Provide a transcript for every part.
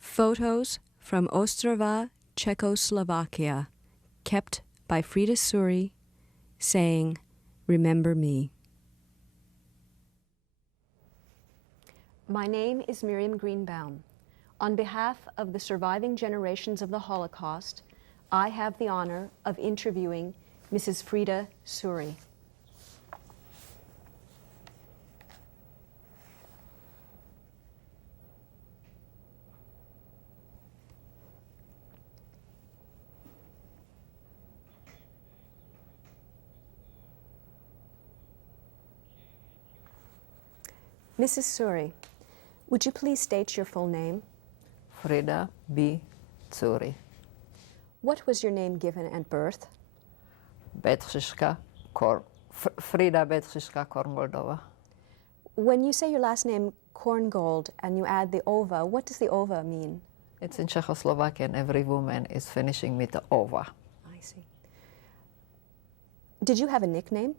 Photos from Ostrava, Czechoslovakia, kept by Frieda Soury, saying, "Remember me." My name is Miriam Greenbaum. On behalf of the surviving generations of the Holocaust, I have the honor of interviewing Mrs. Frieda Soury. Mrs. Soury, would you please state your full name? Frieda B. Soury. What was your name given at birth? Frieda Betrzyska Korngoldova. When you say your last name, Korngold, and you add the ova, what does the ova mean? It's in Czechoslovakia and every woman is finishing with the ova. I see. Did you have a nickname?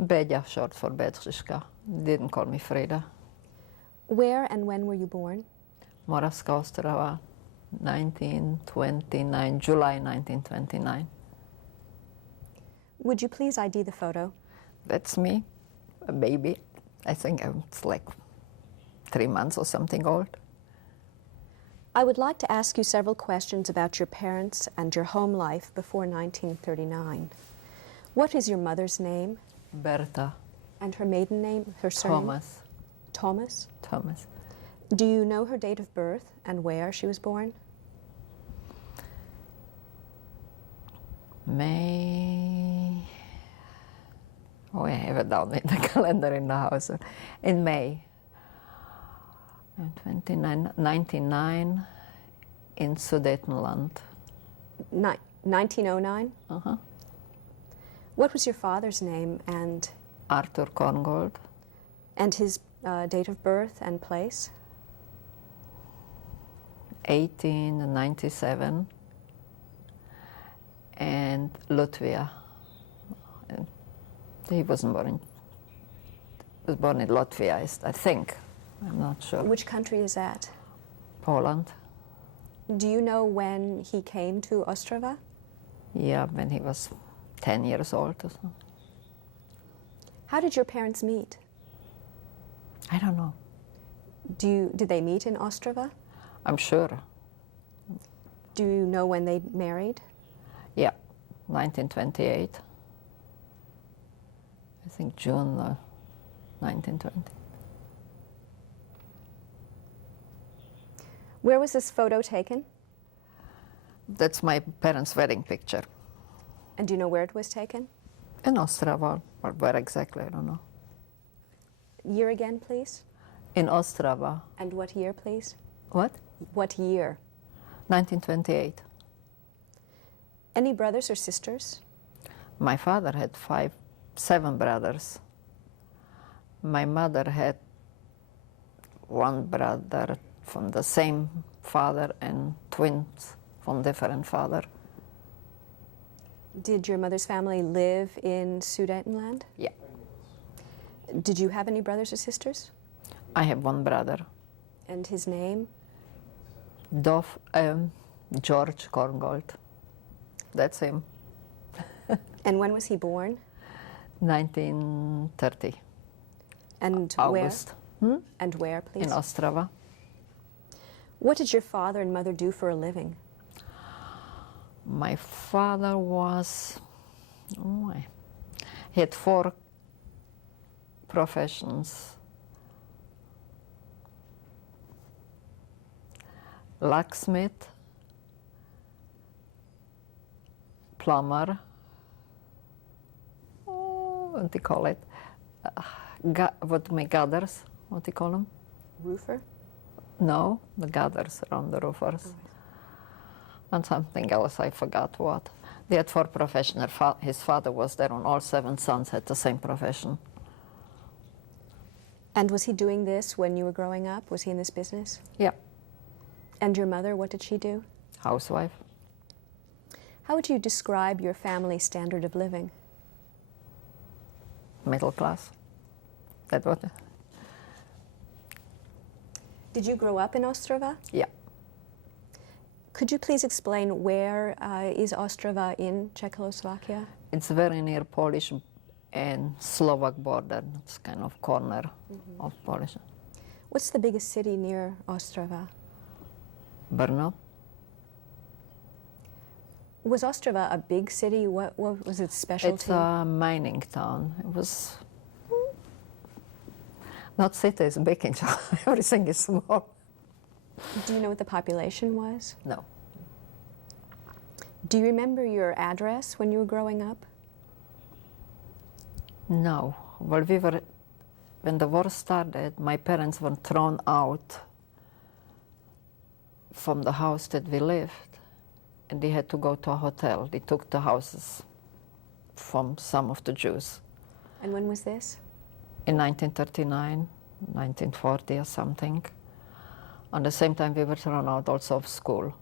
Beďa, short for Betrzyska. Didn't call me Frieda. Where and when were you born? Moravská Ostrava, 1929, July 1929. Would you please ID the photo? That's me, a baby. I think it's like 3 months or something old. I would like to ask you several questions about your parents and your home life before 1939. What is your mother's name? Berta. And her maiden name, her surname? Thomas. Thomas? Thomas. Do you know her date of birth and where she was born? May. Oh, I have it down in the calendar in the house. In May. 1999 in Sudetenland. 1909? Uh-huh. What was your father's name and Arthur Korngold. and his date of birth and place? 1897 and Latvia. And he wasn't born in, was born in Latvia, I think. I'm not sure. Which country is that? Poland. Do you know when he came to Ostrava? Yeah, when he was 10 years old or so. How did your parents meet? I don't know. Did they meet in Ostrava? I'm sure. Do you know when they married? Yeah, 1928. I think June 1920. Where was this photo taken? That's my parents' wedding picture. And do you know where it was taken? In Ostrava, or where exactly, I don't know. Year again, please. In Ostrava. And what year, please? What? What year? 1928. Any brothers or sisters? My father had 7 brothers. My mother had 1 brother from the same father and twins from different father. Did your mother's family live in Sudetenland? Yeah. Did you have any brothers or sisters? I have 1 brother, And his name? George Korngold. That's him. And when was he born? 1930. And August. where? And where, please? In Ostrava. What did your father and mother do for a living? My father he had 4 professions. Locksmith, plumber, what do you call it? What make gutters? What do you call them? Roofer? No, the gutters around the roofers. And something else, I forgot what. They had 4 professions. His father was there, and all 7 sons had the same profession. And was he doing this when you were growing up? Was he in this business? Yeah, And your mother, what did she do? housewife. How would you describe your family's standard of living? Middle class. That what? Did you grow up in Ostrava? Yeah. Could you please explain where is Ostrava in Czechoslovakia? It's very near Polish and Slovak border. It's kind of corner of Polish. What's the biggest city near Ostrava? Brno. Was Ostrava a big city? What was its specialty? It's a mining town. It was not city is big in Czech. Everything is small. Do you know what the population was? No. Do you remember your address when you were growing up? No. Well, when the war started, my parents were thrown out from the house that we lived, and they had to go to a hotel. They took the houses from some of the Jews. And when was this? In 1939, 1940 or something. At the same time, we were thrown out also of school.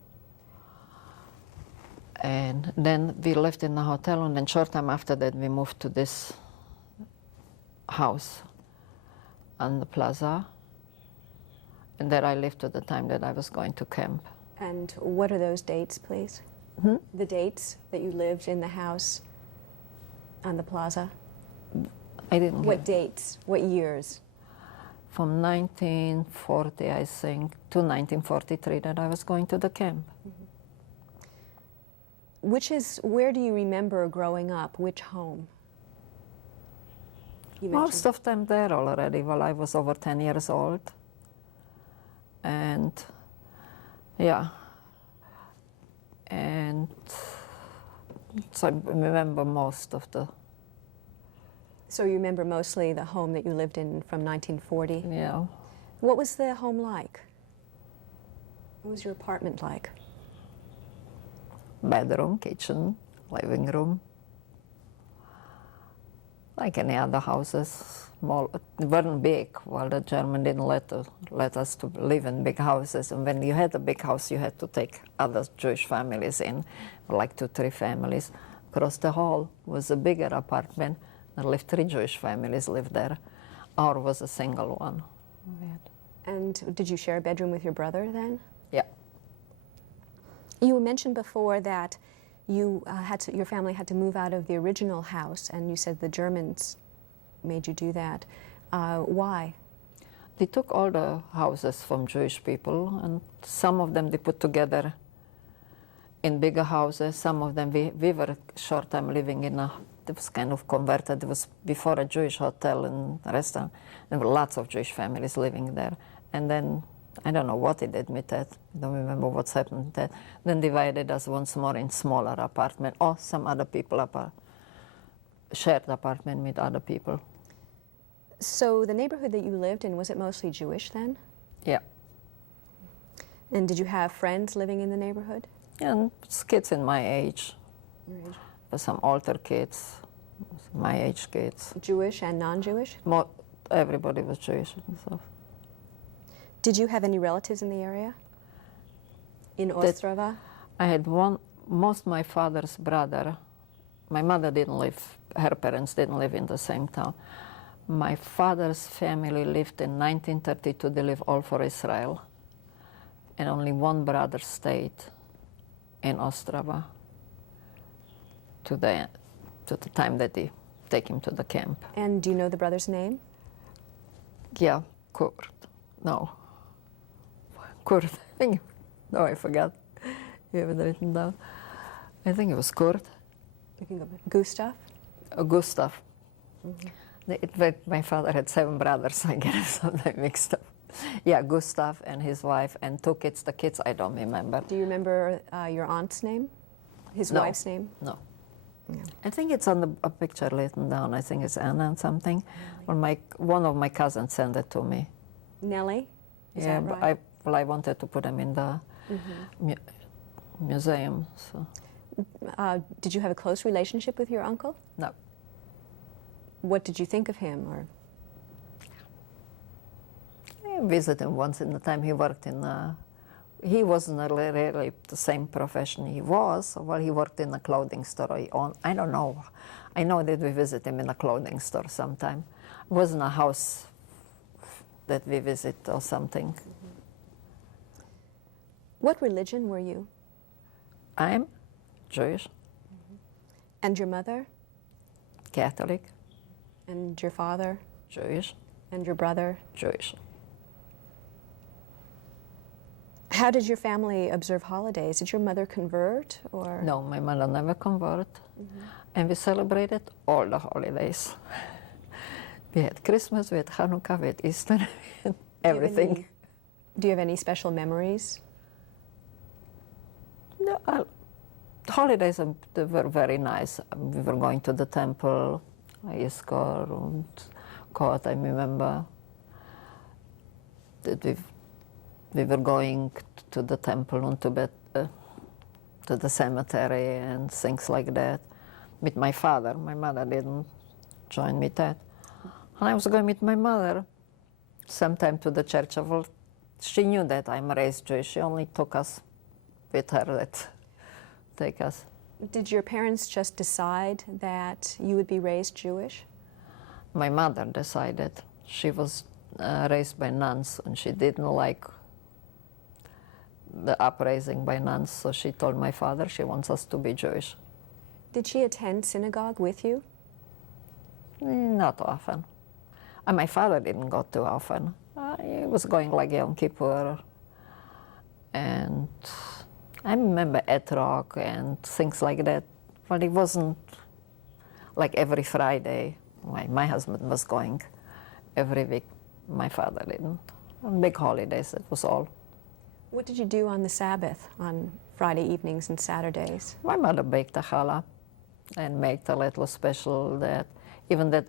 And then we lived in a hotel, and then short time after that, we moved to this house on the plaza. And there I lived to the time that I was going to camp. And what are those dates, please? The dates that you lived in the house on the plaza? I didn't What dates? What years? From 1940, I think, to 1943 that I was going to the camp. Where do you remember growing up? Which home? You Most mentioned- of them there already. Well, I was over 10 years old. And yeah. And so I remember most of the, So you remember mostly the home that you lived in from 1940? yeah. What was the home like? What was your apartment like? Bedroom, kitchen, living room. Like any other houses, small. It weren't big. Well, the German didn't let us to live in big houses. And when you had a big house, you had to take other Jewish families in, like 2, 3 families. Across the hall was a bigger apartment. There lived 3 Jewish families lived there. Ours was a single one. And did you share a bedroom with your brother then? Yeah. You mentioned before that you your family had to move out of the original house, and you said the Germans made you do that. Why? They took all the houses from Jewish people, and some of them they put together in bigger houses. Some of them we were short time living in it was kind of converted. It was before a Jewish hotel and restaurant. There were lots of Jewish families living there. And then, I don't know what it did with that. I don't remember what's happened with that. Then divided us once more in smaller apartment, or some other people shared apartment with other people. So the neighborhood that you lived in, was it mostly Jewish then? Yeah. And did you have friends living in the neighborhood? And kids in my age. Your age? Some older kids, my age kids. Jewish and non-Jewish? Everybody was Jewish and stuff. Did you have any relatives in the area? In Ostrava? I had most my father's brother. My mother didn't live, her parents didn't live in the same town. My father's family lived in 1932, they lived all for Israel. And only one brother stayed in Ostrava to the time that they take him to the camp. And do you know the brother's name? Yeah, Kurt. No. Kurt. No, I forgot. You have it written down. I think it was Kurt. You can go back. Gustav? Gustav. My father had 7 brothers, I get it sometimes mixed up. Yeah, Gustav and his wife and 2 kids. The kids I don't remember. Do you remember your aunt's name? His No. wife's name? No. No. I think it's on a picture written down. I think it's Anna and something. Or one of my cousins sent it to me. Nellie? Is Yeah, that but right? I wanted to put them in the museum. So Did you have a close relationship with your uncle? no. What did you think of him? Or I visited him once in the time he worked in. He wasn't really the same profession he was. Well, he worked in a clothing store. I don't know. I know that we visit him in a clothing store sometime. It wasn't a house that we visit or something. What religion were you? I'm Jewish, And your mother? Catholic, And your father? Jewish, And your brother? Jewish. How did your family observe holidays? Did your mother convert, or? No, my mother never converted, and we celebrated all the holidays. We had Christmas, we had Hanukkah, we had Easter, everything. Do you have any special memories? No, holidays they were very nice. We were going to the temple, Iskor and Kot, I remember. That we were going to the temple and to the cemetery and things like that with my father. My mother didn't join me that. And I was going with my mother sometime to the church of. She knew that I'm raised Jewish. She only took us with her that take us. Did your parents just decide that you would be raised Jewish? My mother decided. She was raised by nuns, and she didn't like the upraising by nuns, so she told my father she wants us to be Jewish. Did she attend synagogue with you? Not often. And my father didn't go too often. He was going like Yom Kippur. And I remember Etrog and things like that. But it wasn't like every Friday. My husband was going every week. My father didn't. On big holidays, that was all. What did you do on the Sabbath, on Friday evenings and Saturdays? My mother baked a challah and made a little special that, even that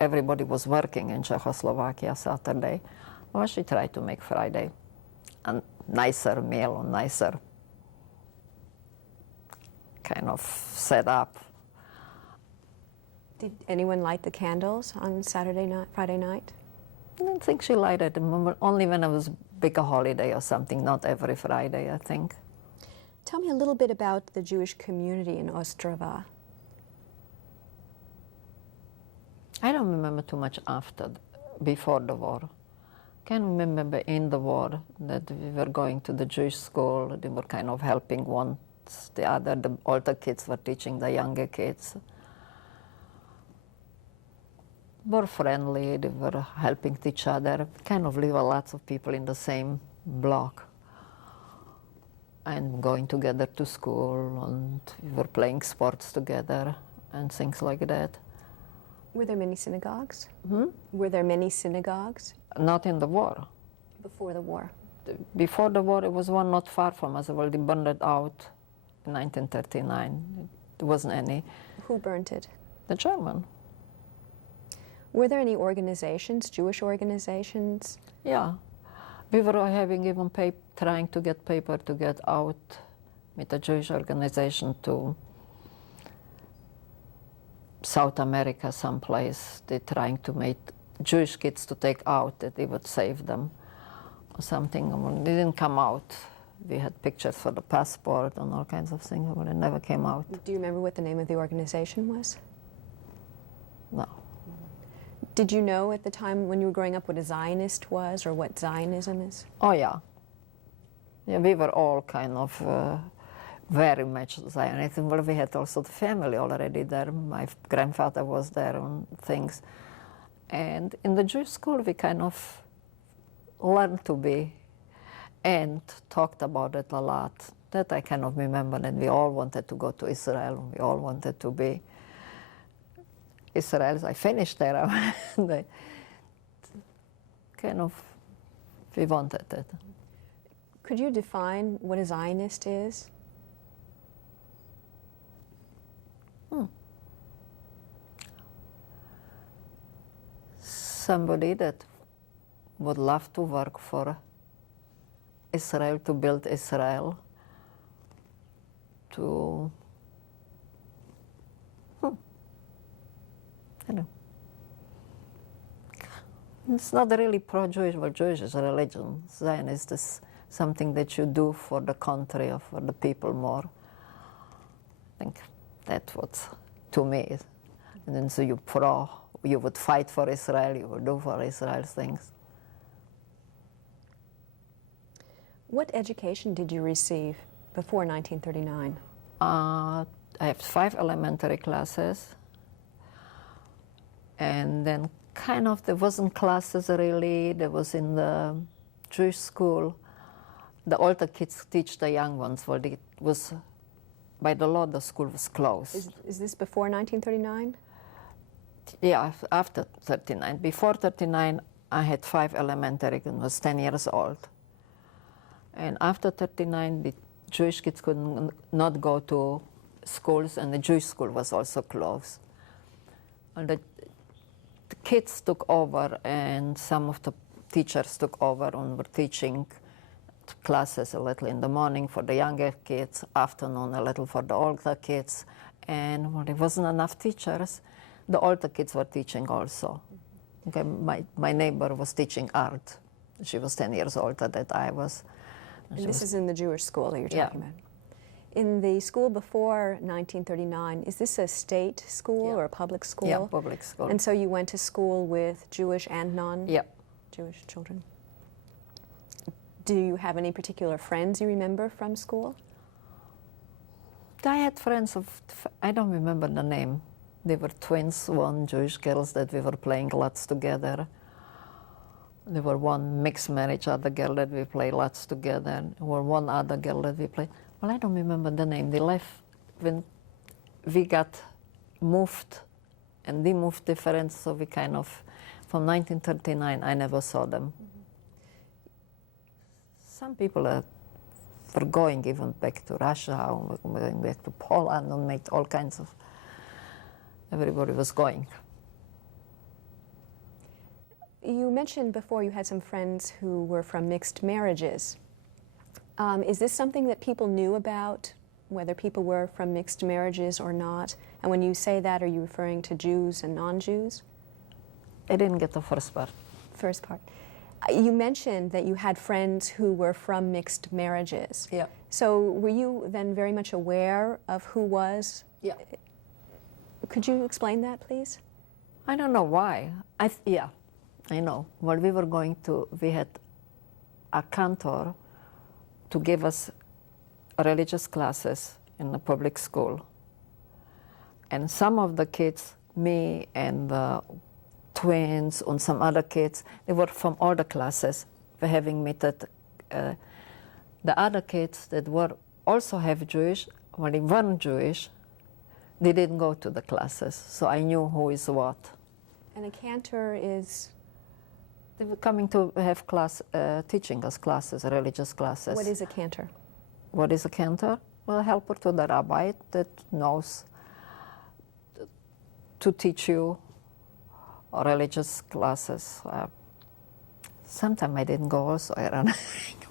everybody was working in Czechoslovakia Saturday. Well, she tried to make Friday a nicer meal, a nicer kind of setup. Did anyone light the candles on Saturday night, Friday night? I don't think she lighted them, only when it was big a holiday or something, not every Friday, I think. Tell me a little bit about the Jewish community in Ostrava. I don't remember too much before the war. Can remember in the war that we were going to the Jewish school. They were kind of helping one the other. The older kids were teaching the younger kids. Were friendly, they were helping each other. Kind of live lots of people in the same block. And going together to school, and we were playing sports together and things like that. Were there many synagogues? Were there many synagogues? Not in the war. Before the war? Before the war, it was one not far from us. Well, they burned it out in 1939. There wasn't any. Who burnt it? The German. Were there any organizations, Jewish organizations? Yeah. We were having even trying to get paper to get out with a Jewish organization to South America someplace. They're trying to make Jewish kids to take out that they would save them or something. It didn't come out. We had pictures for the passport and all kinds of things, but it never came out. Do you remember what the name of the organization was? No. Did you know at the time when you were growing up what a Zionist was or what Zionism is? Oh, yeah. Yeah, we were all kind of very much Zionist. Well, we had also the family already there. My grandfather was there and things. And in the Jewish school, we kind of learned to be and talked about it a lot. That I kind of remember that we all wanted to go to Israel. We all wanted to be Israelis. I finished there. Kind of, we wanted it. Could you define what a Zionist is? Somebody that would love to work for Israel, to build Israel, to it's not really pro-Jewish, but Jewish is a religion. Zionist is something that you do for the country or for the people more. I think that's what, to me, is. And then so you would fight for Israel, you would do for Israel's things. What education did you receive before 1939? I have 5 elementary classes, and then kind of there wasn't classes really. There was in the Jewish school. The older kids teach the young ones. Well, it was by the law the school was closed. Is this before 1939? Yeah, after 39. Before 39, I had 5 elementary and was 10 years old. And after 39, the Jewish kids could not go to schools, and the Jewish school was also closed. And the kids took over, and some of the teachers took over and were teaching classes a little in the morning for the younger kids, afternoon a little for the older kids. And when there wasn't enough teachers, the older kids were teaching also. Okay, my neighbor was teaching art. She was 10 years older than I was. And this is in the Jewish school that you're talking Yeah. about. In the school before 1939, is this a state school Yeah. or a public school? Yeah, public school. And so you went to school with Jewish and non-Jewish Yeah. children? Do you have any particular friends you remember from school? I had friends of, I don't remember the name. They were twins, one Jewish girls that we were playing lots together. There were one mixed marriage, other girl that we played lots together. There were one other girl that we played. Well, I don't remember the name. They left when we got moved, and they moved different, so we kind of, from 1939, I never saw them. Some people were going even back to Russia, or going back to Poland, and made all kinds of, everybody was going. You mentioned before you had some friends who were from mixed marriages. Is this something that people knew about, whether people were from mixed marriages or not? And when you say that, are you referring to Jews and non-Jews? I didn't get the first part. First part. You mentioned that you had friends who were from mixed marriages. Yeah. So were you then very much aware of who was? Yeah. Could you explain that, please? I don't know why. Yeah, I know. When we were going to, we had a cantor to give us religious classes in the public school. And some of the kids, me and the twins and some other kids, they were from all the classes. We having met at, the other kids that were also half Jewish, when they weren't Jewish, they didn't go to the classes, so I knew who is what. And a cantor is? They were coming to have class, teaching us classes, religious classes. What is a cantor? What is a cantor? Well, a helper to the rabbi that knows to teach you religious classes. Sometimes I didn't go also. I ran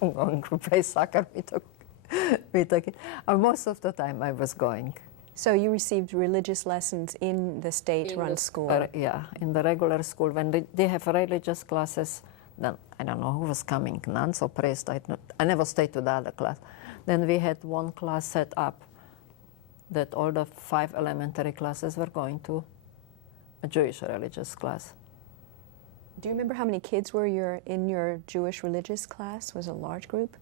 going to play soccer with the kids. Most of the time I was going. So you received religious lessons in the state-run school? Yeah, in the regular school. When they have religious classes, then I don't know who was coming, nuns or priests. I never stayed to the other class. Then we had one class set up that all the 5 elementary classes were going to a Jewish religious class. Do you remember how many kids were in your Jewish religious class? Was it a large group?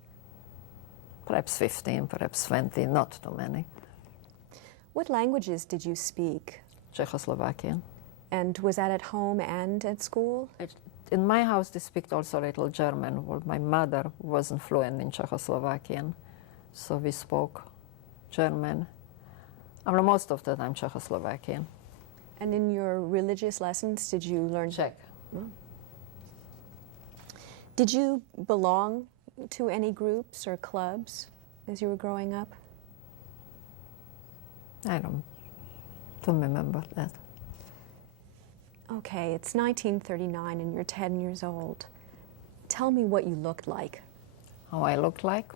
Perhaps 15, perhaps 20, not too many. What languages did you speak? Czechoslovakian. And was that at home and at school? In my house, they speak also a little German. Well, my mother wasn't fluent in Czechoslovakian, so we spoke German. Most of the time, Czechoslovakian. And in your religious lessons, did you learn Czech? Oh. Did you belong to any groups or clubs as you were growing up? I don't remember that. Okay, it's 1939 and you're 10 years old. Tell me what you looked like. How I looked like?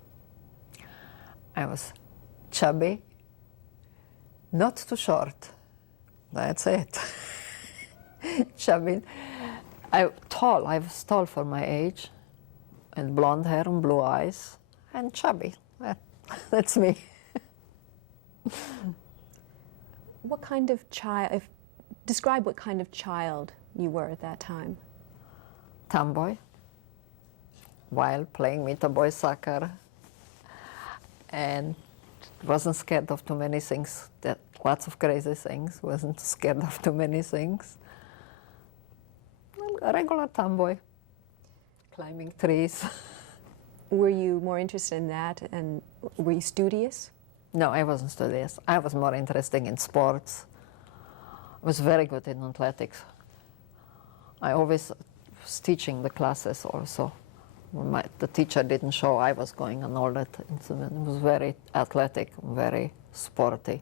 I was chubby, not too short. That's it. Chubby. I was tall for my age, and blonde hair and blue eyes, and chubby. That's me. What kind of child, describe what kind of child you were at that time. Tomboy. while playing with the boys soccer, and wasn't scared of too many things, that lots of crazy things, wasn't scared of too many things. A regular tomboy, climbing trees. Were you more interested in that, and were you studious? No, I wasn't studious. I was more interested in sports. I was very good in athletics. I always was teaching the classes also. When the teacher didn't show, I was going on all that. It was very athletic, very sporty.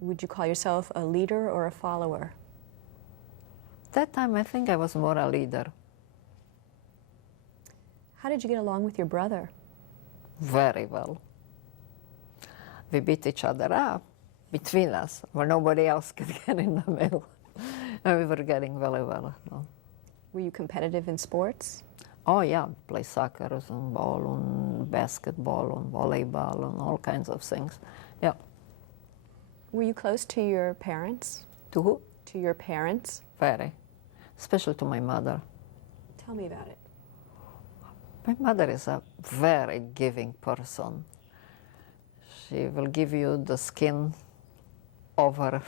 Would you call yourself a leader or a follower? That time, I think I was more a leader. How did you get along with your brother? Very well. We beat each other up between us, where nobody else could get in the middle. And we were getting very well. No. Were you competitive in sports? Oh yeah, play soccer and ball and basketball and volleyball and all kinds of things. Yeah. Were you close to your parents? To who? To your parents? Very. Especially to my mother. Tell me about it. My mother is a very giving person. She will give you the skin over.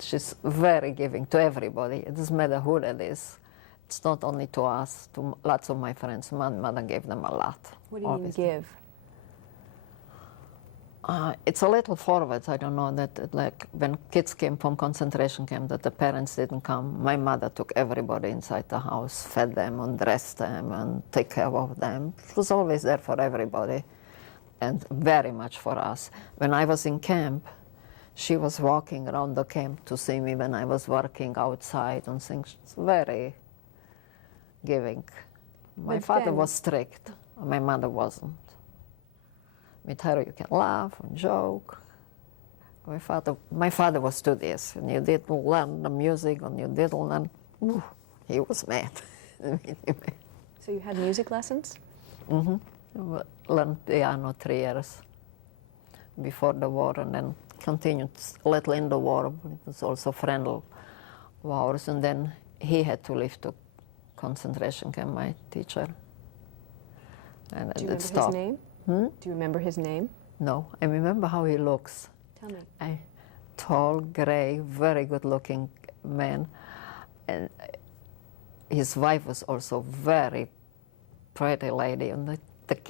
She's very giving to everybody. It doesn't matter who that is. It's not only to us, to lots of my friends. My mother gave them a lot. What do you mean give? It's a little forward. I don't know that, like when kids came from concentration camp, that the parents didn't come. My mother took everybody inside the house, fed them and dressed them and take care of them. She was always there for everybody and very much for us. When I was in camp, she was walking around the camp to see me when I was working outside and things. It's very giving. My father was strict. My mother wasn't. With her you can laugh and joke. My father was studious, and you didn't learn the music, and you didn't learn. He was mad. So you had music lessons? Mm-hmm. Learned piano 3 years before the war, and then continued a little in the war. It was also friendly wars, and then he had to leave to concentration camp, my teacher. And do you remember his name? Do you remember his name? No, I remember how he looks. Tell me. A tall, gray, very good-looking man. And his wife was also very pretty lady. And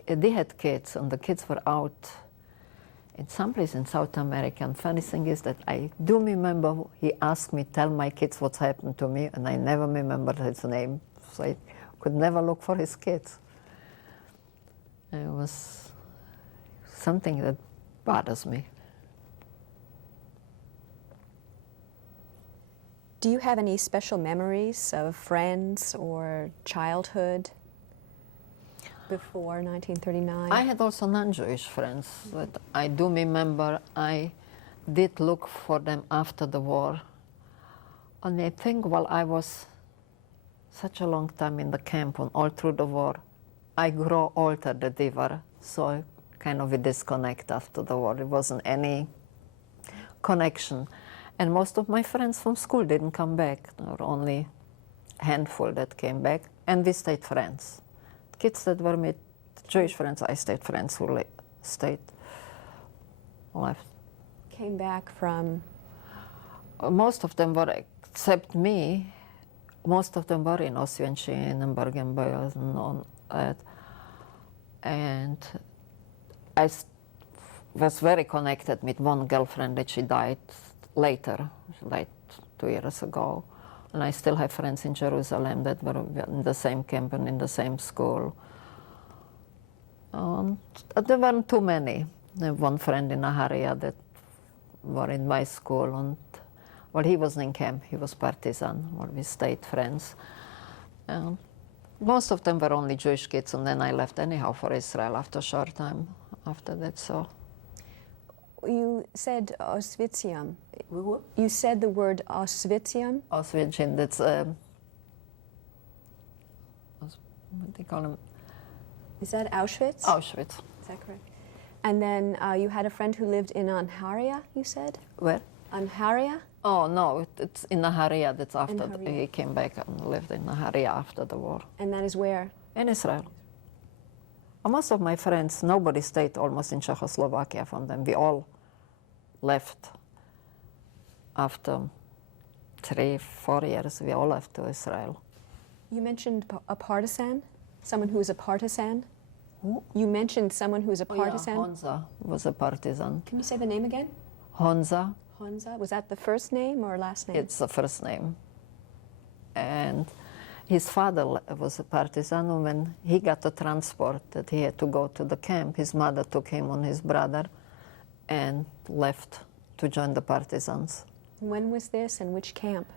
they had kids, and the kids were out in some place in South America. And funny thing is that I do remember he asked me, tell my kids what's happened to me, and I never remembered his name. So I could never look for his kids. It was something that bothers me. Do you have any special memories of friends or childhood before 1939? I had also non-Jewish friends, but I do remember I did look for them after the war. And I think while I was such a long time in the camp and all through the war, I grew older than they were, so kind of a disconnect after the war. There wasn't any connection. And most of my friends from school didn't come back. There were only a handful that came back, and we stayed friends. Kids that were with Jewish friends, I stayed friends who stayed, left. Came back from? Most of them were, except me, most of them were in Oswiecim and Bergen-Belsen and on that. And I was very connected with one girlfriend that she died later. She died 2 years ago. And I still have friends in Jerusalem that were in the same camp and in the same school. There weren't too many. I have one friend in Aharia that were in my school, and well, he wasn't in camp, he was partisan, or we stayed friends. Most of them were only Jewish kids, and then I left anyhow for Israel after a short time after that, so. You said Oswiecim. You said the word Oswiecim? Oswiecim, that's, what do you call them? Is that Auschwitz? Auschwitz. Is that correct? And then you had a friend who lived in Anharia, you said? Where? Anharia? Oh, no, it's in Nahariya. That's after Nahariya. he came back and lived in Nahariya after the war. And that is where? In Israel. Most of my friends, nobody stayed almost in Czechoslovakia from them. We all left after 3-4 years. We all left to Israel. You mentioned a partisan? Someone who was a partisan? Who? You mentioned someone who was a Oh, yeah, partisan? Honza was a partisan. Can you say the name again? Honza, Honza. Was that the first name or last name? it's the first name. And his father was a partisan, and when he got the transport that he had to go to the camp, his mother took him and his brother and left to join the partisans. When was this and which camp?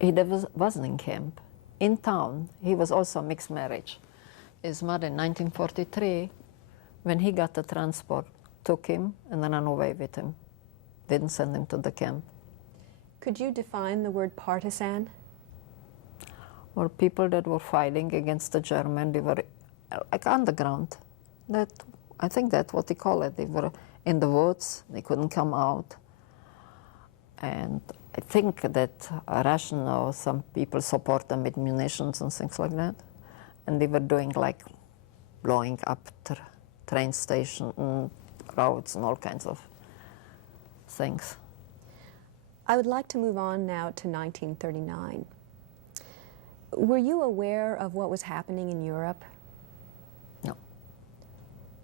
He wasn't in camp. In town, he was also mixed marriage. His mother in 1943, when he got the transport, took him and then ran away with him. Didn't send him to the camp. Could you define the word partisan? Were people that were fighting against the German. They were like underground. I think that's what they call it. They were in the woods. They couldn't come out. And I think that Russian or some people support them with munitions and things like that. And they were doing like blowing up train station and roads and all kinds of things. I would like to move on now to 1939. Were you aware of what was happening in Europe? No.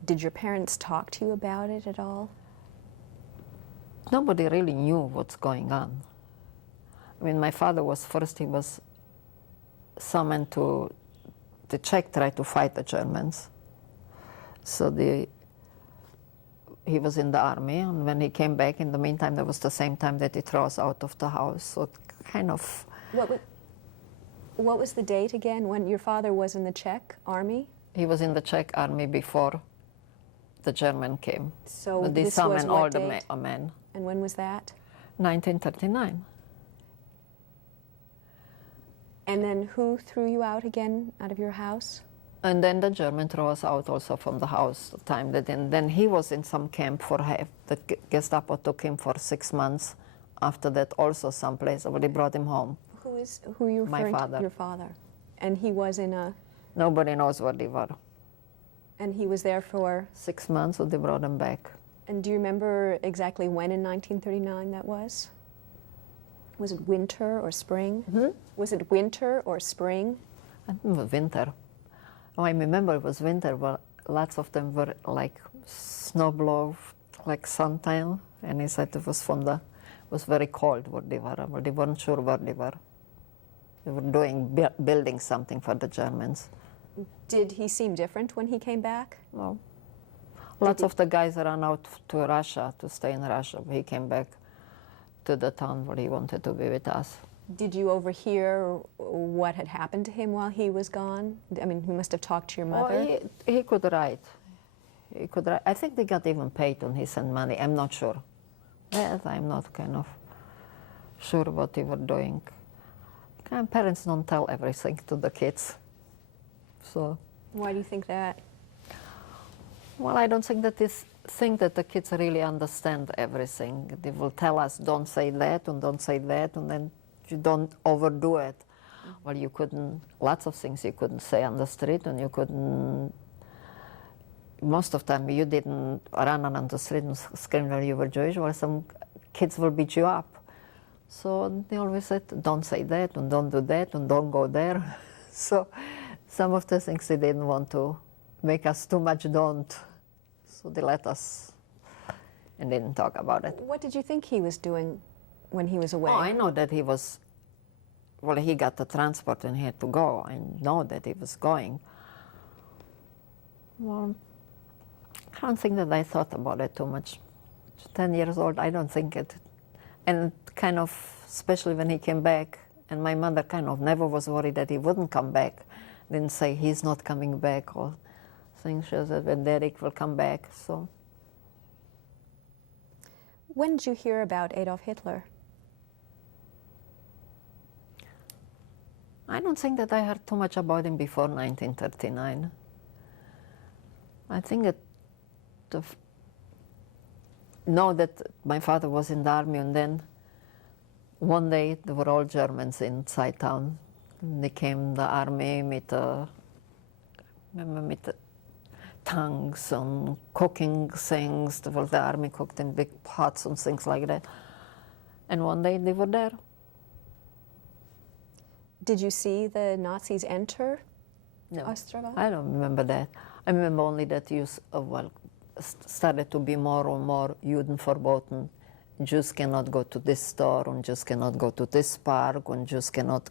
Did your parents talk to you about it at all? Nobody really knew what's going on. I mean, my father was first, he was summoned to the Czech, tried to fight the Germans. So he was in the army, and when he came back, in the meantime, that was the same time that he threw us out of the house. So kind of... What was the date again when your father was in the Czech army? He was in the Czech army before the German came. So but they this was summoned what all date? the men. And when was that? 1939. And then who threw you out again out of your house? And then the German threw us out also from the house. The time that then he was in some camp for the Gestapo took him for 6 months. After that, also someplace, but they brought him home. Who are you referring My father. to? Your father. And he was in a... Nobody knows where they were. And he was there for... 6 months, so they brought him back. And do you remember exactly when in 1939 that was? Was it winter or spring? Hmm? Was it winter or spring? I think it was winter. Oh, I remember it was winter, but lots of them were like snowblow, like suntan, and he said it was was very cold where they were, but they weren't sure where they were. They were building something for the Germans. Did he seem different when he came back? No. Lots of the guys ran out to Russia, to stay in Russia, but he came back to the town where he wanted to be with us. Did you overhear what had happened to him while he was gone? I mean, he must have talked to your mother. Oh, he could write. He could write. I think they got even paid when he sent money. I'm not sure. That I'm not kind of sure what they were doing. Parents don't tell everything to the kids. So. Why do you think that? Well, I don't think that the kids really understand everything. They will tell us, don't say that and don't say that, and then you don't overdo it. Mm-hmm. Well, you couldn't, lots of things you couldn't say on the street, and you couldn't, most of the time you didn't run on the street and scream that you were Jewish, or some kids will beat you up. So they always said, don't say that, and don't do that, and don't go there. So some of the things they didn't want to make us too much don't. So they let us and didn't talk about it. What did you think he was doing when he was away? Oh, I know that he was, well, he got the transport and he had to go. I know that he was going. Well, I don't think that I thought about it too much. 10 years old, I don't think it. And kind of, especially when he came back, and my mother kind of never was worried that he wouldn't come back. Didn't say he's not coming back or things. She said when Derek will come back, so. When did you hear about Adolf Hitler? I don't think that I heard too much about him before 1939. I think that know that my father was in the army, and then One day, there were all Germans inside town. They came, the army, with tongues and cooking things. The army cooked in big pots and things like that. And one day they were there. Did you see the Nazis enter No, Ostrava? I don't remember that. I remember only that started to be more and more Judenverboten. Jews cannot go to this store, and Jews cannot go to this park, and Jews cannot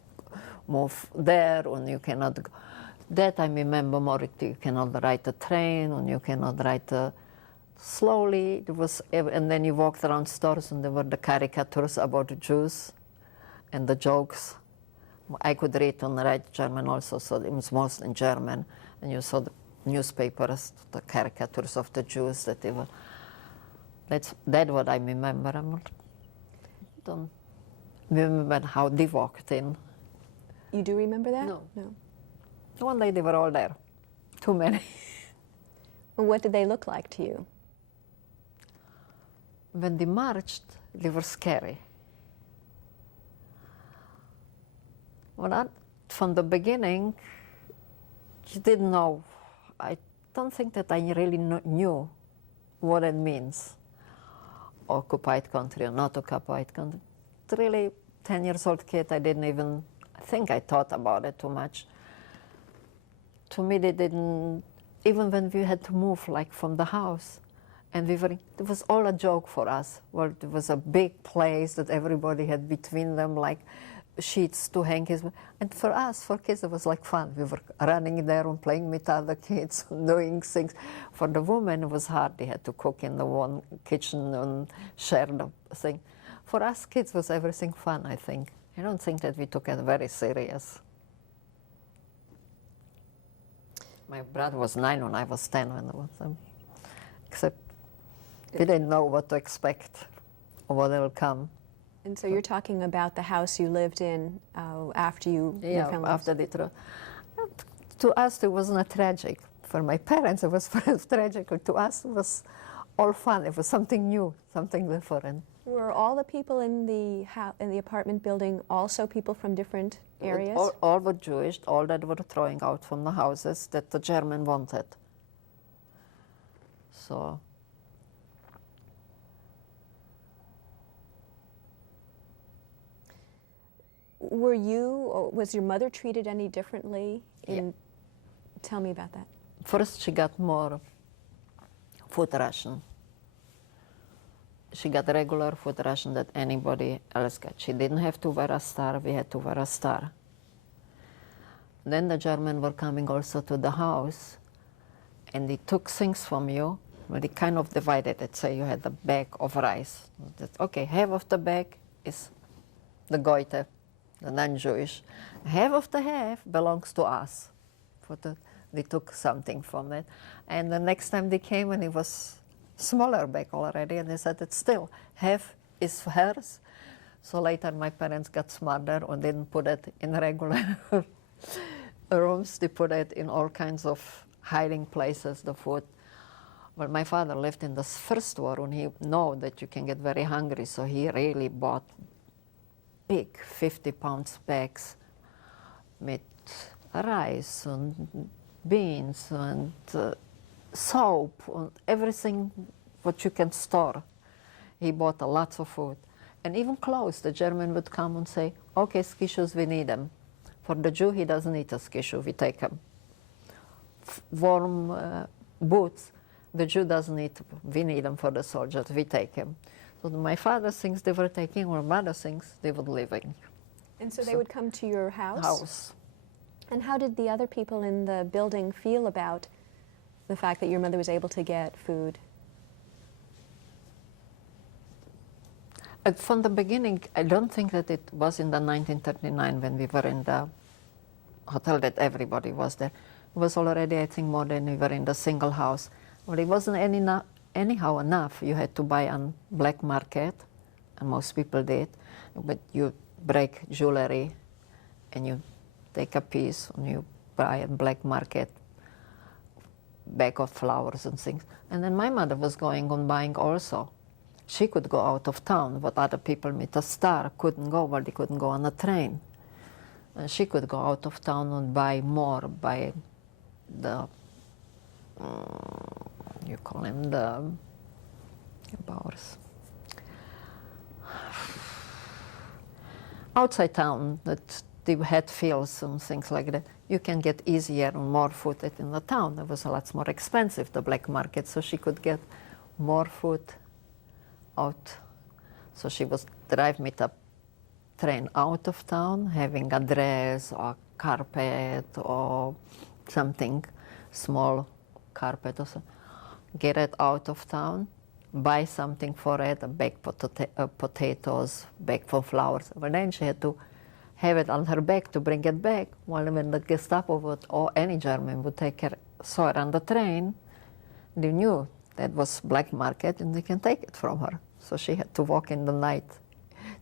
move there, and you cannot go. That I remember more. You cannot ride a train, and you cannot ride slowly. It was, and then you walked around stores, and there were the caricatures about the Jews, and the jokes. I could read and write German also, so it was mostly in German, and you saw the newspapers, the caricatures of the Jews that they were. That's what I remember. I don't remember how they walked in. You do remember that? No. No. One day they were all there. Too many. Well, what did they look like to you? When they marched, they were scary. Well, from the beginning, you didn't know. I don't think that I really knew what it means. Occupied country or not occupied country. Really, 10 years old kid, I didn't even think I thought about it too much. To me, they didn't, even when we had to move like from the house, and it was all a joke for us. Well, it was a big place that everybody had between them, like sheets to hang his, and for us, for kids, it was like fun. We were running there and playing with other kids, doing things. For the women, it was hard. They had to cook in the one kitchen and share the thing. For us kids, was everything fun, I think. I don't think that we took it very serious. My brother was 9 when I was 10 when I was, except we didn't know what to expect or what will come. And so you're talking about the house you lived in after your family. After the to us, it was not tragic. For my parents, it was tragic. To us, it was all fun. It was something new, something different. Were all the people in the apartment building also people from different areas? All were Jewish. All that were throwing out from the houses that the German wanted. So. Was your mother treated any differently? Tell me about that. First, she got more food ration. She got regular food ration that anybody else got. She didn't have to wear a star, we had to wear a star. Then the Germans were coming also to the house, and they took things from you. Well, they kind of divided it. Say you had a bag of rice. Okay, half of the bag is the goite, the non-Jewish. Half of the half belongs to us. They took something from it. And the next time they came, and it was smaller bag already, and they said it's still half is hers. So later my parents got smarter and didn't put it in regular rooms. They put it in all kinds of hiding places, the food. Well, my father lived in the first war, and he knew that you can get very hungry, so he really bought big 50-pound bags with rice and beans and soap and everything what you can store. He bought lots of food. And even clothes, the German would come and say, okay, skishus, we need them. For the Jew, he doesn't need a skishu, we take them. Warm boots, the Jew doesn't need, we need them for the soldiers, we take them. So my father thinks they were taking, or mother thinks they were living. And so they would come to your house? House. And how did the other people in the building feel about the fact that your mother was able to get food? From the beginning, I don't think that it was in the 1939 when we were in the hotel that everybody was there. It was already, I think, more than we were in the single house. Well, it wasn't anyhow enough. You had to buy on black market, and most people did. But you break jewelry, and you take a piece, and you buy a black market bag of flowers and things. And then my mother was going on buying also. she could go out of town, but other people with a star couldn't go, but they couldn't go on a train. And she could go out of town and buy more, buy the, you call them the bowers. Outside town, that they had fields and things like that. You can get easier and more food than in the town. It was a lot more expensive, the black market, so she could get more food out. So she was drive me the train out of town, having a dress or carpet or something, small carpet or so. Get it out of town, buy something for it, a bag potatoes, bag for flowers. But then she had to have it on her back to bring it back. While when the Gestapo would, or any German would take her, saw her on the train, they knew that was black market and they can take it from her. So she had to walk in the night,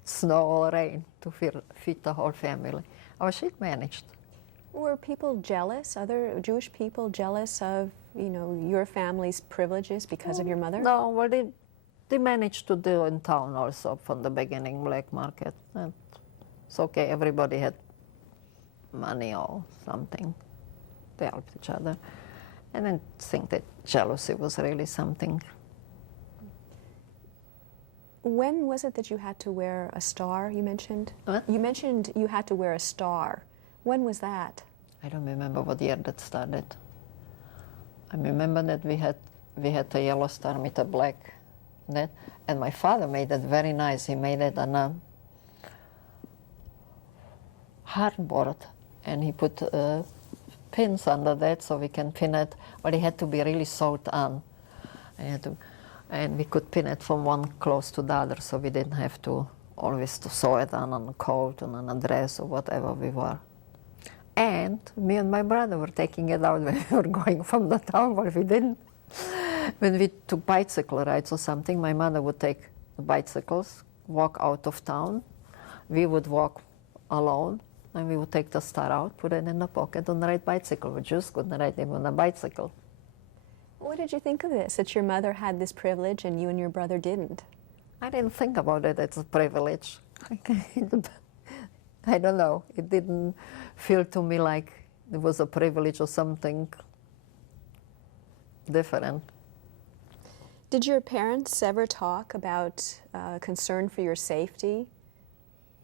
snow or rain, to feed the whole family. Oh, she managed. Were people jealous, other Jewish people jealous of, you know, your family's privileges because of your mother? No, well, they managed to do in town also from the beginning, black market. And it's okay, everybody had money or something. They helped each other. And I think that jealousy was really something. When was it that you had to wear a star, you mentioned? What? You mentioned you had to wear a star. When was that? I don't remember what year that started. I remember that we had a yellow star with a black net, and my father made it very nice. He made it on a hardboard, and he put pins under that so we can pin it, but it had to be really sewed on. And we could pin it from one clothes to the other, so we didn't have to always to sew it on a coat and on a dress or whatever we were. And me and my brother were taking it out when we were going from the town, but we didn't. When we took bicycle rides or something, my mother would take the bicycles, walk out of town. We would walk alone, and we would take the star out, put it in the pocket, and ride bicycle. We just couldn't ride even on a bicycle. What did you think of this, that your mother had this privilege and you and your brother didn't? I didn't think about it as a privilege. I don't know. It didn't feel to me like it was a privilege or something different. Did your parents ever talk about concern for your safety?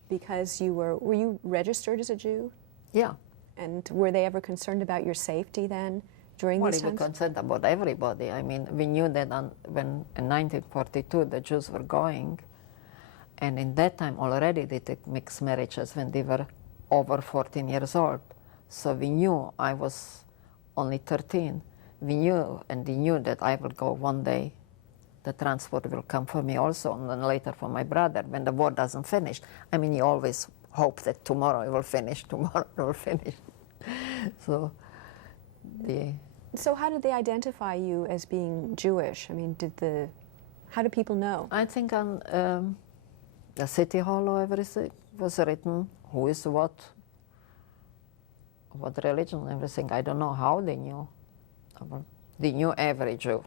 Because were you registered as a Jew? Yeah. And were they ever concerned about your safety then during these They were times? concerned about everybody. I mean, we knew that when in 1942 the Jews were going, and in that time already they took mixed marriages when they were over 14 years old. So we knew I was only 13. We knew, and they knew that I will go one day. The transport will come for me also, and then later for my brother when the war doesn't finish. I mean, you always hope that tomorrow it will finish, tomorrow it will finish. So how did they identify you as being Jewish? I mean, how do people know? I think on the city hall or everything was written who is what religion, everything. I don't know how they knew. They knew every Jew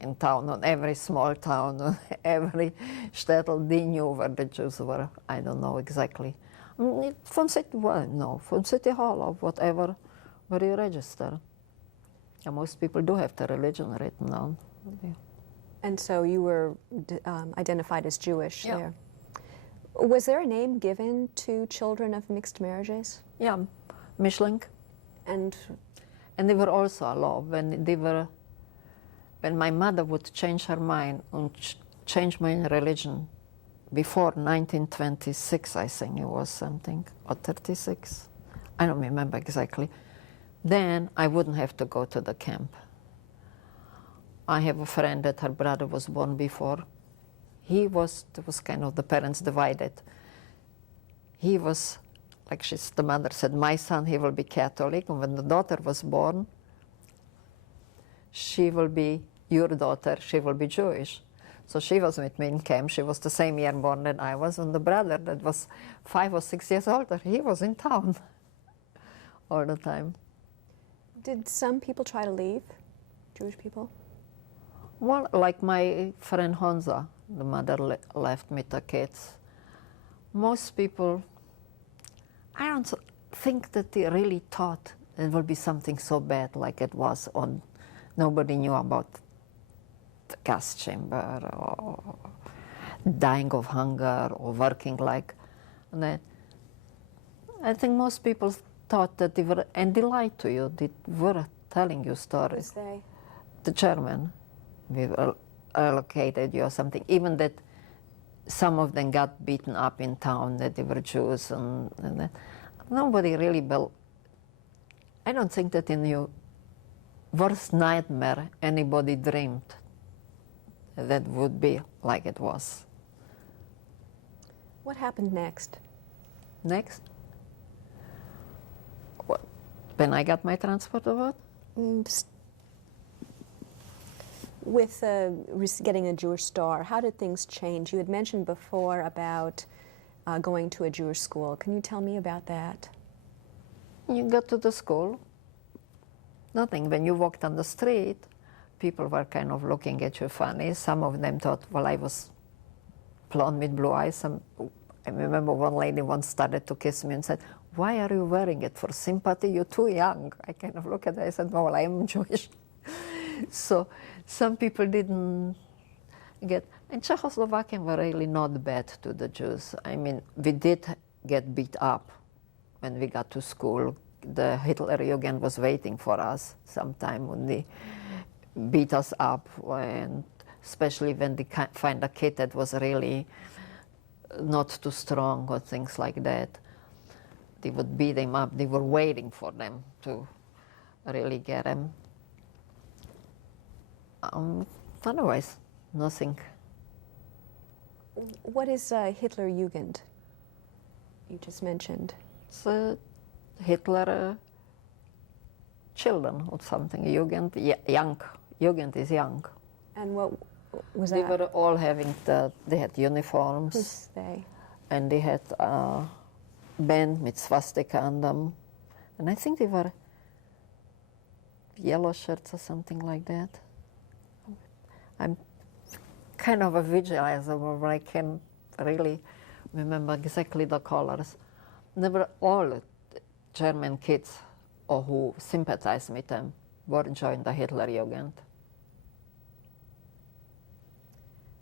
in town, on every small town, on every shtetl. They knew where the Jews were. I don't know exactly. I mean, from city hall or whatever where you register. And most people do have the religion written down. Yeah. And so you were identified as Jewish Yeah. there. Was there a name given to children of mixed marriages? Yeah, Mishling. And they were also allowed when my mother would change her mind and change my religion before 1926, I think it was something, or 36. I don't remember exactly. Then I wouldn't have to go to the camp. I have a friend that her brother was born before. There was kind of the parents divided. He was, like the mother said, my son, he will be Catholic, and when the daughter was born, she will be your daughter, she will be Jewish. So she was with me in camp. She was the same year born that I was, and the brother that was 5 or 6 years older, he was in town all the time. did some people try to leave, Jewish people? Well, like my friend Honza, The mother left me the kids. Most people, I don't think that they really thought it would be something so bad like it was on. Nobody knew about the gas chamber or dying of hunger or working like that. I think most people thought that they were, and they lied to you, they were telling you stories. Who's they? The German, we allocated you or something, even that some of them got beaten up in town, that they were Jews and that. Nobody really I don't think that in your worst nightmare anybody dreamed that would be like it was. What happened next? Next? When I got my transport award? With getting a Jewish star, how did things change? You had mentioned before about going to a Jewish school. Can you tell me about that? You got to the school, nothing. When you walked on the street, people were kind of looking at you funny. Some of them thought, well, I was blonde with blue eyes. I remember one lady once started to kiss me and said, why are you wearing it? For sympathy? You're too young. I kind of looked at her, I said, well, I am Jewish. So some people didn't get, and Czechoslovakia were really not bad to the Jews. I mean, we did get beat up when we got to school. The Hitlerjugend was waiting for us sometime when they beat us up, and especially when they find a kid that was really not too strong or things like that. They would beat them up. They were waiting for them to really get them. Otherwise, nothing. What is Hitlerjugend? You just mentioned. It's Hitler children or something. Jugend, young. Jugend is young. And what was They that? were all having they had uniforms. Who's they? And they had a band with swastika on them. And I think they were yellow shirts or something like that. I'm kind of a visualizer where I can really remember exactly the colors. They were all German kids or who sympathized with them were joined the Hitlerjugend.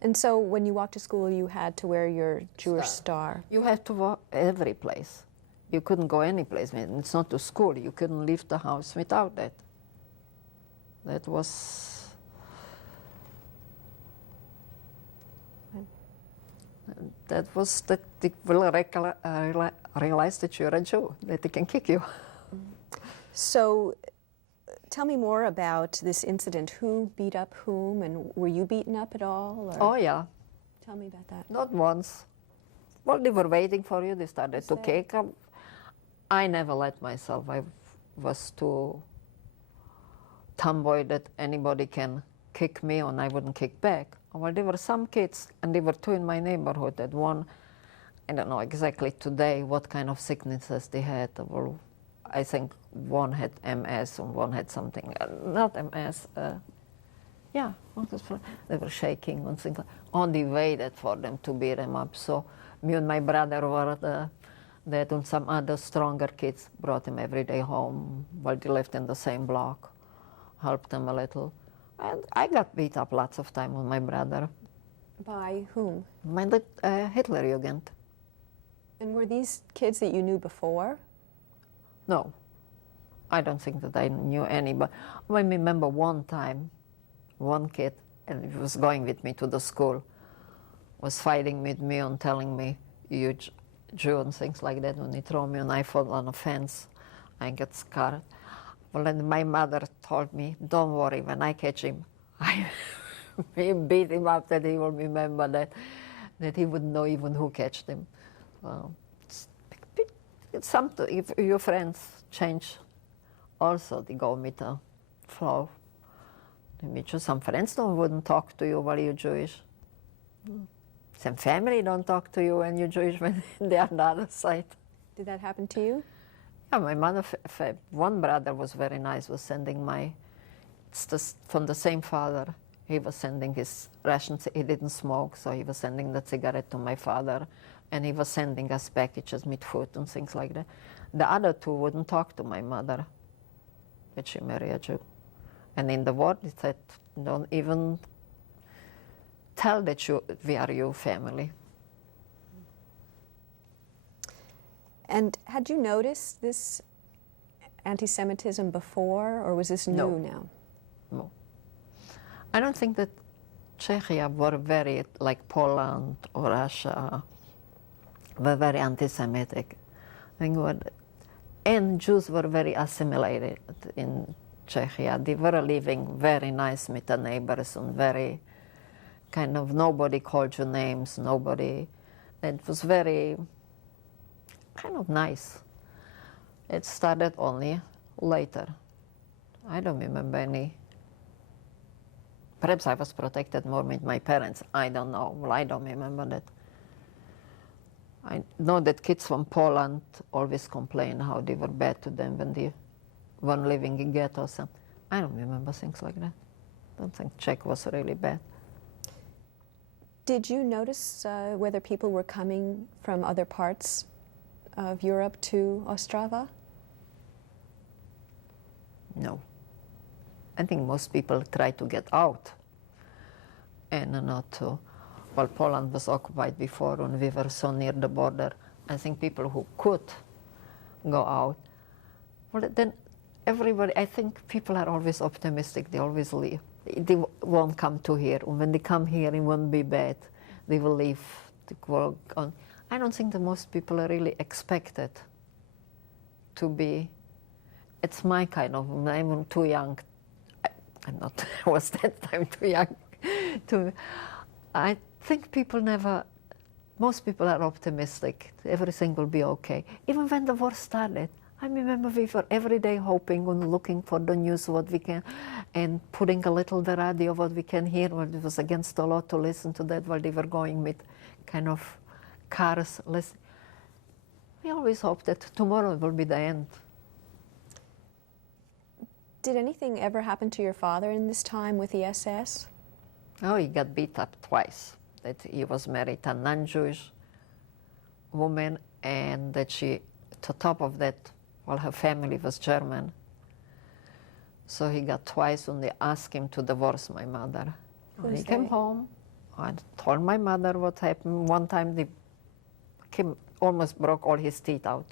And so when you walked to school, you had to wear your Jewish star. You had to walk every place. You couldn't go any place. It's not to school. You couldn't leave the house without that. That was... That was that they will realize that you're a Jew, that they can kick you. So tell me more about this incident. Who beat up whom, and were you beaten up at all? Or? Oh, yeah. Tell me about that. Not once. Well, they were waiting for you. They started to kick. I never let myself. I was too tomboy that anybody can kick me and I wouldn't kick back. Well, there were some kids, and there were two in my neighborhood, that one, I don't know exactly today what kind of sicknesses they had. Well, I think one had MS and one had something, not MS, yeah, they were shaking and things like that. Only waited for them to beat them up. So me and my brother were that, and some other stronger kids brought him every day home while they lived in the same block, helped them a little. And I got beat up lots of time with my brother. By whom? By the Hitlerjugend. And were these kids that you knew before? No, I don't think that I knew any. But I remember one time, one kid, and he was going with me to the school, was fighting with me and telling me, you Jew and things like that. When he threw me and I fell on a fence, I got scarred. Well, then my mother told me, don't worry, when I catch him, I beat him up, that he will remember that he wouldn't know even who catched him. It's something, if your friends change also, they go with the flow. They meet you. Some friends wouldn't talk to you while you're Jewish. Some family don't talk to you when you're Jewish when they're on the other side. Did that happen to you? Yeah, my mother, one brother was very nice, was sending from the same father. He was sending his rations. He didn't smoke, so he was sending the cigarette to my father, and he was sending us packages with food and things like that. The other two wouldn't talk to my mother, but she married a Jew. And in the war, he said, don't even tell that we are your family. And had you noticed this anti-Semitism before, or was this new now? No. I don't think that Czechia were very, like Poland or Russia, were very anti-Semitic. I think and Jews were very assimilated in Czechia. They were living very nice with the neighbors and very kind of nobody called you names, nobody. It was very kind of nice. It started only later. I don't remember any. Perhaps I was protected more with my parents. I don't know. Well, I don't remember that. I know that kids from Poland always complain how they were bad to them when they were living in ghettos. And I don't remember things like that. I don't think Czech was really bad. Did you notice whether people were coming from other parts of Europe to Ostrava? No. I think most people try to get out and not to. Well, Poland was occupied before and we were so near the border. I think people who could go out, well, then everybody, I think people are always optimistic. They always leave. They won't come to here. And when they come here, it won't be bad. They will leave to work on. I don't think that most people are really expected to be. It's my kind of, I'm too young. I'm not, I was that time too young. I think people never, most people are optimistic. Everything will be okay. Even when the war started, I remember we were every day hoping and looking for the news, what we can, and putting a little the radio, what we can hear. Well, it was against the law to listen to that while they were going with kind of cars. We always hoped that tomorrow will be the end. Did anything ever happen to your father in this time with the SS? Oh, he got beat up twice. That he was married to a non-Jewish woman, and that she, to top of that, well, her family was German. So he got twice, and they asked him to divorce my mother. When he came home, I told my mother what happened. One time they almost broke all his teeth out.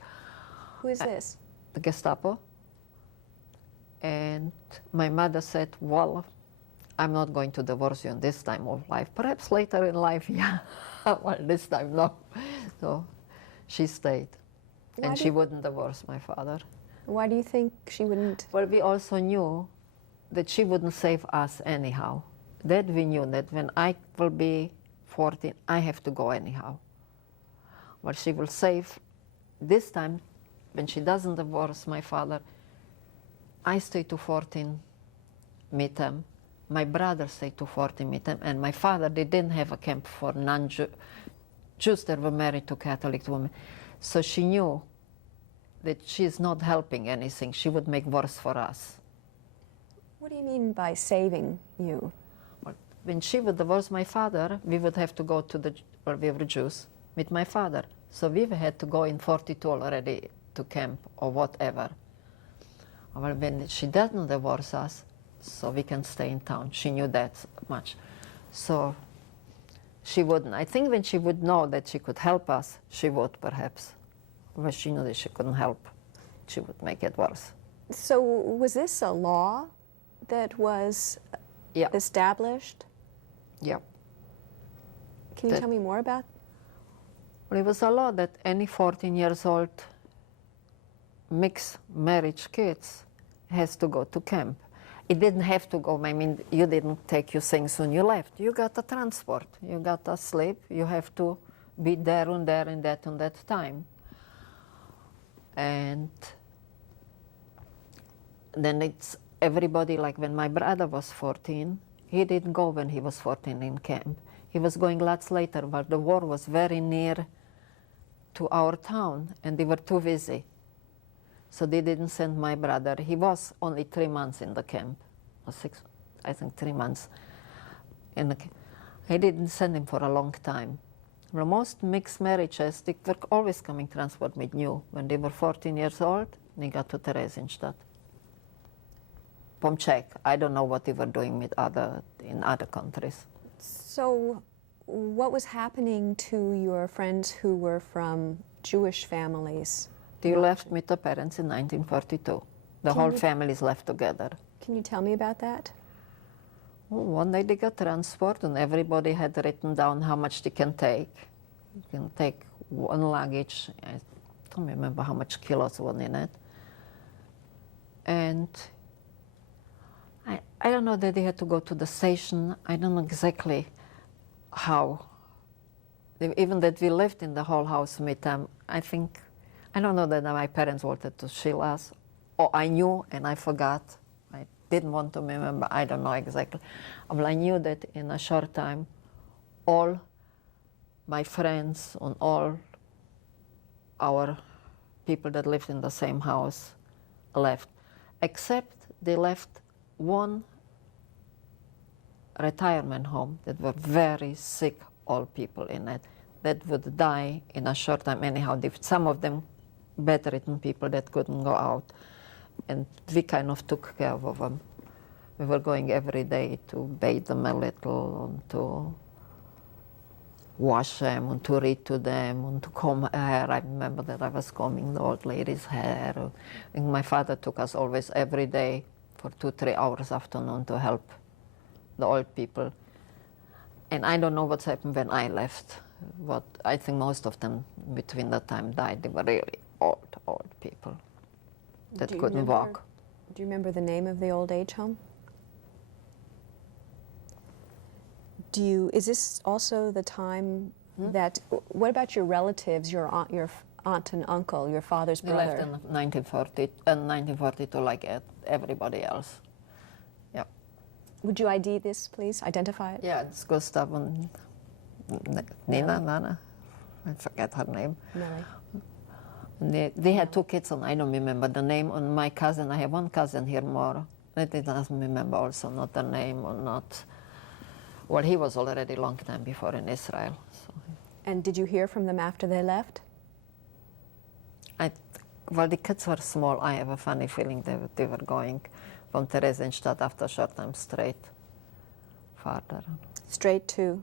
Who is this? The Gestapo. And my mother said, well, I'm not going to divorce you in this time of life. Perhaps later in life, yeah. Well, this time, no. So she stayed. And she wouldn't divorce my father. Why do you think she wouldn't? Well, we also knew that she wouldn't save us anyhow. That we knew that when I will be 14, I have to go anyhow. Well, she will save. This time, when she doesn't divorce my father, I stay to 14 with them. My brother stayed to 14 with them, and my father, they didn't have a camp for non-Jews that were married to Catholic women. So she knew that she's not helping anything. She would make worse for us. What do you mean by saving you? Well, when she would divorce my father, we would have to go to we were Jews, with my father. So we had to go in 42 already to camp or whatever. Well, when she doesn't divorce us, so we can stay in town. She knew that much. So she wouldn't. I think when she would know that she could help us, she would perhaps. But she knew that she couldn't help. She would make it worse. So was this a law that was established? Yeah. Can you tell me more about? Well, it was a law that any 14 years old mixed marriage kids has to go to camp. It didn't have to go. I mean, you didn't take your things when you left. You got a transport. You got a sleep. You have to be there and there and that time. And then it's everybody, like when my brother was 14, he didn't go when he was 14 in camp. He was going lots later, but the war was very near to our town, and they were too busy. So they didn't send my brother. He was only 3 months in the camp, or 6, I think 3 months. he didn't send him for a long time. Well, most mixed marriages, they were always coming transport with new. When they were 14 years old, they got to Theresienstadt. From Czech. I don't know what they were doing in other countries. So what was happening to your friends who were from Jewish families? They left with the parents in 1942. The whole families left together. Can you tell me about that? Well, one day they got transport and everybody had written down how much they can take. You can take one luggage. I don't remember how much kilos were in it. And I don't know that they had to go to the station. I don't know exactly how. Even that we lived in the whole house with them, I don't know that my parents wanted to shield us, or I knew and I forgot. I didn't want to remember, I don't know exactly. But I knew that in a short time, all my friends and all our people that lived in the same house left, except they left one retirement home that were very sick old people in it that would die in a short time anyhow. Some of them bedridden people that couldn't go out, and we kind of took care of them. We were going every day to bathe them a little, and to wash them, and to read to them, and to comb hair. I remember that I was combing the old lady's hair. And my father took us always every day for 2-3 hours afternoon to help the old people. And I don't know what's happened when I left. But I think most of them between that time died. They were really old people that couldn't walk. Do you remember the name of the old age home? Is this also the time that, what about your relatives, your aunt and uncle, your father's brother? They left in 1942 like everybody else. Yeah. Would you ID this, please? Identify it? Yeah, it's Gustav and Nana. I forget her name. They had 2 kids, and I don't remember the name. And my cousin, I have one cousin here more. That he doesn't remember also, not the name or not. Well, he was already a long time before in Israel. So. And did you hear from them after they left? Well, the kids were small. I have a funny feeling they were going from Theresienstadt after a short time straight farther. Straight to?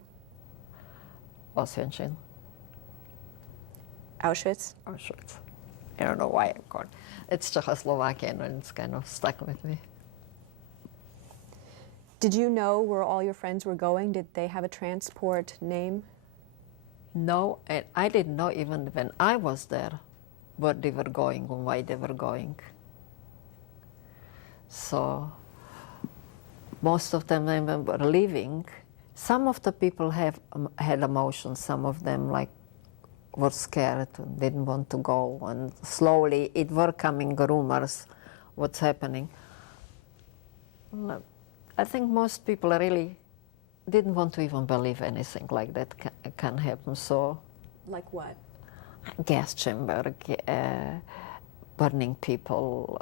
Auschwitz. Auschwitz? Auschwitz. I don't know why I called. It's Czechoslovakia, and it's kind of stuck with me. Did you know where all your friends were going? Did they have a transport name? No, and I didn't know even when I was there where they were going and why they were going. So most of them were leaving. Some of the people had emotions. Some of them were scared and didn't want to go. And slowly it were coming rumors what's happening. I think most people really didn't want to even believe anything like that can happen. So, like what? Gas chamber, burning people,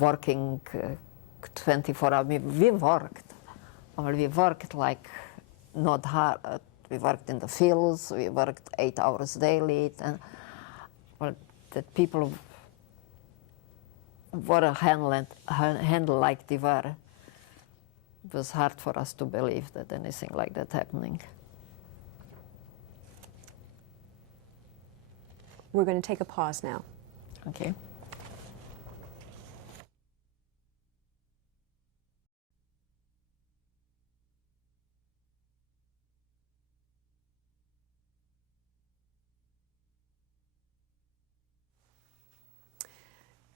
working 24 hours. We worked. We worked like not hard. We worked in the fields. We worked 8 hours daily. And well, that people were handled like they were. It was hard for us to believe that anything like that happening. We're going to take a pause now. Okay.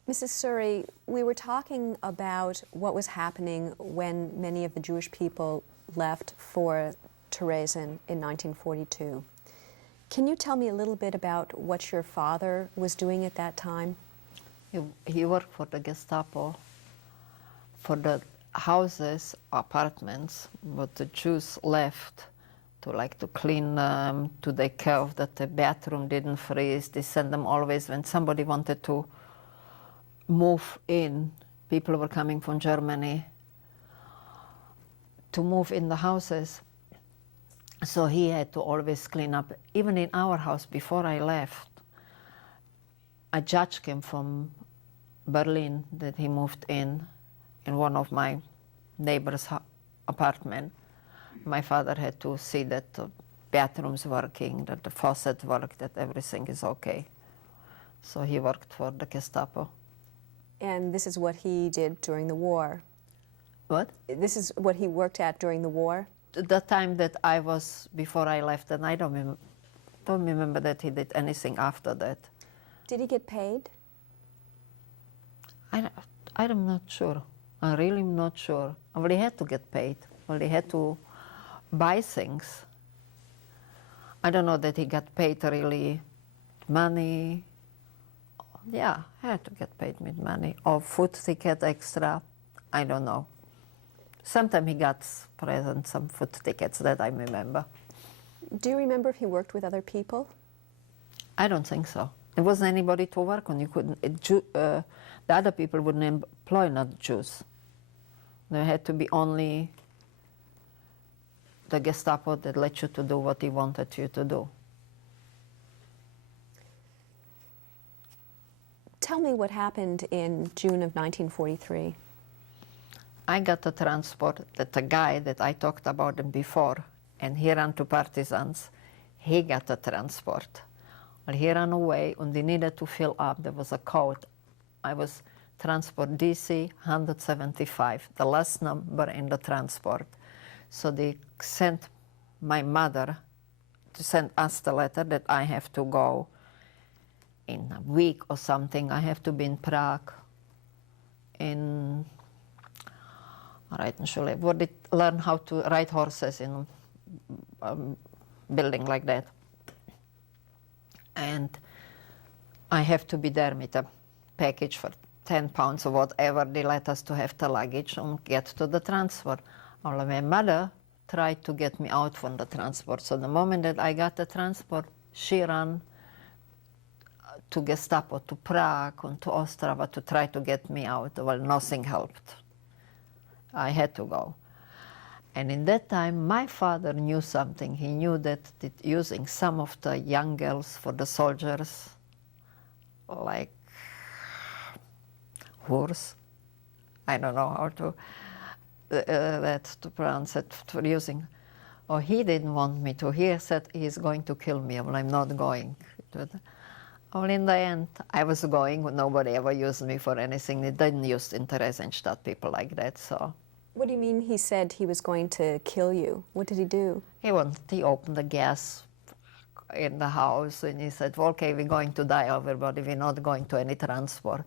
Mrs. Soury, we were talking about what was happening when many of the Jewish people left for Theresienstadt in 1942. Can you tell me a little bit about what your father was doing at that time? He worked for the Gestapo, for the houses, apartments, but the Jews left to clean them, to take care of that the bathroom didn't freeze. They sent them always when somebody wanted to move in. People were coming from Germany to move in the houses. So he had to always clean up. Even in our house, before I left, a judge came from Berlin that he moved in one of my neighbor's apartment. My father had to see that the bathrooms working, that the faucet worked, that everything is okay. So he worked for the Gestapo. And this is what he did during the war? What? This is what he worked at during the war? The time that I was, before I left, and I don't remember that he did anything after that. Did he get paid? I'm not sure. I'm really not sure. Well, he had to get paid. Well, he had to buy things. I don't know that he got paid really money. Yeah, he had to get paid with money. Or food ticket extra. I don't know. Sometimes he got present some food tickets that I remember. Do you remember if he worked with other people? I don't think so. There wasn't anybody to work on. You couldn't. The other people wouldn't employ not Jews. There had to be only the Gestapo that let you to do what he wanted you to do. Tell me what happened in June of 1943. I got a transport that the guy that I talked about him before, and he ran to partisans, he got a transport. Well, he ran away and they needed to fill up. There was a code. I was transport DC 175, the last number in the transport. So they sent my mother to send us the letter that I have to go in a week or something. I have to be in Prague in where they learn how to ride horses in a building like that. And I have to be there with a package for 10 pounds or whatever they let us to have the luggage and get to the transport. Well, my mother tried to get me out from the transport. So the moment that I got the transport, she ran to Gestapo, to Prague, and to Ostrava to try to get me out. Well, nothing helped. I had to go. And in that time, my father knew something. He knew that using some of the young girls for the soldiers, like whores, I don't know how to to pronounce it, for using. Or he didn't want me to. He said he's going to kill me. Well, I'm not going. Well, in the end, I was going. Nobody ever used me for anything. They didn't use in Theresienstadt people like that. So. What do you mean he said he was going to kill you? What did he do? He opened the gas in the house and he said, well, okay, we're going to die, everybody. We're not going to any transport.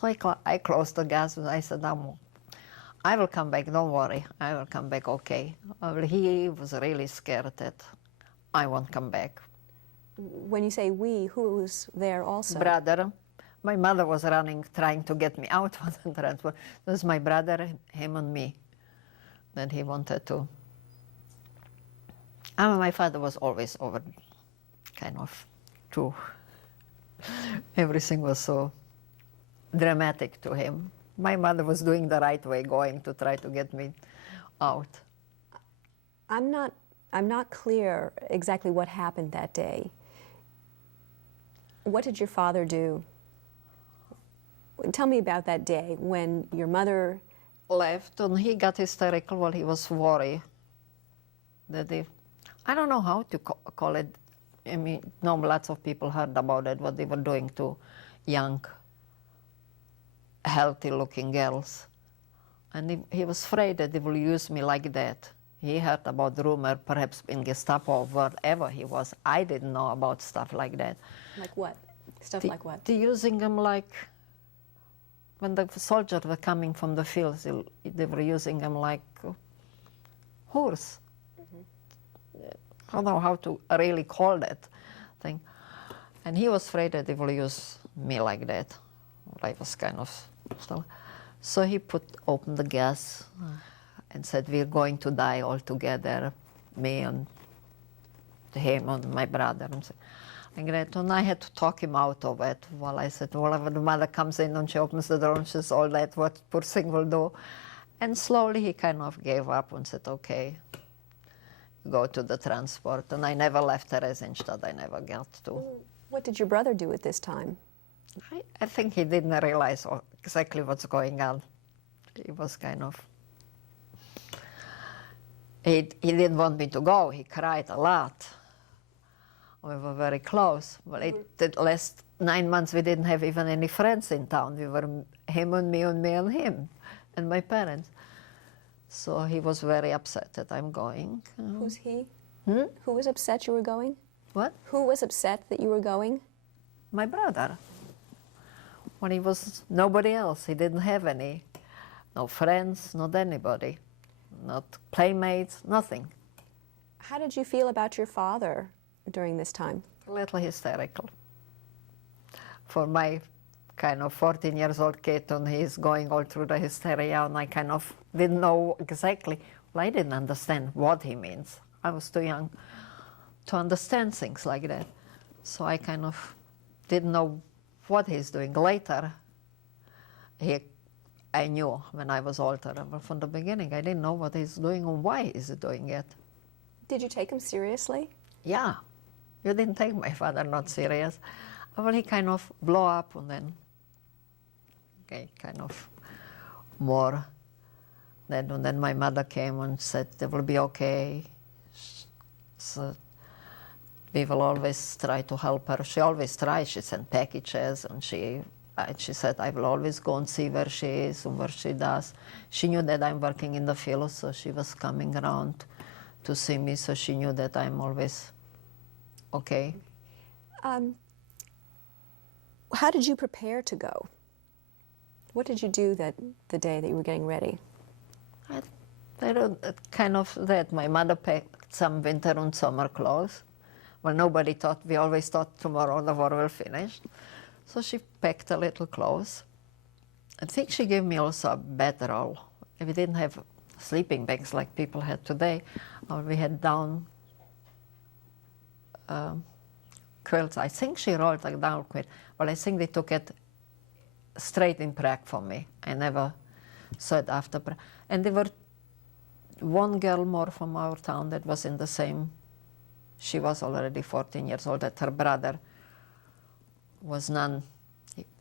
So I closed the gas and I said, I will come back, don't worry. I will come back, okay. Well, he was really scared that I won't come back. When you say we, who was there also? Brother. My mother was running, trying to get me out of the transport. It was my brother, him and me, that he wanted to. My father was always over, kind of, too. Everything was so dramatic to him. My mother was doing the right way, going to try to get me out. I'm not clear exactly what happened that day. What did your father do? Tell me about that day when your mother left and he got hysterical. Well, he was worried that I don't know how to call it. I mean, no, lots of people heard about it, what they were doing to young, healthy-looking girls. And he was afraid that they will use me like that. He heard about the rumor, perhaps in Gestapo or wherever he was. I didn't know about stuff like that. Like what? Stuff like what? They're using them like, when the soldiers were coming from the fields, they were using them like horse. Mm-hmm. I don't know how to really call that thing. And he was afraid that they will use me like that. I was kind of stuff. So he opened the gas and said, we're going to die all together, me and him and my brother. And I had to talk him out of it. Well, I said, well, when the mother comes in and she opens the door and says all that, what poor thing will do. And slowly he kind of gave up and said, okay, go to the transport. And I never left Theresienstadt. I never got to. What did your brother do at this time? I think he didn't realize exactly what's going on. He was kind of... He didn't want me to go. He cried a lot. We were very close. Well, the last 9 months we didn't have even any friends in town. We were him and me and me and him and my parents. So he was very upset that I'm going. Who's he? Hmm? Who was upset you were going? What? Who was upset that you were going? My brother. When he was nobody else. He didn't have any. No friends, not anybody. Not playmates, nothing. How did you feel about your father during this time? A little hysterical. For my kind of 14 years old kid, and he's going all through the hysteria, and I kind of didn't know exactly. Well, I didn't understand what he means. I was too young to understand things like that. So I kind of didn't know what he's doing. Later, I knew when I was older, but from the beginning I didn't know what he's doing and why he's doing it. Did you take him seriously? Yeah, you didn't take my father not serious. Well, he kind of blew up and then, okay, kind of more. And then my mother came and said, it will be okay. So we will always try to help her. She always tries. She sent packages, and she said, I will always go and see where she is and what she does. She knew that I'm working in the field, so she was coming around to see me, so she knew that I'm always okay. How did you prepare to go? What did you do the day that you were getting ready? I don't, kind of that. My mother packed some winter and summer clothes. Well, nobody thought, we always thought tomorrow the war will finish. So she packed a little clothes. I think she gave me also a bed roll. We didn't have sleeping bags like people had today. We had down quilts. I think she rolled a down quilt. Well, I think they took it straight in Prague for me. I never saw it after Prague. And there were one girl more from our town that was in the same. She was already 14 years old, that her brother was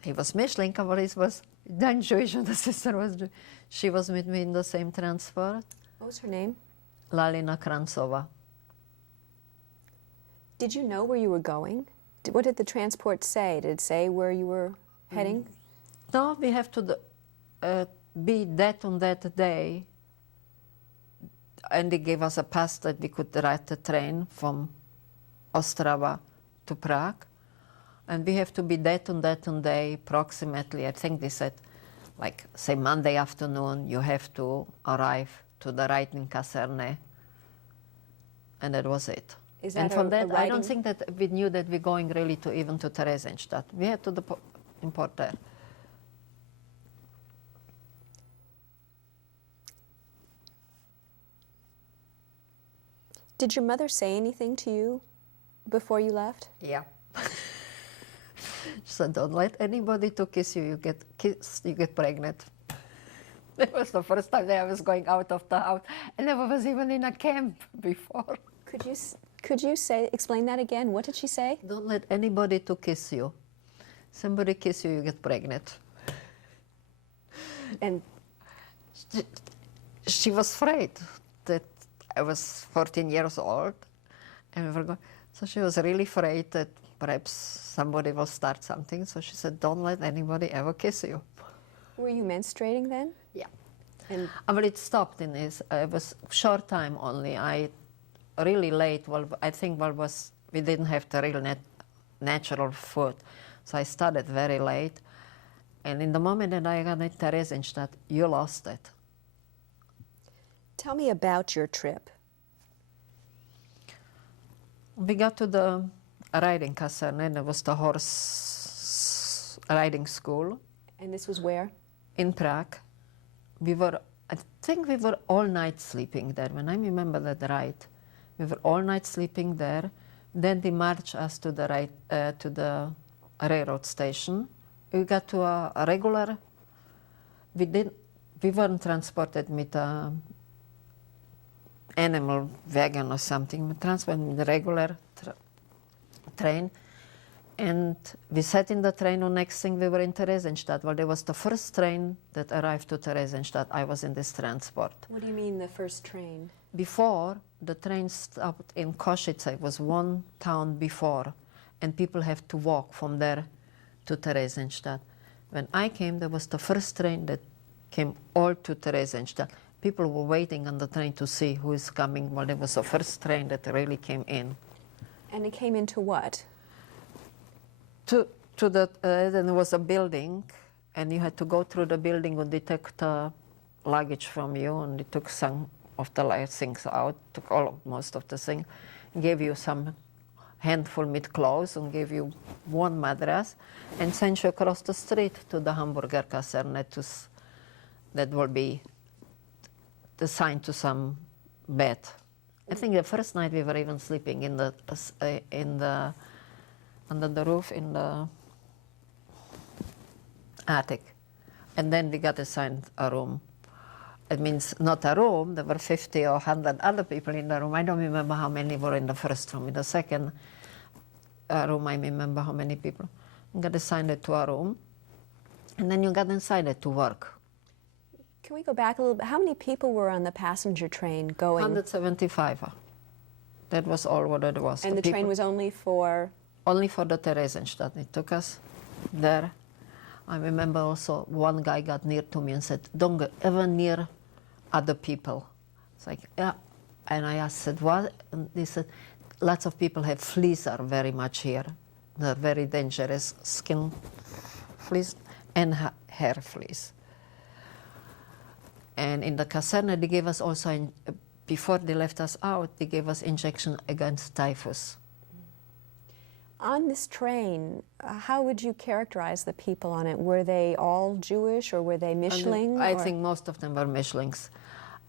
he was Mischlinka, but he was non-Jewish, and the sister was Jewish. She was with me in the same transport. What was her name? Lalina Krantsova. Did you know where you were going? What did the transport say? Did it say where you were heading? No, we have to be that on that day. And they gave us a pass that we could ride the train from Ostrava to Prague. And we have to be that on day, approximately, I think they said, like, say Monday afternoon, you have to arrive to the riding kaserne. And that was it. Is that and from that, I riding... don't think that we knew that we're going really to even to Theresienstadt. We had to import there. Did your mother say anything to you before you left? Yeah. She said, don't let anybody to kiss you. You get kissed, you get pregnant. That was the first time that I was going out of the house. I never was even in a camp before. Could you explain that again? What did she say? Don't let anybody to kiss you. Somebody kiss you, you get pregnant. And she was afraid that I was 14 years old, and we were going. So she was really afraid that perhaps somebody will start something. So she said, don't let anybody ever kiss you. Were you menstruating then? Yeah. And Well, it stopped in this. It was short time only. I really late. Well, I think we didn't have the real natural food, so I started very late. And in the moment that I got in Theresienstadt, you lost it. tell me about your trip. We got to the riding kaserne, and it was the horse riding school. And this was where? In Prague. I think we were all night sleeping there, when I remember that right. We were all night sleeping there. Then they marched us to the railroad station. We got to a regular, we weren't transported with a animal wagon or something. We transported with a regular train. And we sat in the train, and next thing we were in Theresienstadt. Well, there was the first train that arrived to Theresienstadt. I was in this transport. What do you mean, the first train? Before, the train stopped in Košice. It was one town before, and people have to walk from there to Theresienstadt. When I came, there was the first train that came all to Theresienstadt. People were waiting on the train to see who is coming. Well, there was the first train that really came in. And it came into what? Then there was a building, and you had to go through the building and detect luggage from you, and they took some of the things out, took most of the things, gave you some handful with clothes, and gave you one mattress, and sent you across the street to the Hamburger Kaserne. That will be assigned to some bed. I think the first night we were even sleeping under the roof in the attic. And then we got assigned a room. It means not a room, there were 50 or 100 other people in the room. I don't remember how many were in the first room. In the second room, I remember how many people. You got assigned to a room, and then you got assigned to work. Can we go back a little bit? How many people were on the passenger train going? 175. That was all what it was. And the train was only for? Only for the Theresienstadt. It took us there. I remember also one guy got near to me and said, "Don't go ever near other people." It's like, yeah. And I said, what? And they said, lots of people have fleas are very much here. They're very dangerous, skin fleas and hair fleas. And in the Kaserne, they gave us also, before they left us out, they gave us injection against typhus. On this train, how would you characterize the people on it? Were they all Jewish, or were they Mischling? I think most of them were Mischlings.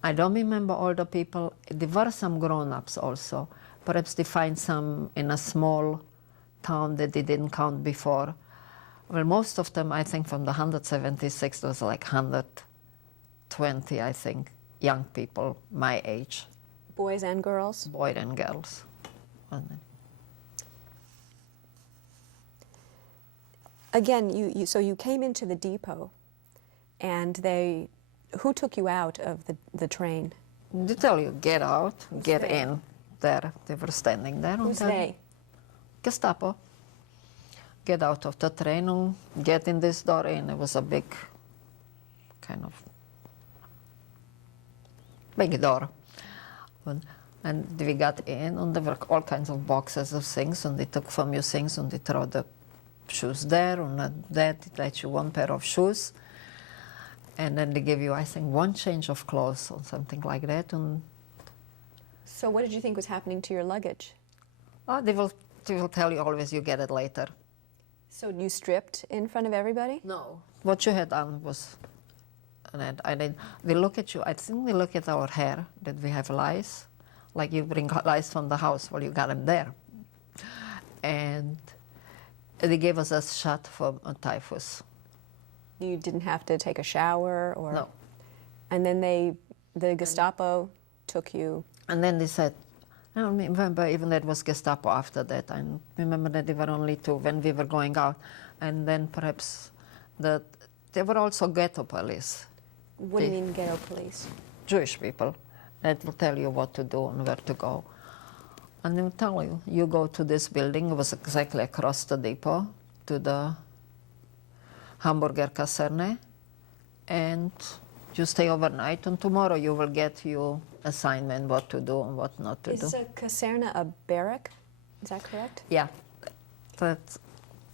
I don't remember all the people. There were some grown-ups also. Perhaps they find some in a small town that they didn't count before. Well, most of them, I think, from the 176, there was like 120, I think, young people my age. Boys and girls? Boys and girls. Again, so you came into the depot, and who took you out of the train? They tell you, get out, get they? in. There, they were standing there. Who's they? Gestapo. Get out of the train and get in this door in. It was a big, kind of, big door. And we got in, and there were all kinds of boxes of things, and they took from you things, and they throw the shoes there, and that they let you one pair of shoes. And then they give you, I think, one change of clothes or something like that. And so what did you think was happening to your luggage? oh, they will tell you always you get it later. So you stripped in front of everybody? No. What you had on was, they look at you, I think they look at our hair, that we have lice, like you bring lice from the house, well, you got them there. And they gave us a shot for typhus. You didn't have to take a shower? Or? No. And then the Gestapo took you? And then they said, I don't remember even that was Gestapo after that. I remember that they were only two when we were going out. And then perhaps there were also ghetto police. What do you mean ghetto police? Jewish people that will tell you what to do and where to go. And they will tell you, you go to this building, it was exactly across the depot, to the Hamburger Kaserne, and you stay overnight, and tomorrow you will get your assignment, what to do and what not to do. Is a caserna a barrack? Is that correct? Yeah. But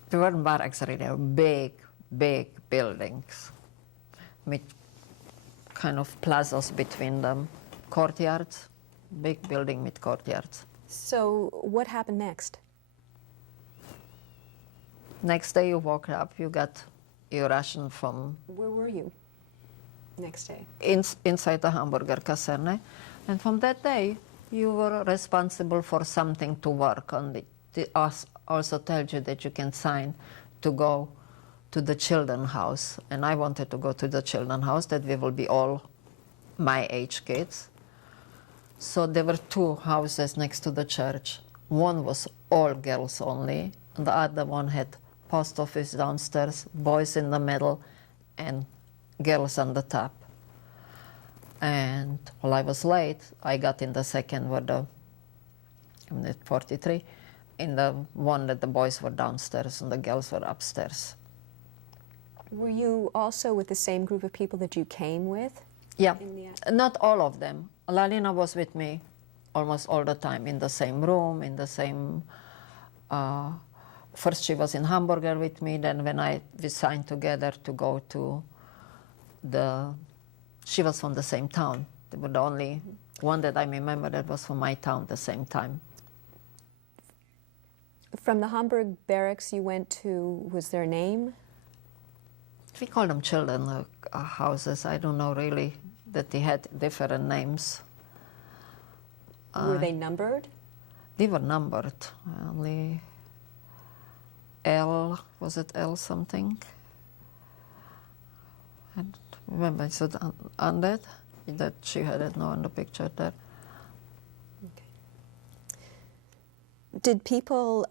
they weren't barracks really, they were big, big buildings with kind of plazas between them, courtyards, big building with courtyards. So what happened next? Next day you woke up, you got your ration from... Where were you next day? Inside the Hamburger Kaserne. And from that day, you were responsible for something to work on. They also told you that you can sign to go to the children's house, and I wanted to go to the children's house, that we will be all my age kids. So there were two houses next to the church. One was all girls only, and the other one had post office downstairs, boys in the middle, and girls on the top. And while I was late, I got in the second where I'm at 43, in the one that the boys were downstairs and the girls were upstairs. Were you also with the same group of people that you came with? Yeah, not all of them. Lalina was with me almost all the time, in the same room, in the same... first she was in Hamburger with me, then when we signed together to go to she was from the same town. They were the only one that I remember that was from my town the same time. From the Hamburg barracks you went to, was their name? We call them children houses. I don't know really that they had different names. Were they numbered? They were numbered. Only L, was it L something? I don't remember. So on that she had it now on the picture there. Okay. Did people,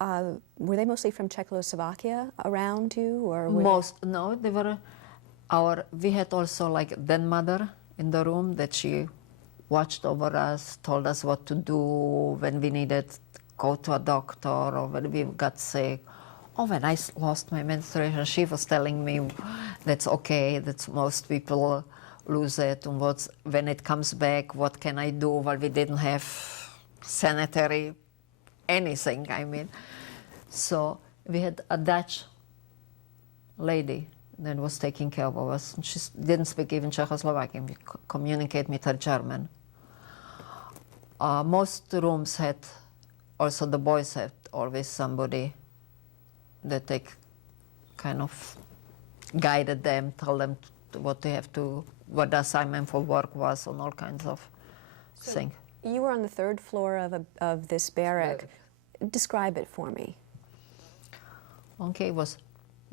were they mostly from Czechoslovakia around you, or No, they were we had also like a then mother in the room that she watched over us, told us what to do when we needed to go to a doctor or when we got sick. Oh, when I lost my menstruation, she was telling me that's okay, that most people lose it, and when it comes back, what can I do? Well, we didn't have sanitary anything, I mean. So we had a Dutch lady that was taking care of us. She didn't speak even Czechoslovakian. We communicate with her German. Most rooms had, also the boys had always somebody that they kind of guided them, told them what they have to, what the assignment for work was, and all kinds of things. You were on the third floor of this barrack. Describe it for me. Okay, it was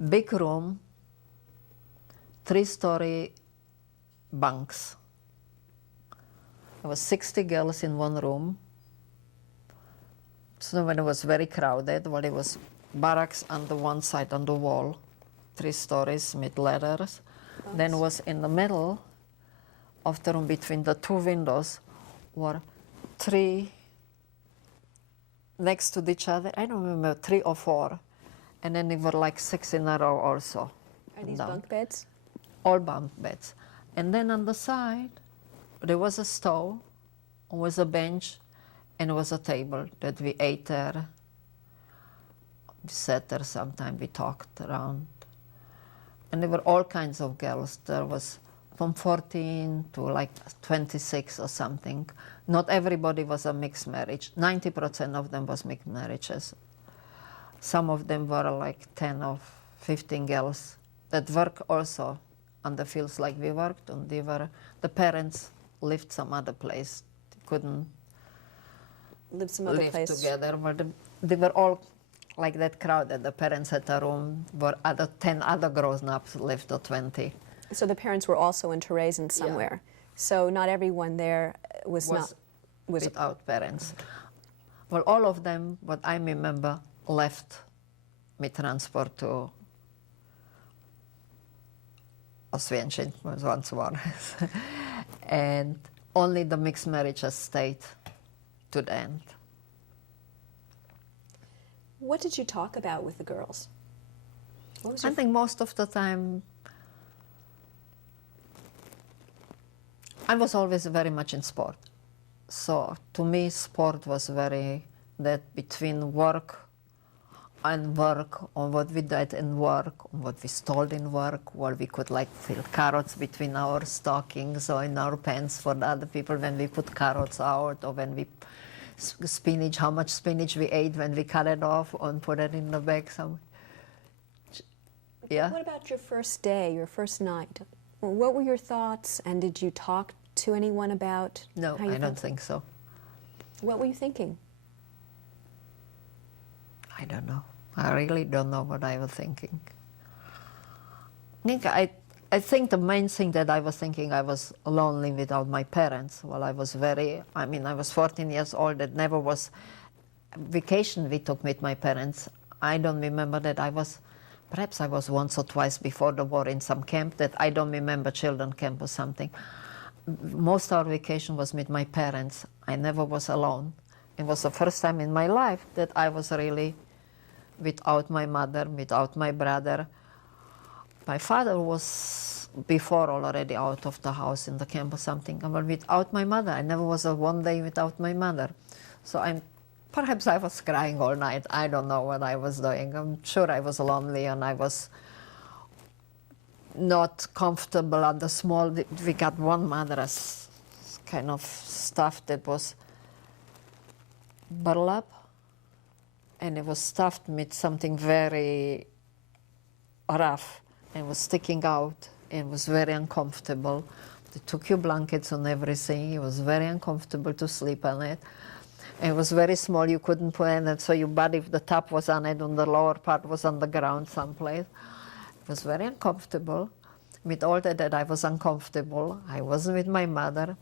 big room, 3-story bunks. There was 60 girls in one room. So when it was very crowded, well, it was barracks on the one side on the wall, 3 stories with ladders. Nice. Then was in the middle of the room between the two windows were 3 next to each other. I don't remember, 3 or 4. And then there were like 6 in a row also. Are these bunk beds? All bunk beds. And then on the side, there was a stove, there was a bench, and there was a table that we ate there. We sat there sometime, we talked around. And there were all kinds of girls. There was from 14 to like 26 or something. Not everybody was a mixed marriage. 90% of them was mixed marriages. Some of them were like 10 or 15 girls that work also on the fields like we worked, and the parents lived some other place. They couldn't live some other place together, but they were all like that crowded. The parents had a room where 10 other grown-ups lived, or 20. So the parents were also in Theresienstadt somewhere. Yeah. So not everyone there was without parents. Well, all of them, what I remember, left me transport to Oswiecim once more. And only the mixed marriages stayed to the end. What did you talk about with the girls? I think most of the time I was always very much in sport. So to me sport was very, that between work and work, on what we did in work, on what we stole in work, where we could like fill carrots between our stockings or in our pants for the other people when we put carrots out, or when we spinach, how much spinach we ate when we cut it off and put it in the bag somewhere. Yeah. What about your first day, your first night? What were your thoughts, and did you talk to anyone about No, how you I don't think so. What were you thinking? I don't know. I really don't know what I was thinking. I think the main thing that I was thinking, I was lonely without my parents. Well, I was 14 years old. It never was vacation we took with my parents. I don't remember that perhaps I was once or twice before the war in some camp that I don't remember, children camp or something. Most of our vacation was with my parents. I never was alone. It was the first time in my life that I was really without my mother, without my brother. My father was before already out of the house in the camp or something. But without my mother, I never was one day without my mother. So perhaps I was crying all night. I don't know what I was doing. I'm sure I was lonely and I was not comfortable at the small. We got one mattress, kind of stuff that was burlap, and it was stuffed with something very rough and was sticking out. It was very uncomfortable. They took your blankets and everything. It was very uncomfortable to sleep on it. It was very small. You couldn't put in it, so your body, the top was on it, and the lower part was on the ground someplace. It was very uncomfortable. With all that I was uncomfortable. I wasn't with my mother.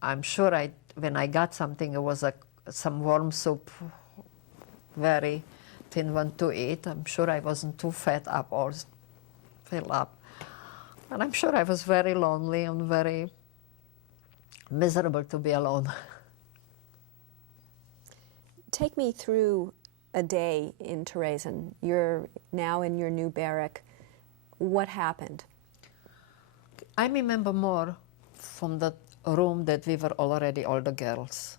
I'm sure when I got something, it was some warm soup, very thin one to eat. I'm sure I wasn't too fat up or filled up. And I'm sure I was very lonely and very miserable to be alone. Take me through a day in Theresienstadt. You're now in your new barrack. What happened? I remember more from the room that we were already all the girls.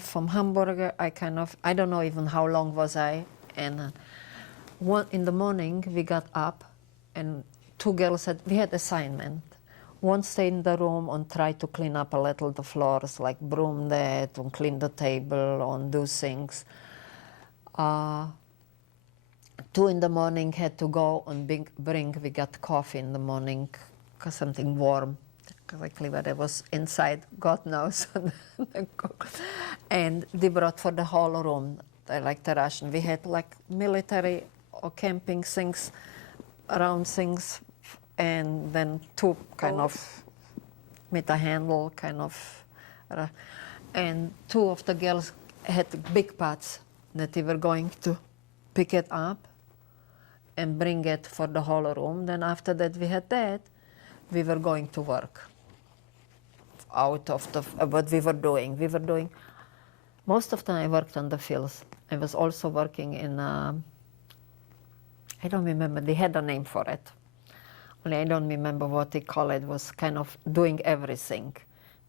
From Hamburg, I don't know even how long was I. And in the morning we got up and two girls we had assignment. One stayed in the room and tried to clean up a little the floors, like broom that, and clean the table, and do things. Two in the morning had to go and we got coffee in the morning, something warm, exactly what it was inside, God knows. And they brought for the whole room, like the Russian. We had like military or camping things, around things, and then two kind of with a handle, and two of the girls had big pots that they were going to pick it up and bring it for the whole room. Then after that we were going to work out of what we were doing. Most of the time I worked on the fields. I was also working in, I don't remember, they had a name for it. Only I don't remember what they call it. It was kind of doing everything.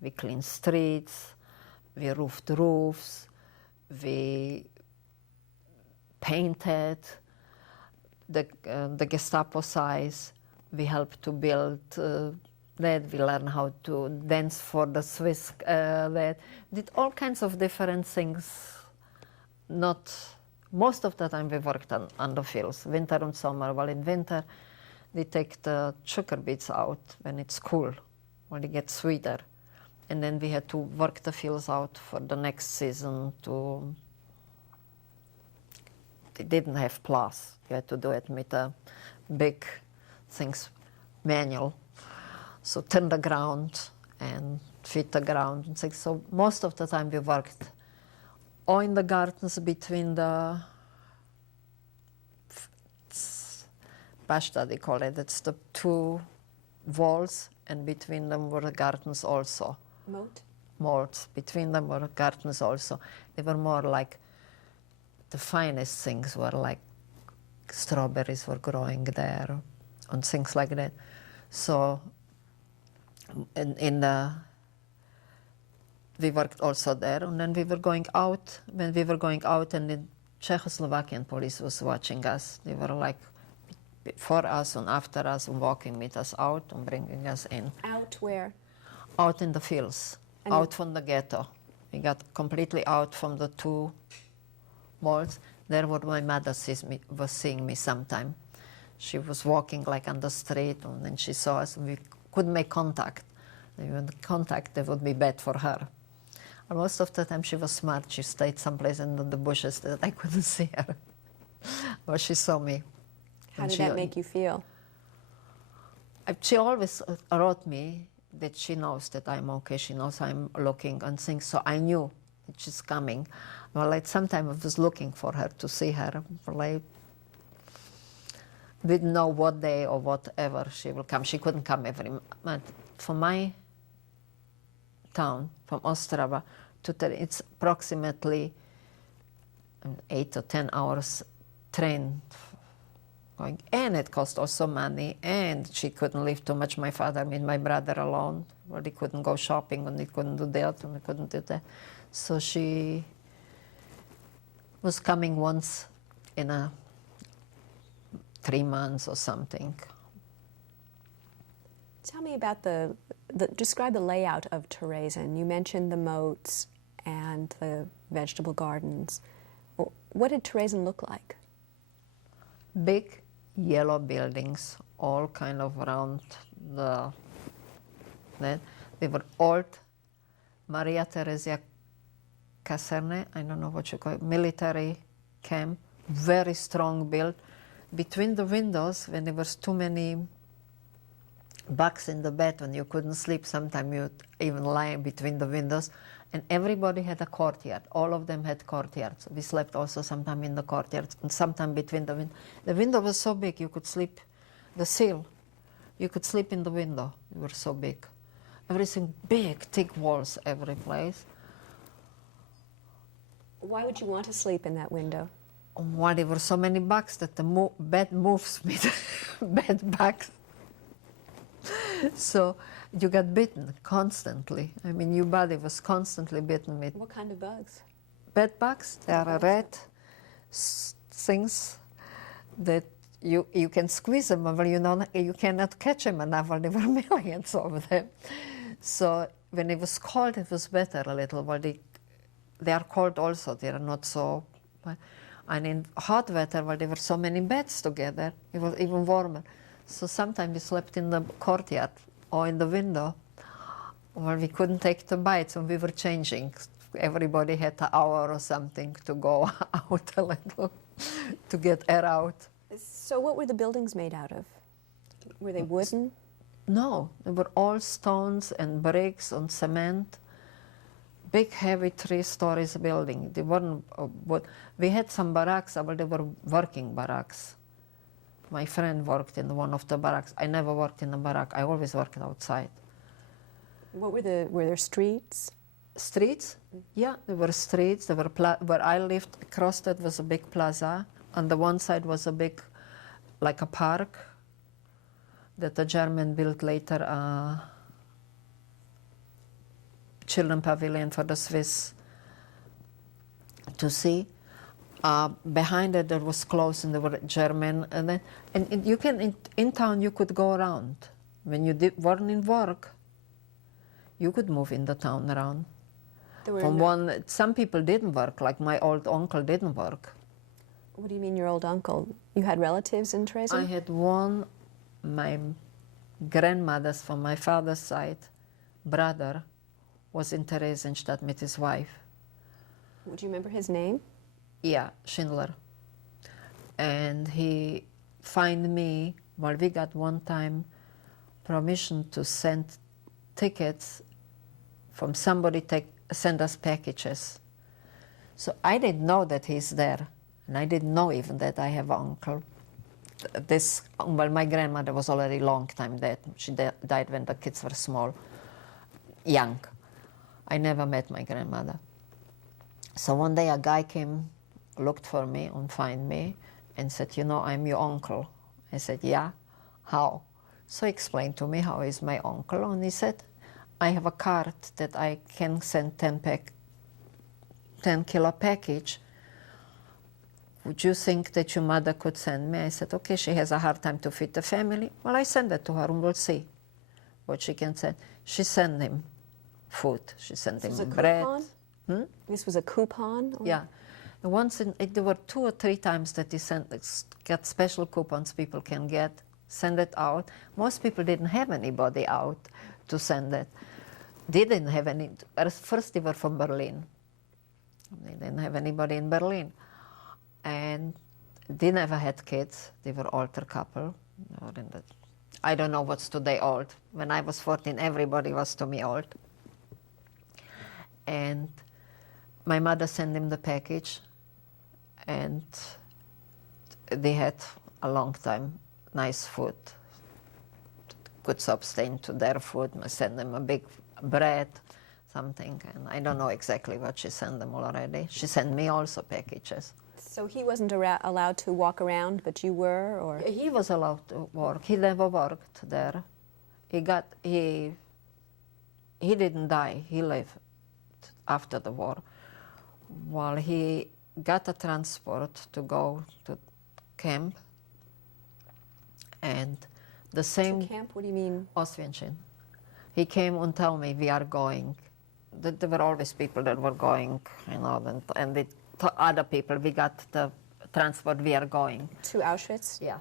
We cleaned streets, we roofed roofs, we painted the Gestapo size. We helped to build that. We learned how to dance for the Swiss. Did all kinds of different things. Most of the time we worked on the fields, winter and summer. Well, in winter, they take the sugar beets out when it's cool, when it gets sweeter. And then we had to work the fields out for the next season. They didn't have plows. You had to do it with a big things, manual. So turn the ground and feed the ground and things. So most of the time we worked or in the gardens between the Bashta, they call it. It's the two walls, and between them were the gardens also. Moats. Between them were gardens also. They were more like the finest things were like strawberries were growing there and things like that. So we worked also there, and then we were going out. When we were going out, and the Czechoslovakian police was watching us. They were like before us and after us, and walking with us out and bringing us in. Out where? Out in the fields, out from the ghetto. We got completely out from the two malls. There where my mother was seeing me sometime. She was walking like on the street, and then she saw us, and we couldn't make contact. Even contact, that would be bad for her. And most of the time she was smart. She stayed someplace in the bushes that I couldn't see her. But she saw me. How did that make you feel? She always wrote me that she knows that I'm okay, she knows I'm looking and things, so I knew that she's coming. Well, like sometimes I was looking for her to see her, but I didn't know what day or whatever she will come. She couldn't come every month. From my town, from Ostrava, it's approximately 8 or 10 hours train going, and it cost also money, and she couldn't live too much. My father, I mean my brother alone, well, he couldn't go shopping, and he couldn't do that, and he couldn't do that. So she was coming once in 3 months or something. Tell me about describe the layout of Theresienstadt. You mentioned the moats and the vegetable gardens. What did Theresienstadt look like? Big yellow buildings, all kind of around they were old Maria Theresia Kaserne, I don't know what you call it, military camp, very strong build. Between the windows, when there was too many bugs in the bed, when you couldn't sleep, sometimes you'd even lie between the windows, and everybody had a courtyard. All of them had courtyards. We slept also sometimes in the courtyards, and sometimes between the windows. The window was so big you could sleep, the sill, you could sleep in the window. They were so big. Everything big, thick walls every place. Why would you want to sleep in that window? Why there were so many bugs that the bed moves with bed bugs. So you got bitten constantly. I mean, your body was constantly bitten with. What kind of bugs? Bed bugs. They are red things that you can squeeze them, but you cannot catch them enough. There were millions of them. So when it was cold, it was better a little. But they are cold also. They are not so. And in hot weather, there were so many beds together, it was even warmer. So sometimes we slept in the courtyard or in the window, or we couldn't take the bites when we were changing. Everybody had an hour or something to go out a little, to get air out. So what were the buildings made out of? Were they wooden? No, they were all stones and bricks and cement. Big, heavy 3 stories building. They weren't, we had some barracks, but they were working barracks. My friend worked in one of the barracks. I never worked in a barrack. I always worked outside. Were there streets? Streets? Yeah, there were streets. There were where I lived, across that was a big plaza. On the one side was a big, like a park, that the German built later, children pavilion for the Swiss to see. Behind it, there was close, and there were German, and you can in town you could go around. When you weren't in work, you could move in the town around. Some people didn't work, like my old uncle didn't work. What do you mean, your old uncle? You had relatives in Theresienstadt? I had one, my grandmother's from my father's side, brother, was in Theresienstadt with his wife. Do you remember his name? Yeah, Schindler. And he found me, well, we got one time permission to send tickets from somebody send us packages. So I didn't know that he's there, and I didn't know even that I have an uncle. My grandmother was already a long time dead. She died when the kids were small, young. I never met my grandmother. So one day a guy came, looked for me and found me and said, I'm your uncle. I said, yeah, how? So he explained to me how he's my uncle, and he said, I have a card that I can send 10 kilo package. Would you think that your mother could send me? I said, okay, she has a hard time to feed the family. Well, I send it to her and we'll see what she can send. She sent him food. She sent him bread. This was a coupon? Or? Yeah. There were 2 or 3 times that he got special coupons people can get, send it out. Most people didn't have anybody out to send it. They didn't have any. First, they were from Berlin. They didn't have anybody in Berlin. And they never had kids. They were older couple. I don't know what's today old. When I was 14, everybody was to me old. And my mother sent him the package, and they had a long time nice food, could sustain to their food. I sent them a big bread, something, and I don't know exactly what she sent them already. She sent me also packages. So he wasn't allowed to walk around, but you were, or? He was allowed to work. He never worked there. He didn't die. He lived after the war. While he got a transport to go to camp, and the same... To camp? What do you mean? Oswiecim. He came and told me, we are going. There were always people that were going, you know, and they other people, we got the transport, we are going. To Auschwitz? Yeah.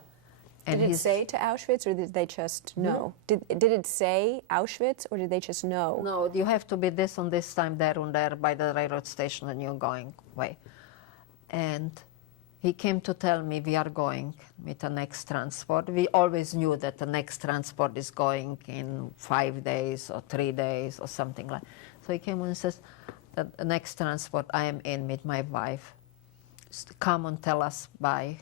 And did it say to Auschwitz, or did they just know? No. Did it say Auschwitz, or did they just know? No, you have to be this on this time, there and there, by the railroad station, and you're going away. And he came to tell me we are going with the next transport. We always knew that the next transport is going in 5 days or 3 days or something like. So he came and says, the next transport I am in with my wife. Come and tell us bye.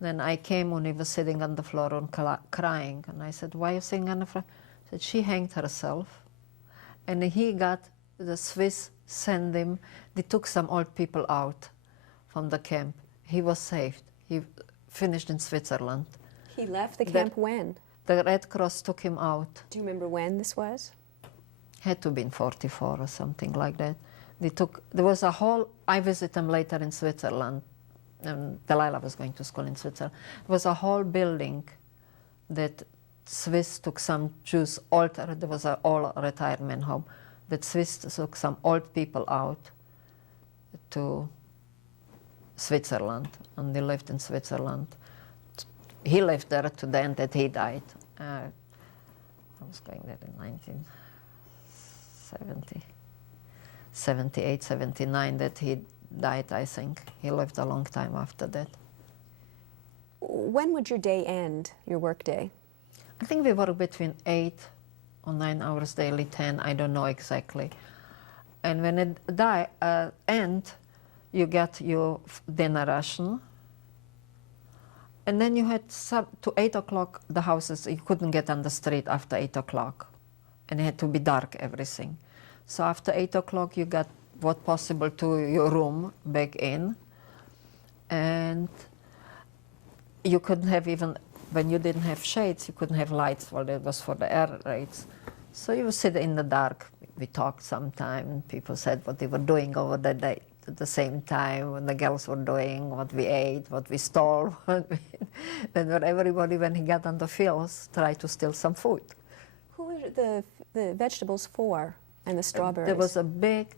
Then I came and he was sitting on the floor and crying. And I said, why are you sitting on the floor? He said, she hanged herself. And he got, the Swiss sent him, they took some old people out from the camp. He was saved. He finished in Switzerland. He left the camp when? The Red Cross took him out. Do you remember when this was? Had to be in 44 or something like that. There was a whole, I visited them later in Switzerland, and Delilah was going to school in Switzerland. There was a whole building that Swiss took some Jews, there was an old retirement home, that Swiss took some old people out to Switzerland, and they lived in Switzerland. He lived there to the end that he died. I was going there in 78, 79, that he died, I think. He lived a long time after that. When would your day end, your work day? I think we work between 8 or 9 hours daily, 10, I don't know exactly. And when it ends, you get your dinner ration. And then you had to 8 o'clock, the houses, you couldn't get on the street after 8 o'clock. And it had to be dark, everything. So after 8 o'clock, you got what possible to your room back in. And you couldn't have even, when you didn't have shades, you couldn't have lights, well, that was for the air raids. So you would sit in the dark. We talked sometime, people said what they were doing over the day at the same time, when the girls were doing, what we ate, what we stole. Then everybody, when he got on the fields, tried to steal some food. Who were the vegetables for, and the strawberries? There was a big,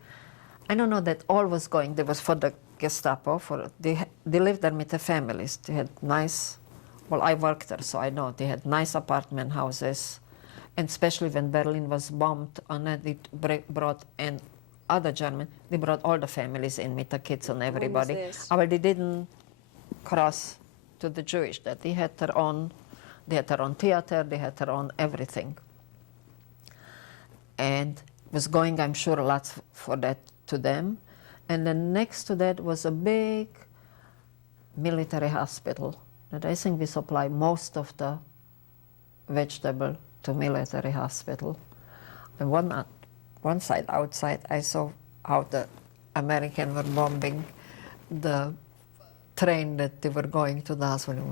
I don't know that all was going, there was for the Gestapo, they lived there with the families. They had nice, well, I worked there, so I know, they had nice apartment houses, and especially when Berlin was bombed, and it brought in other German, they brought all the families in with the kids and everybody. When was this? Well, they didn't cross to the Jewish, that they had their own theater, they had their own everything. And was going, I'm sure, lots for that to them. And then next to that was a big military hospital that I think we supply most of the vegetable to military hospital. And one side outside, I saw how the Americans were bombing the train that they were going to the hospital.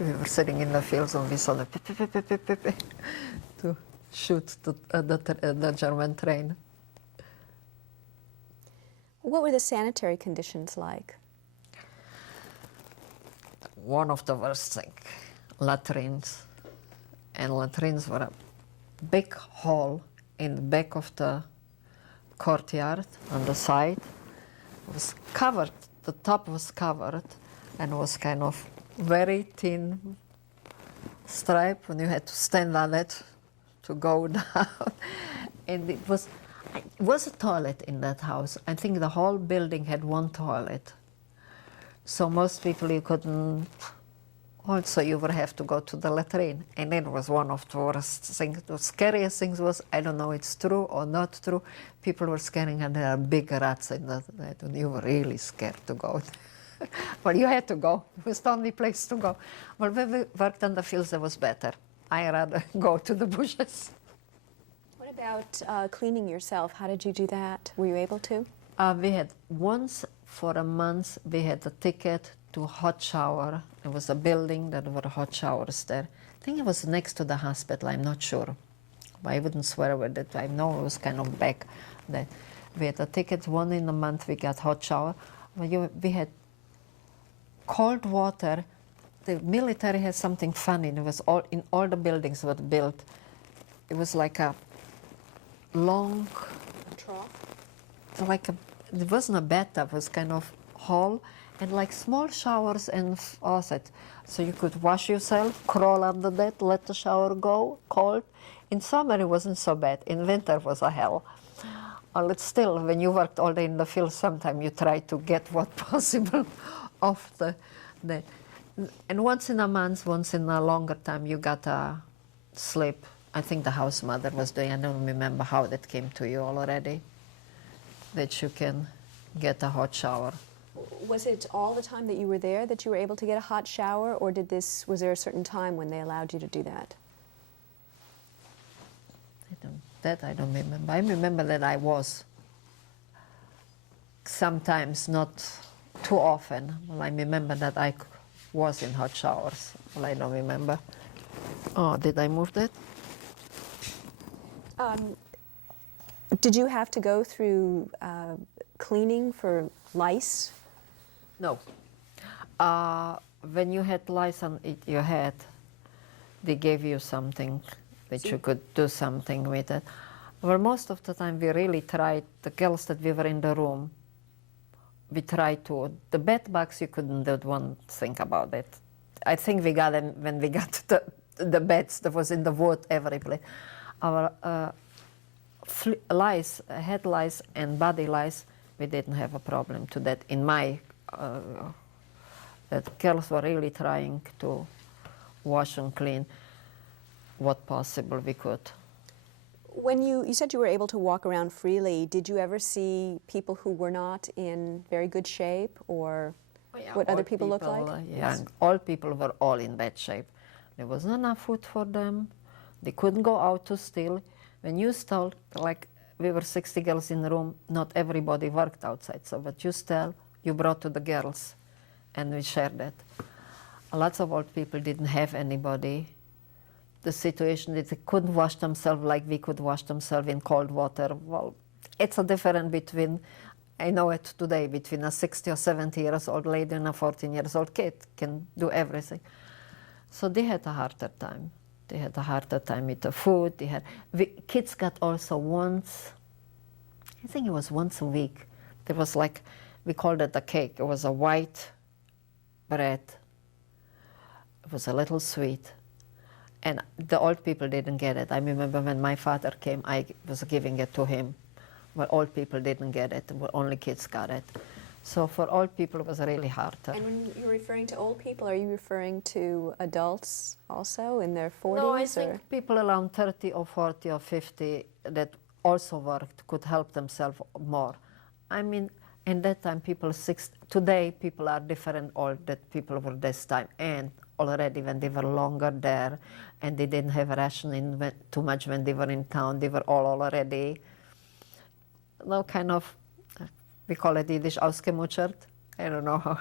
We were sitting in the fields and we saw the to shoot the German train. What were the sanitary conditions like? One of the worst things, latrines. And latrines were a big hole in the back of the courtyard on the side. It was covered, the top was covered, and was kind of very thin stripe, and you had to stand on it to go down. And it was a toilet in that house. I think the whole building had one toilet. So most people, you couldn't Also, you would have to go to the latrine, and it was one of the worst things. The scariest things was, I don't know it's true or not true, people were scaring and there are big rats in that, and you were really scared to go. Well, you had to go. It was the only place to go. Well, when we worked on the fields, it was better. I rather go to the bushes. What about cleaning yourself? How did you do that? Were you able to? We had once for a month, we had a ticket to hot shower. It was a building that were hot showers there. I think it was next to the hospital, I'm not sure. I wouldn't swear with it. I know it was kind of back there. We had a ticket, one in a month we got hot shower. We had cold water. The military had something funny. It was all in all the buildings were built. It was like a long Trough? it wasn't a bathtub, it was kind of hall and like small showers and faucet. So you could wash yourself, crawl under that, let the shower go, cold. In summer it wasn't so bad, in winter it was a hell. Well, it's still, when you worked all day in the field, sometimes you try to get what possible off the. And once in a month, once in a longer time, you got a sleep. I think the house mother was doing, I don't remember how that came to you already, that you can get a hot shower. Was it all the time that you were there that you were able to get a hot shower, or was there a certain time when they allowed you to do that? I don't remember. I remember that I was sometimes, not too often. Well, I remember that I was in hot showers. Well, I don't remember. Oh, did I move that? Did you have to go through cleaning for lice? No. When you had lice on your head, they gave you something that you could do something with it. Well, most of the time we really tried, the girls that we were in the room, we tried to, the bed bugs you couldn't do one thing about it. I think we got them when we got the beds that was in the wood every place. Our lice, head lice and body lice, we didn't have a problem to that. In my, that girls were really trying to wash and clean what possible we could. When you said you were able to walk around freely, did you ever see people who were not in very good shape, or what other people looked like? Yeah, all people were all in bad shape. There wasn't enough food for them. They couldn't go out to steal. When you stole, like we were 60 girls in the room, not everybody worked outside. So what you stole, you brought to the girls, and we shared it. Lots of old people didn't have anybody. The situation that they couldn't wash themselves like we could wash themselves in cold water. Well, it's a difference between, I know it today, between a 60 or 70 years old lady and a 14 years old kid can do everything. So they had a harder time. They had a harder time with the food. Kids got also once, I think it was once a week. There was like, we called it a cake. It was a white bread. It was a little sweet. And the old people didn't get it. I remember when my father came, I was giving it to him. Well, old people didn't get it. Only kids got it. So for old people, it was really hard. And when you're referring to old people, are you referring to adults also in their 40s? No, I think people around 30 or 40 or 50 that also worked could help themselves more. I mean, in that time, today people are different old that people were this time. And already when they were longer there and they didn't have rationing too much when they were in town, they were all already, kind of, we call it Yiddish, ausgemuttert. I don't know how,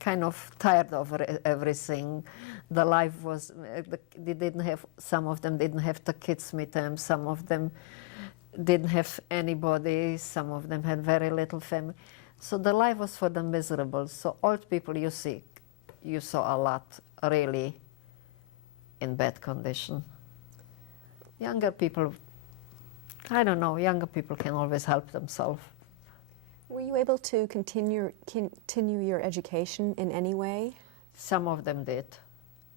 kind of tired of everything. The life was, they didn't have, some of them didn't have the kids with them, some of them didn't have anybody, some of them had very little family. So the life was for them miserable. So old people you saw a lot really in bad condition. Younger people, I don't know, younger people can always help themselves. Were you able to continue your education in any way? Some of them did.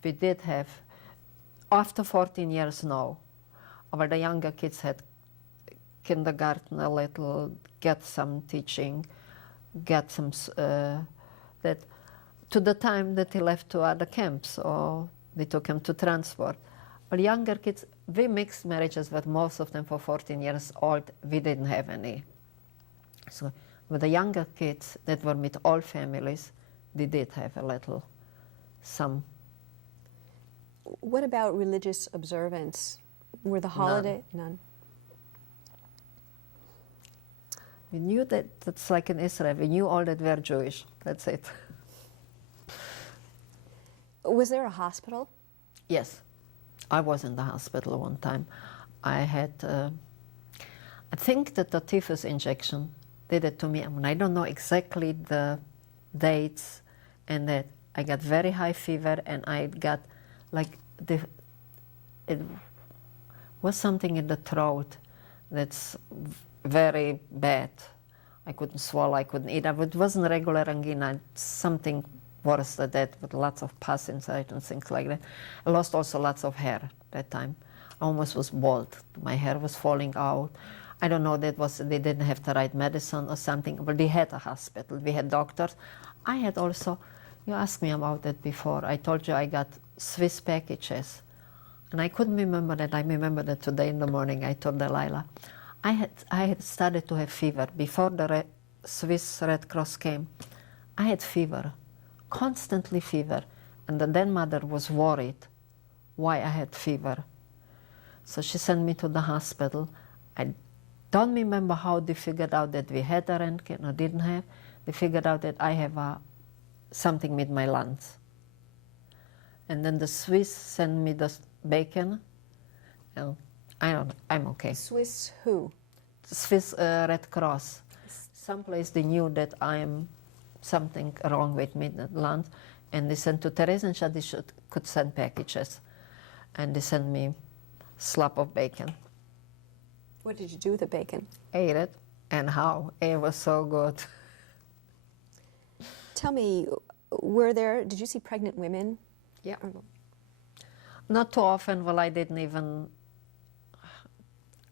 We did have, after 14 years now, the younger kids had kindergarten a little, get some teaching, get some, that to the time that he left to other camps, or we took him to transport. Well, younger kids, we mixed marriages, but most of them for 14 years old, we didn't have any. So with the younger kids that were with all families, they did have a little, some. What about religious observance? Were the holiday? None. We knew that, that's like in Israel, we knew all that were Jewish, that's it. Was there a hospital? Yes, I was in the hospital one time. I had, I think that the typhus injection did it to me. I mean, I don't know exactly the dates, and that I got very high fever, and I got like, it was something in the throat that's very bad. I couldn't swallow, I couldn't eat. It wasn't regular angina, something worse than that, with lots of pus inside and things like that. I lost also lots of hair that time. I almost was bald. My hair was falling out. I don't know, that was, they didn't have the right medicine or something, but they had a hospital, we had doctors. I had also, you asked me about that before, I told you I got Swiss packages. And I couldn't remember that. I remember that today in the morning I told Delilah. I had started to have fever. Before the Swiss Red Cross came, I had fever, constantly fever. And then mother was worried why I had fever. So she sent me to the hospital. I don't remember how they figured out that we had a röntgen or didn't have. They figured out that I have something with my lungs. And then the Swiss sent me the bacon. And I don't know, I'm okay. Swiss who? Swiss Red Cross. Someplace they knew that I'm something wrong with me, the lungs, and they sent to Theresienstadt, they could send packages. And they sent me slab of bacon. What did you do with the bacon? Ate it, and how? It was so good. Tell me, did you see pregnant women? Yeah. Not too often. Well, I didn't even,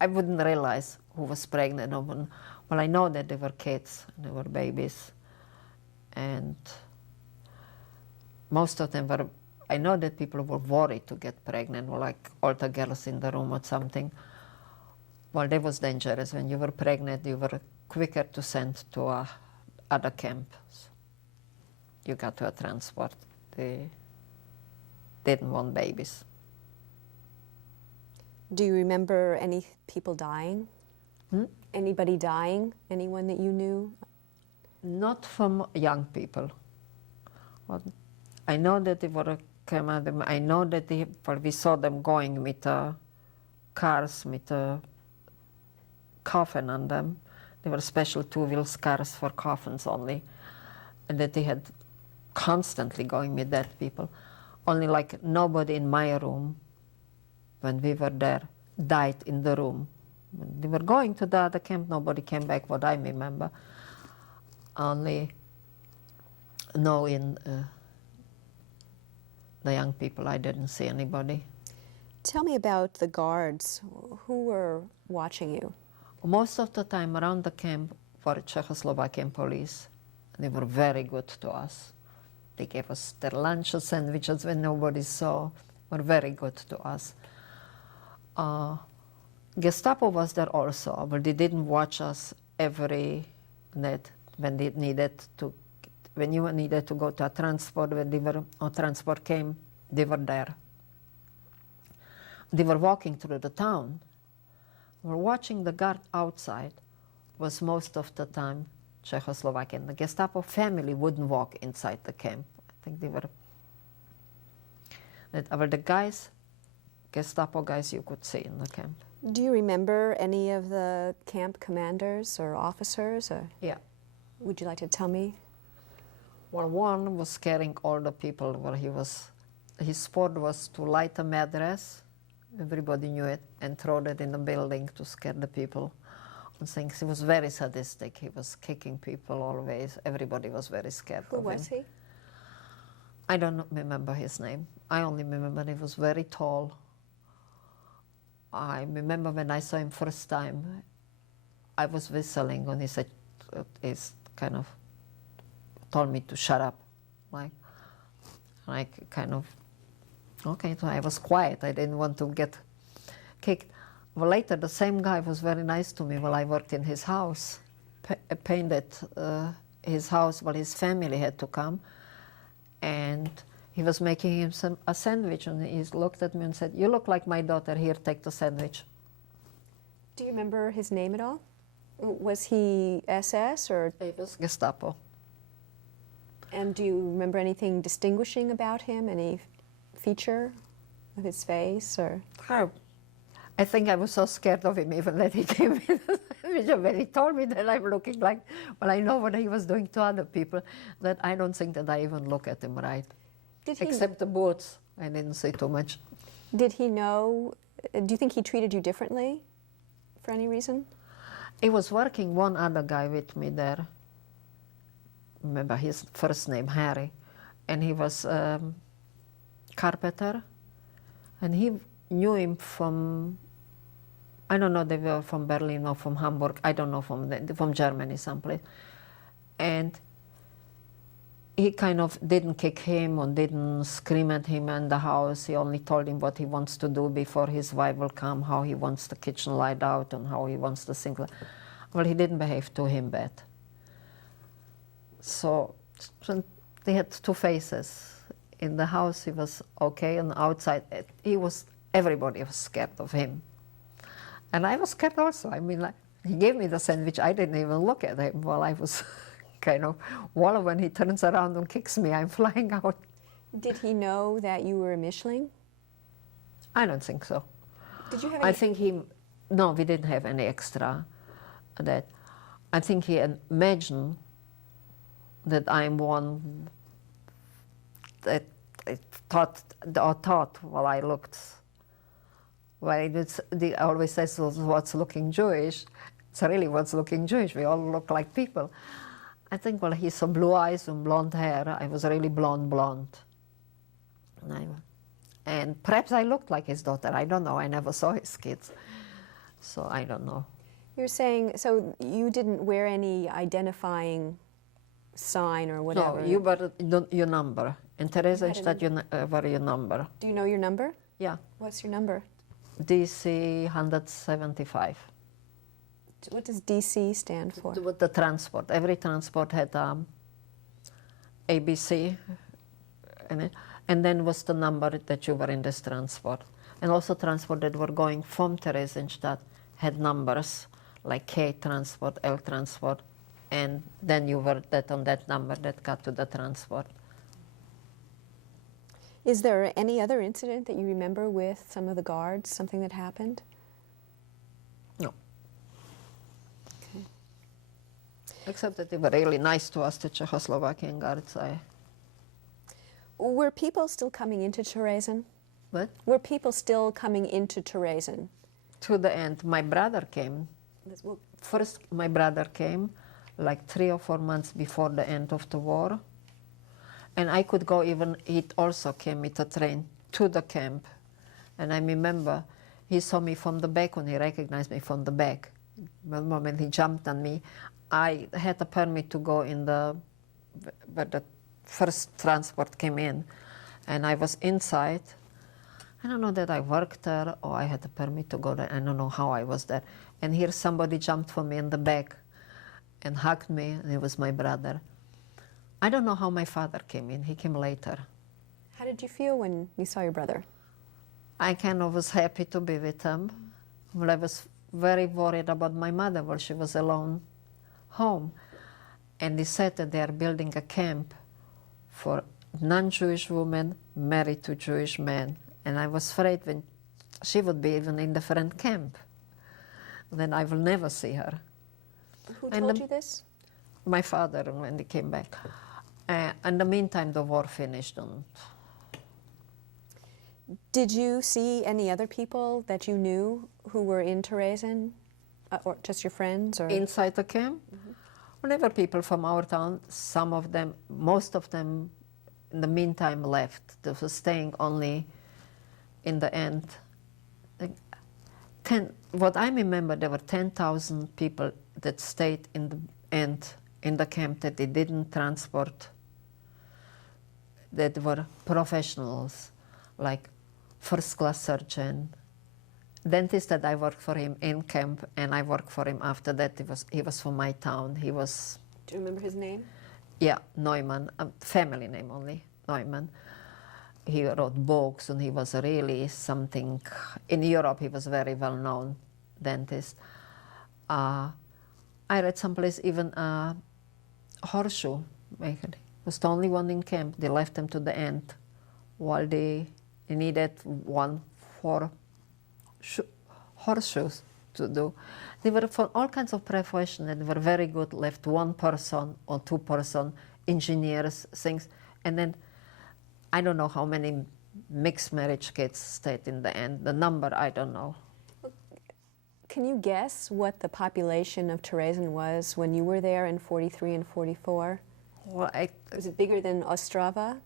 I wouldn't realize who was pregnant. Well, I know that they were kids, they were babies. And most of them were, I know that people were worried to get pregnant, or like all the girls in the room or something. Well, that was dangerous. When you were pregnant, you were quicker to send to other camps. You got to a transport. They didn't want babies. Do you remember any people dying? Hmm? Anybody dying? Anyone that you knew? Not from young people. Well, I know that they were I know that we saw them going with cars with a coffin on them. There were special two-wheel cars for coffins only, and that they had constantly going with dead people. Only like nobody in my room, when we were there, died in the room. When they were going to the other camp, nobody came back, what I remember. Only in the young people, I didn't see anybody. Tell me about the guards. Who were watching you? Most of the time around the camp were Czechoslovakian police. They were very good to us. They gave us their lunches, sandwiches when nobody saw. Were very good to us. Gestapo was there also, but they didn't watch us every night when they needed to. When you needed to go to a transport, when transport came, they were there. They were walking through the town. We were watching the guard outside. Was most of the time Czechoslovakian. The Gestapo family wouldn't walk inside the camp. I think they were. That were the guys, Gestapo guys, you could see in the camp. Do you remember any of the camp commanders or officers? Or Yeah. would you like to tell me? Well, one was scaring all the people. Where his sport was to light a mattress. Everybody knew it, and throw it in the building to scare the people. And things. He was very sadistic. He was kicking people always. Everybody was very scared of him. Who was he? I don't remember his name. I only remember he was very tall. I remember when I saw him first time, I was whistling, and he said, he's kind of told me to shut up. Like, I kind of, okay, so I was quiet. I didn't want to get kicked. Well, later, the same guy was very nice to me while I worked in his house, painted his house while his family had to come. And he was making him a sandwich, and he looked at me and said, "You look like my daughter. Here, take the sandwich." Do you remember his name at all? Was he SS or? He was Gestapo. And do you remember anything distinguishing about him? Any feature of his face or? I think I was so scared of him even that he came in the sandwich, and when he told me that I'm looking like, well, I know what he was doing to other people, that I don't think that I even look at him right. Did he, except the boots, I didn't say too much. Did he know, do you think he treated you differently for any reason? He was working one other guy with me there. Remember his first name, Harry. And he was carpenter. And he knew him from, I don't know, they were from Berlin or from Hamburg. I don't know, from Germany someplace. And he kind of didn't kick him or didn't scream at him in the house. He only told him what he wants to do before his wife will come, how he wants the kitchen light out and how he wants the sink. Well, he didn't behave to him bad. So they had two faces. In the house he was okay, and outside everybody was scared of him. And I was scared also. I mean, like, he gave me the sandwich. I didn't even look at him while I was kind of, well, when he turns around and kicks me, I'm flying out. Did he know that you were a Mischling? I don't think so. Did you have any? No, we didn't have any extra. That I think he imagined that I'm one that I thought while I looked. Well, they always says what's looking Jewish. It's really what's looking Jewish. We all look like people. I think, well, he saw blue eyes and blonde hair. I was really blonde. And perhaps I looked like his daughter. I don't know. I never saw his kids. So I don't know. You're saying, so you didn't wear any identifying sign or whatever? No, you were your number. In Theresienstadt, you were your number. Do you know your number? Yeah. What's your number? DC 175. What does DC stand for? With the transport. Every transport had ABC in it. And then was the number that you were in this transport. And also transport that were going from Theresienstadt had numbers like K transport, L transport, and then you were on that number that got to the transport. Is there any other incident that you remember with some of the guards, something that happened? No. Okay. Except that they were really nice to us, the Czechoslovakian guards. Were people still coming into Theresen? What? Were people still coming into Theresen? To the end. My brother came. First, my brother came like 3 or 4 months before the end of the war. And I could go even, he also came with a train to the camp. And I remember he saw me from the back when he recognized me from the back. The moment he jumped on me, I had a permit to go in where the first transport came in. And I was inside. I don't know that I worked there or I had a permit to go there. I don't know how I was there. And here somebody jumped for me in the back and hugged me, and it was my brother. I don't know how my father came in. He came later. How did you feel when you saw your brother? I kind of was happy to be with him. Well, I was very worried about my mother while she was alone home. And they said that they are building a camp for non-Jewish women married to Jewish men. And I was afraid when she would be even in a different camp, then I will never see her. Who told you this? My father, when he came back. In the meantime, the war finished. Did you see any other people that you knew who were in Theresen, or just your friends? Or? Inside the camp? Mm-hmm. Whenever people from our town, some of them, most of them, in the meantime left. They were staying only in the end. What I remember, there were 10,000 people that stayed in the end in the camp that they didn't transport. that were professionals, like first-class surgeon, dentist that I worked for him in camp, and I worked for him after that. He was from my town. He was... Do you remember his name? Yeah, Neumann, family name only, Neumann. He wrote books, and he was really something... In Europe, he was very well-known dentist. I read someplace even a horseshoe maker. He was the only one in camp. They left him to the end while they needed one for horseshoes to do. They were for all kinds of professions, and they were very good. Left one person or two person, engineers, things, and then I don't know how many mixed marriage kids stayed in the end. The number, I don't know. Can you guess what the population of Theresienstadt was when you were there in 43 and 44? Well, Was it bigger than Ostrava?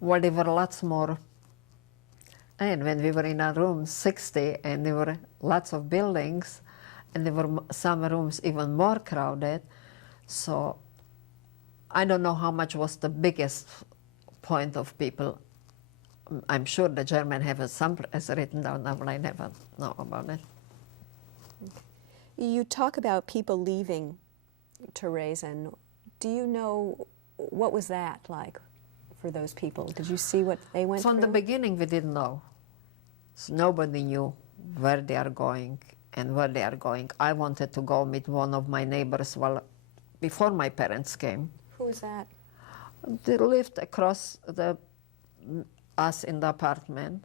Well, there were lots more. And when we were in our room, 60, and there were lots of buildings, and there were some rooms even more crowded. So I don't know how much was the biggest point of people. I'm sure the German have some as written down, but I never know about it. You talk about people leaving Theresienstadt. Do you know, what was that like for those people? Did you see what they went through? From the beginning, we didn't know. So nobody knew where they are going and where they are going. I wanted to go meet one of my neighbors before my parents came. Who was that? They lived across us in the apartment.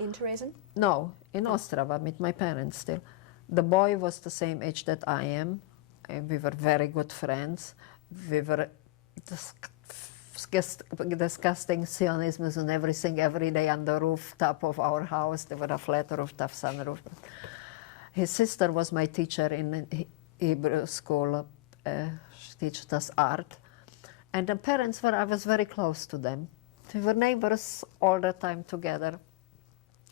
In Theresienstadt? No, in Ostrava, with my parents still. The boy was the same age that I am, and we were very good friends. We were discussing Zionism and everything every day on the rooftop of our house. There were a flat rooftop, sunroof. His sister was my teacher in Hebrew school. She taught us art. And the parents I was very close to them. We were neighbors all the time together.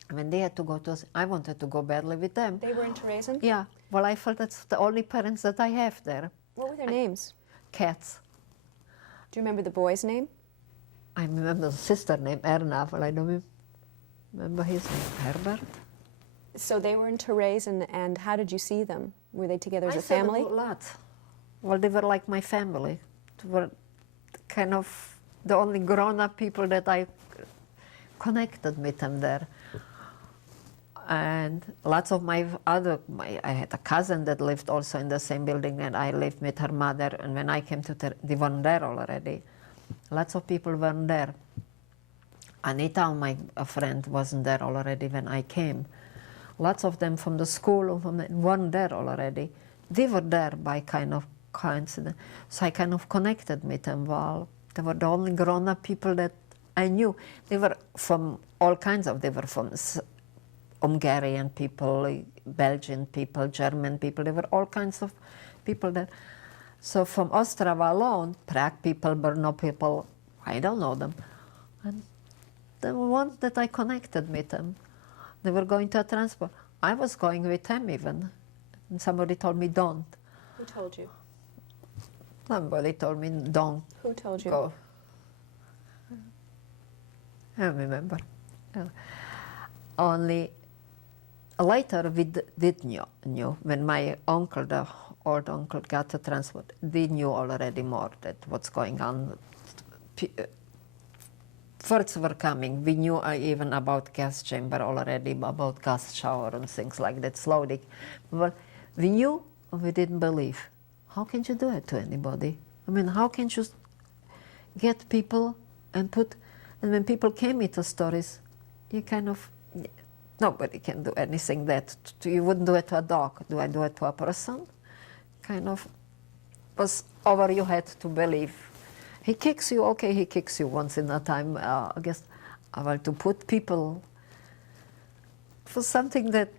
When they had to go to us, I wanted to go badly with them. They were in Theresienstadt? Yeah. Well, I felt that's the only parents that I have there. What were their names? Cats. Do you remember the boy's name? I remember the sister name, Erna, but I don't remember his name. Herbert? So they were in Theresienstadt, and how did you see them? Were they together as a saw them family? a lot. Well, they were like my family. They were kind of the only grown-up people that I connected with them there. And lots of I had a cousin that lived also in the same building, and I lived with her mother, and when I came to they weren't there already. Lots of people weren't there. Anita, my friend, wasn't there already when I came. Lots of them from the school weren't there already. They were there by kind of coincidence. So I kind of connected with them. Well, they were the only grown-up people that I knew. They were from all kinds of, they were from Hungarian people, Belgian people, German people. There were all kinds of people there. So from Ostrava alone, Prague people, Brno people, I don't know them. And the ones that I connected with them, they were going to a transport. I was going with them even. And somebody told me, don't. Who told you? Somebody told me, don't. Who told you? Go. I don't remember. Only later we did knew. When my uncle, the old uncle, got a transport, they knew already more that what's going on. First were coming. We knew even about gas chamber already, about gas shower and things like that, slowly. But we knew, and we didn't believe. How can you do it to anybody? I mean, how can you get people and when people came with the stories, you kind of, nobody can do anything that, you wouldn't do it to a dog. Do I do it to a person? Kind of was over you had to believe. He kicks you, okay, he kicks you once in a time. I guess, well, to put people for something that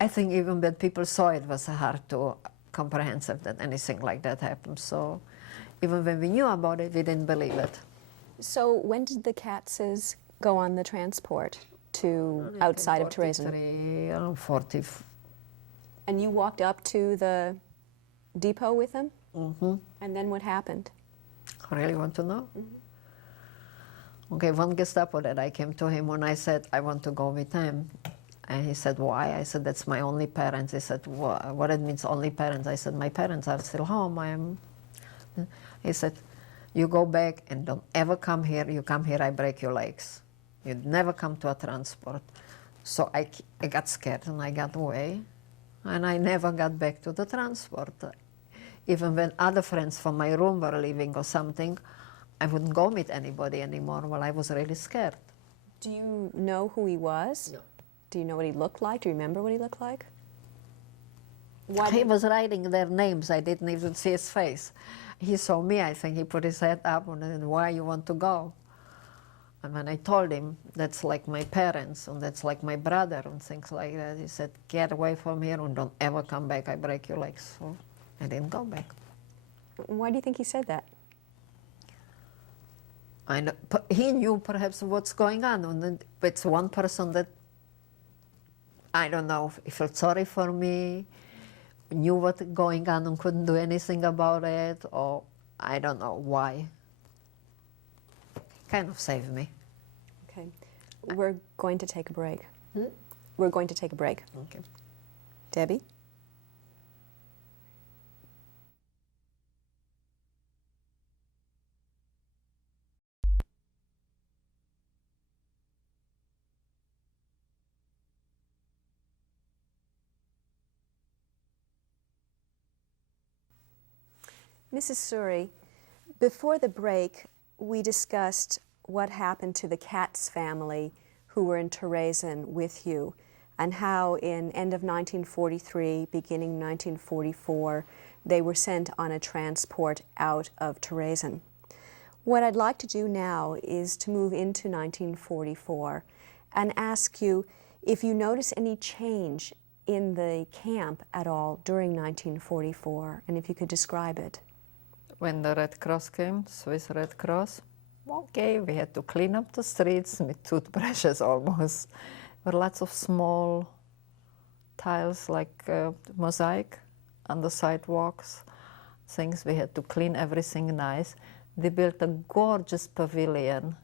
I think even when people saw it was hard to comprehensive that anything like that happened. So even when we knew about it, we didn't believe it. So when did the Katzes go on the transport to outside of Theresienstadt? 40. And you walked up to the depot with them? Mm-hmm. And then what happened? Really want to know? Okay, one Gestapo that I came to him when I said I want to go with him. And he said, why? I said, that's my only parents. He said, what it means only parents? I said, my parents are still home. He said, you go back and don't ever come here. You come here, I break your legs. You'd never come to a transport. So I got scared and I got away. And I never got back to the transport. Even when other friends from my room were leaving or something, I wouldn't go meet anybody anymore. Well, I was really scared. Do you know who he was? No. Do you know what he looked like? Do you remember what he looked like? He was writing their names. I didn't even see his face. He saw me, I think. He put his head up and said, why you want to go? And when I told him, that's like my parents and that's like my brother and things like that, he said, get away from here and don't ever come back. I break your legs. So I didn't go back. Why do you think he said that? I know, he knew perhaps what's going on. And it's one person that, I don't know, he felt sorry for me, knew what's going on and couldn't do anything about it, or I don't know why. Kind of saved me. Okay. We're going to take a break. Hmm? We're going to take a break. Okay. Debbie? Mrs. Soury, before the break, we discussed what happened to the Katz family who were in Theresienstadt with you, and how in end of 1943, beginning 1944, they were sent on a transport out of Theresienstadt. What I'd like to do now is to move into 1944 and ask you if you notice any change in the camp at all during 1944, and if you could describe it. When the Red Cross came, Swiss Red Cross, okay, we had to clean up the streets with toothbrushes almost. There were lots of small tiles like mosaic on the sidewalks, things. We had to clean everything nice. They built a gorgeous pavilion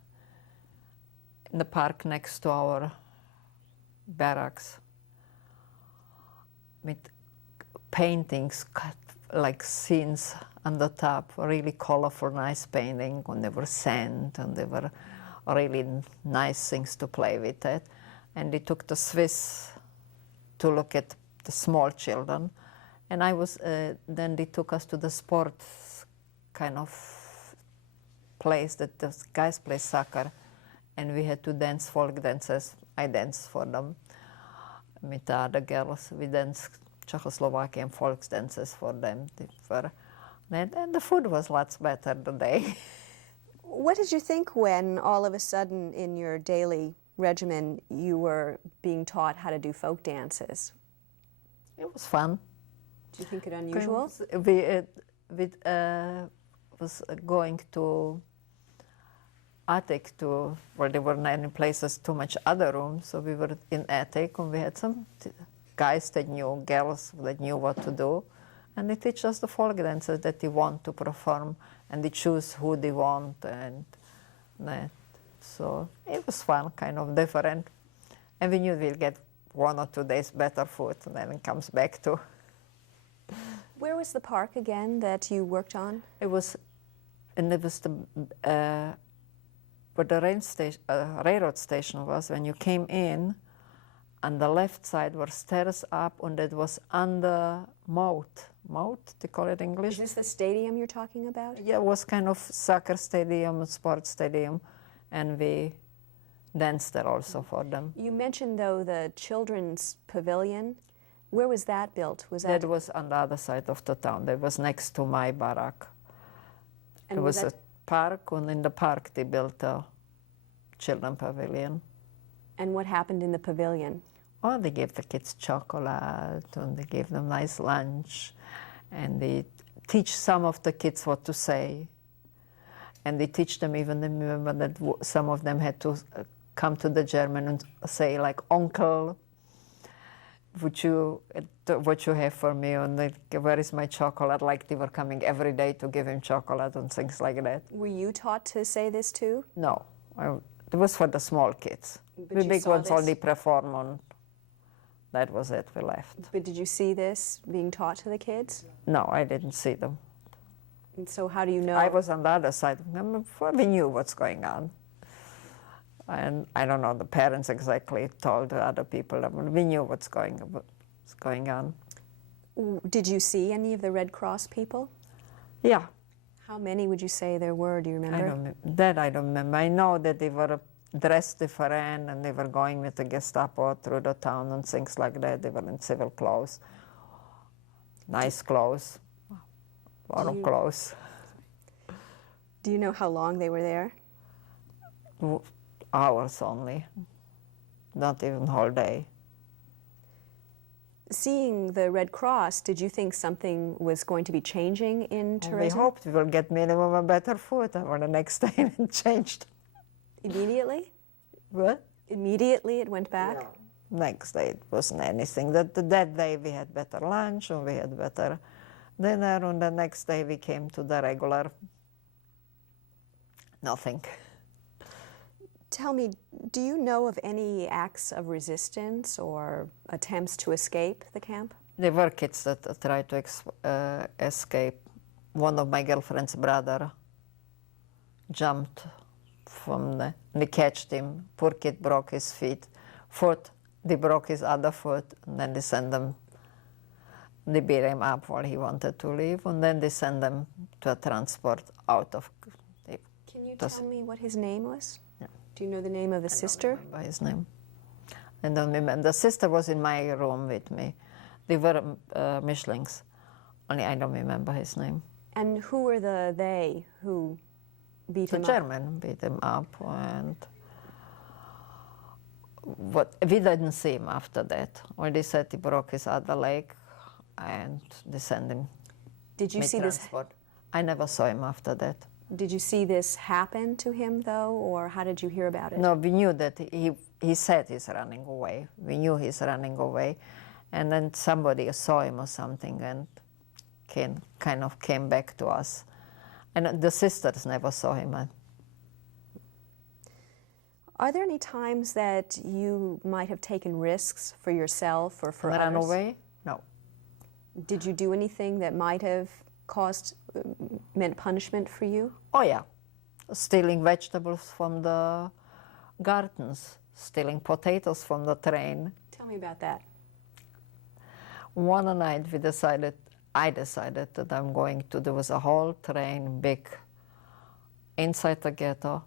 in the park next to our barracks with paintings, like scenes on the top, really colorful, nice painting, and there were sand, and there were really nice things to play with it. And they took the Swiss to look at the small children. And I was, then they took us to the sports kind of place that the guys play soccer, and we had to dance folk dances. I danced for them. With the other girls, we danced Czechoslovakian folk dances for them. And the food was lots better today. What did you think when all of a sudden in your daily regimen you were being taught how to do folk dances? It was fun. Do you think it unusual? We was going to attic to where there were many places too much other rooms, so we were in attic and we had some guys that knew, girls that knew what to do, and they teach us the folk dances that they want to perform, and they choose who they want, and that. So it was fun, kind of different, and we knew we'll get 1 or 2 days better food, and then it comes back to. Where was the park again that you worked on? It was, and it was the where the railroad station was. When you came in, on the left side were stairs up, and it was under moat. Moat, they call it in English. Is this the stadium you're talking about? Yeah, it was kind of soccer stadium, sports stadium, and we danced there also for them. You mentioned, though, the children's pavilion. Where was that built? That was on the other side of the town. That was next to my barrack. And it was a park, and in the park they built a children pavilion. And what happened in the pavilion? Oh, they gave the kids chocolate, and they gave them nice lunch, and they teach some of the kids what to say. And they teach them, even they remember that some of them had to come to the German and say like uncle. what you have for me, and like, where is my chocolate? Like they were coming every day to give him chocolate and things like that. Were you taught to say this too? No, it was for the small kids. But The you big saw ones this? only perform on. That was it. We left. But did you see this being taught to the kids? No, I didn't see them. And so how do you know? I was on the other side. We knew what's going on. And I don't know, the parents exactly told the other people, we knew what's going on. Did you see any of the Red Cross people? Yeah. How many would you say there were? Do you remember? I don't remember. I know that they were dressed different and they were going with the Gestapo through the town and things like that. They were in civil clothes, nice clothes, a lot of clothes. Do you know how long they were there? Hours only, not even whole day. Seeing the Red Cross, did you think something was going to be changing in Theresienstadt? We hoped we will get minimum a better food, and the next day it changed. Immediately? What? Immediately it went back? Yeah. Next day it wasn't anything. That day we had better lunch and we had better dinner, and the next day we came to the regular nothing. Tell me, do you know of any acts of resistance or attempts to escape the camp? There were kids that tried to escape. One of my girlfriend's brother jumped and they catched him. Poor kid broke his foot. They broke his other foot, and then they sent them. They beat him up while he wanted to leave, and then they sent them to a transport out of. Can you tell me what his name was? Yeah. Do you know the name of the sister? I don't remember his name. I don't remember. The sister was in my room with me. They were Michelins, only I don't remember his name. And who were they who beat him up? The German beat him up, and we didn't see him after that. Or they said he broke his other leg, and they sent him. Did you see this? I never saw him after that. Did you see this happen to him, though, or how did you hear about it? No, we knew that he said he's running away. We knew he's running away. And then somebody saw him or something and kind of came back to us. And the sisters never saw him. Are there any times that you might have taken risks for yourself or for others? Run away? No. Did you do anything that might have meant punishment for you? Oh, yeah. Stealing vegetables from the gardens, stealing potatoes from the train. Tell me about that. One night I decided that I'm going to, there was a whole train, big, inside the ghetto,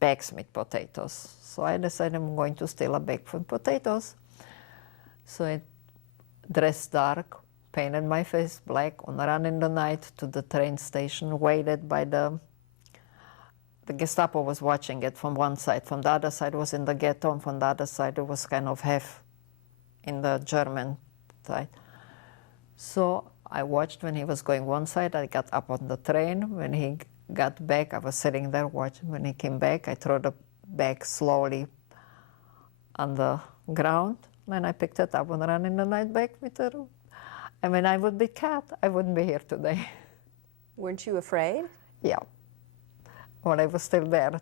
bags with potatoes. So I decided I'm going to steal a bag from potatoes. So I dressed dark, painted my face black, and ran in the night to the train station, waited by the Gestapo was watching it from one side. From the other side was in the ghetto, and from the other side it was kind of half in the German side. So I watched when he was going one side. I got up on the train. When he got back, I was sitting there watching. When he came back, I threw the bag slowly on the ground. Then I picked it up and ran in the night back with it. And when I would be caught, I wouldn't be here today. Weren't you afraid? Yeah. Well, I was still there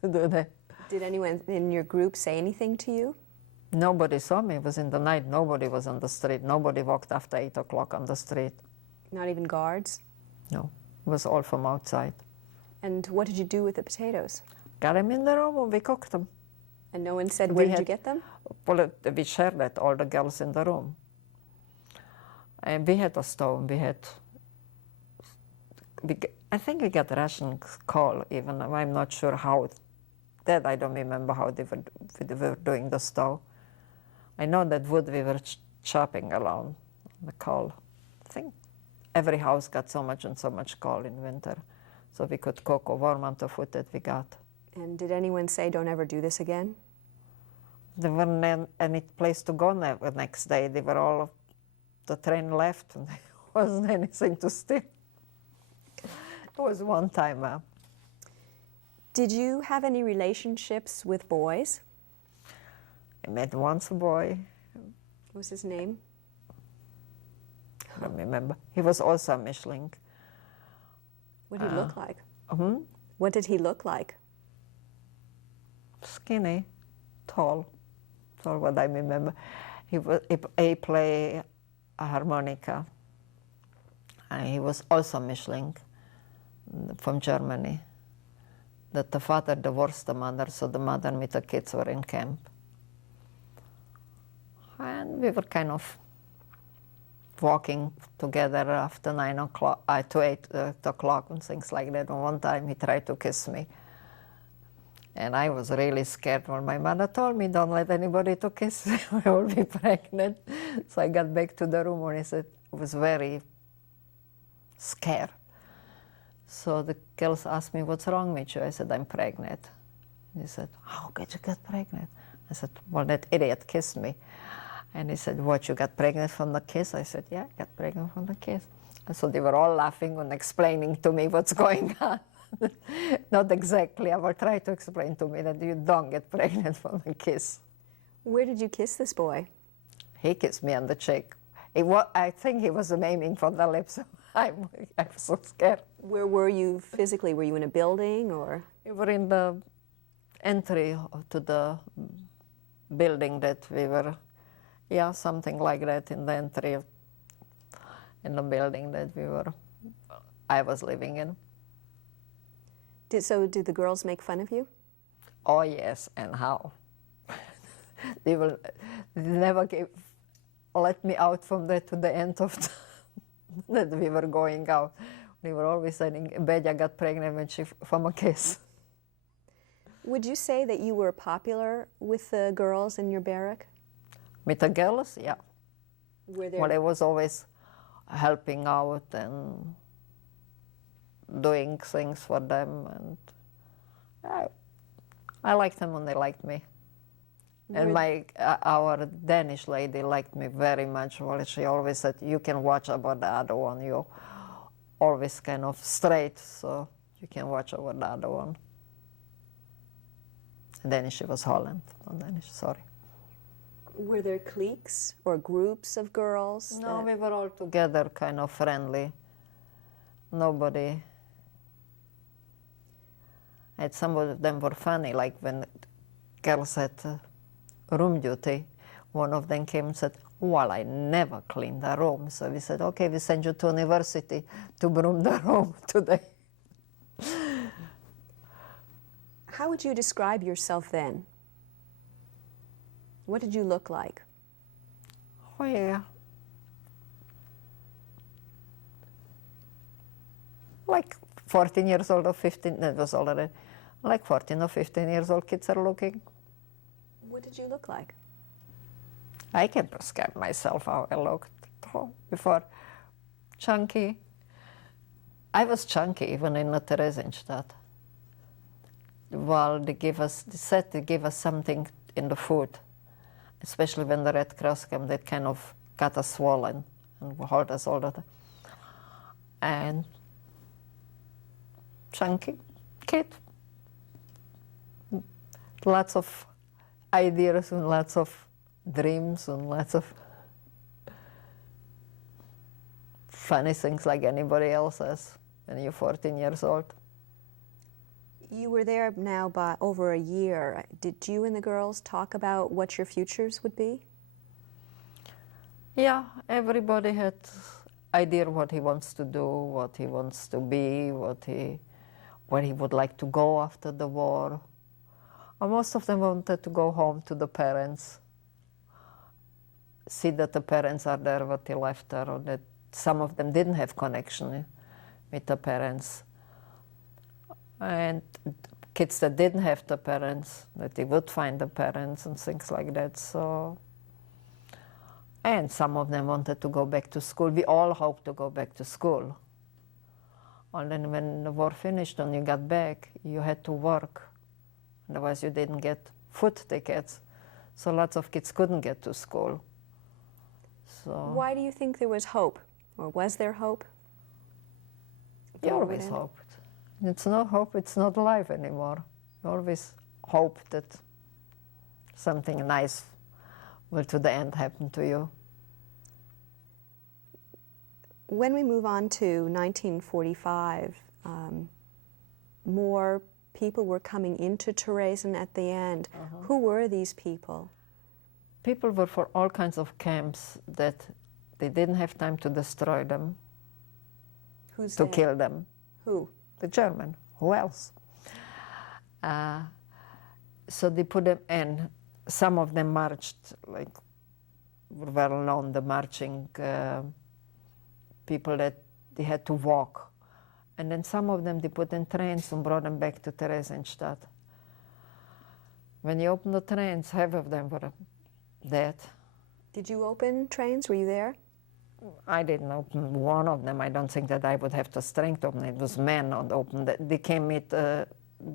to do that. Did anyone in your group say anything to you? Nobody saw me. It was in the night. Nobody was on the street. Nobody walked after 8 o'clock on the street. Not even guards? No. It was all from outside. And what did you do with the potatoes? Got them in the room and we cooked them. And no one said, where did you get them? Well, we shared it, all the girls in the room. And we had a stove. I think we got ration coal even. I'm not sure how. That I don't remember how they were doing the stove. I know that wood we were chopping around the coal. I think every house got so much and so much coal in winter. So we could cook or warm up the food that we got. And did anyone say, don't ever do this again? There wasn't any place to go the next day. They were all, the train left and there wasn't anything to steal. It was one time. Did you have any relationships with boys? I met once a boy, What was his name? I don't remember. He was also a Michelin. What did he look like? Hmm? What did he look like? Skinny, tall. That's all what I remember. He played a harmonica. And he was also Michelin from Germany. That the father divorced the mother, so the mother and the kids were in camp. And we were kind of walking together after 9 o'clock, to 8 o'clock and things like that. And one time he tried to kiss me. And I was really scared when my mother told me, don't let anybody to kiss you, I will be pregnant. So I got back to the room and he said, I was very scared. So the girls asked me, what's wrong with you? I said, I'm pregnant. And he said, how could you get pregnant? I said, well, that idiot kissed me. And he said, what, you got pregnant from the kiss? I said, yeah, I got pregnant from the kiss. And so they were all laughing and explaining to me what's going on. Not exactly, I will try to explain to me that you don't get pregnant from a kiss. Where did you kiss this boy? He kissed me on the cheek. I think he was aiming for the lips. I was so scared. Where were you physically? Were you in a building or? We were in the entry to the building that we were, yeah, something like that, in the entry in the building that I was living in. So did the girls make fun of you? Oh yes, and how? They never let me out from there to the end of that we were going out. They were always saying, Beja got pregnant from a kiss. Would you say that you were popular with the girls in your barrack? With the girls, yeah. Were there... Well, I was always helping out and doing things for them, and I liked them and they liked me. And our Danish lady liked me very much. Well, she always said, you can watch about the other one. You're always kind of straight, so you can watch over the other one. Danish, it was Holland, not Danish, sorry. Were there cliques or groups of girls? No, we were all together, kind of friendly. Nobody. And some of them were funny, like when girls had room duty, one of them came and said, well, I never clean the room. So we said, okay, we send you to university to broom the room today. How would you describe yourself then? What did you look like? Oh, yeah. Like 14 years old or 15, that was already, like 14 or 15 years old kids are looking. What did you look like? I can describe myself how I looked before. Chunky. I was chunky even in the Theresienstadt. Well, they said they give us something in the food, especially when the Red Cross came, that kind of got us swollen and hold us all the time. And chunky kid. Lots of ideas and lots of dreams and lots of funny things like anybody else has when you're 14 years old. You were there now by over a year. Did you and the girls talk about what your futures would be? Yeah, everybody had idea what he wants to do, what he wants to be, where he would like to go after the war. And most of them wanted to go home to the parents, see that the parents are there, what they left there, or that some of them didn't have connection with the parents. And kids that didn't have the parents, that they would find the parents and things like that. So, and some of them wanted to go back to school. We all hoped to go back to school. And then when the war finished and you got back, you had to work. Otherwise you didn't get food tickets. So lots of kids couldn't get to school. So why do you think there was hope? Or was there hope? You always hoped. It's no hope, it's not life anymore. You always hope that something nice will to the end happen to you. When we move on to 1945, more people were coming into Theresienstadt at the end. Who were these people? People were for all kinds of camps that they didn't have time to destroy them, Who's to they? kill them. Who? The German. Who else? So they put them in. Some of them marched, like were well known, the marching people that they had to walk. And then some of them they put in trains and brought them back to Theresienstadt. When you open the trains, half of them were dead. Did you open trains? Were you there? I didn't open one of them. I don't think that I would have the strength to open it. It was men that opened it. They came with the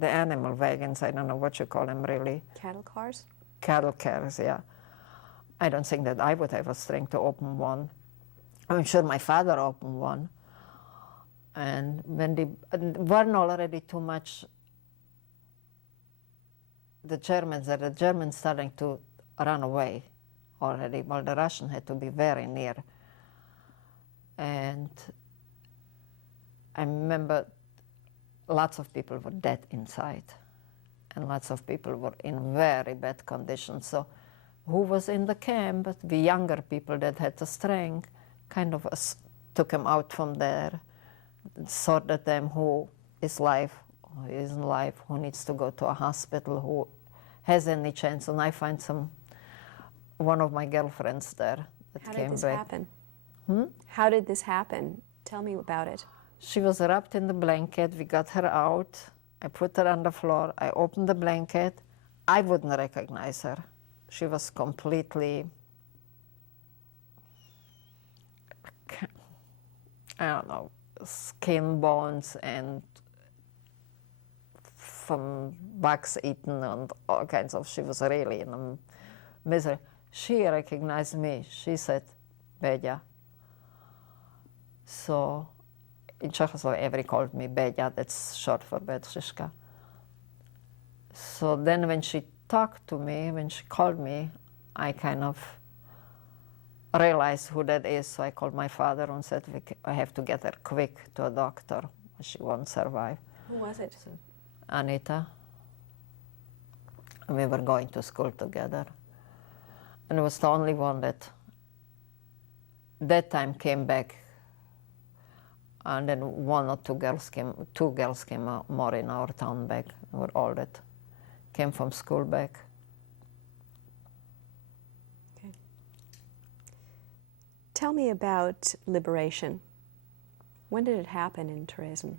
animal wagons. I don't know what you call them, really. Cattle cars? Cattle cars, yeah. I don't think that I would have the strength to open one. I'm sure my father opened one. And when they weren't already too much, the Germans starting to run away already. Well, the Russian had to be very near. And I remember lots of people were dead inside, and lots of people were in very bad conditions. So who was in the camp? The younger people that had the strength kind of took them out from there, sorted them who is alive, who isn't alive, who needs to go to a hospital, who has any chance. And I find one of my girlfriends there that How came did this back. happen? How did this happen? Tell me about it. She was wrapped in the blanket. We got her out. I put her on the floor. I opened the blanket. I wouldn't recognize her. She was completely, I don't know, skin, bones, and from bugs eaten and all kinds of, she was really in a misery. She recognized me. She said, Beďa. So in Czechoslovakia, everybody called me Beďa. That's short for Betriška. So then when she talked to me, when she called me, I kind of realized who that is. So I called my father and said, I have to get her quick to a doctor. She won't survive. Who was it? So, Anita. And we were going to school together. And it was the only one that time came back. And then one or two girls came more in our town back. Were all that came from school back. Okay. Tell me about liberation. When did it happen in Theresienstadt?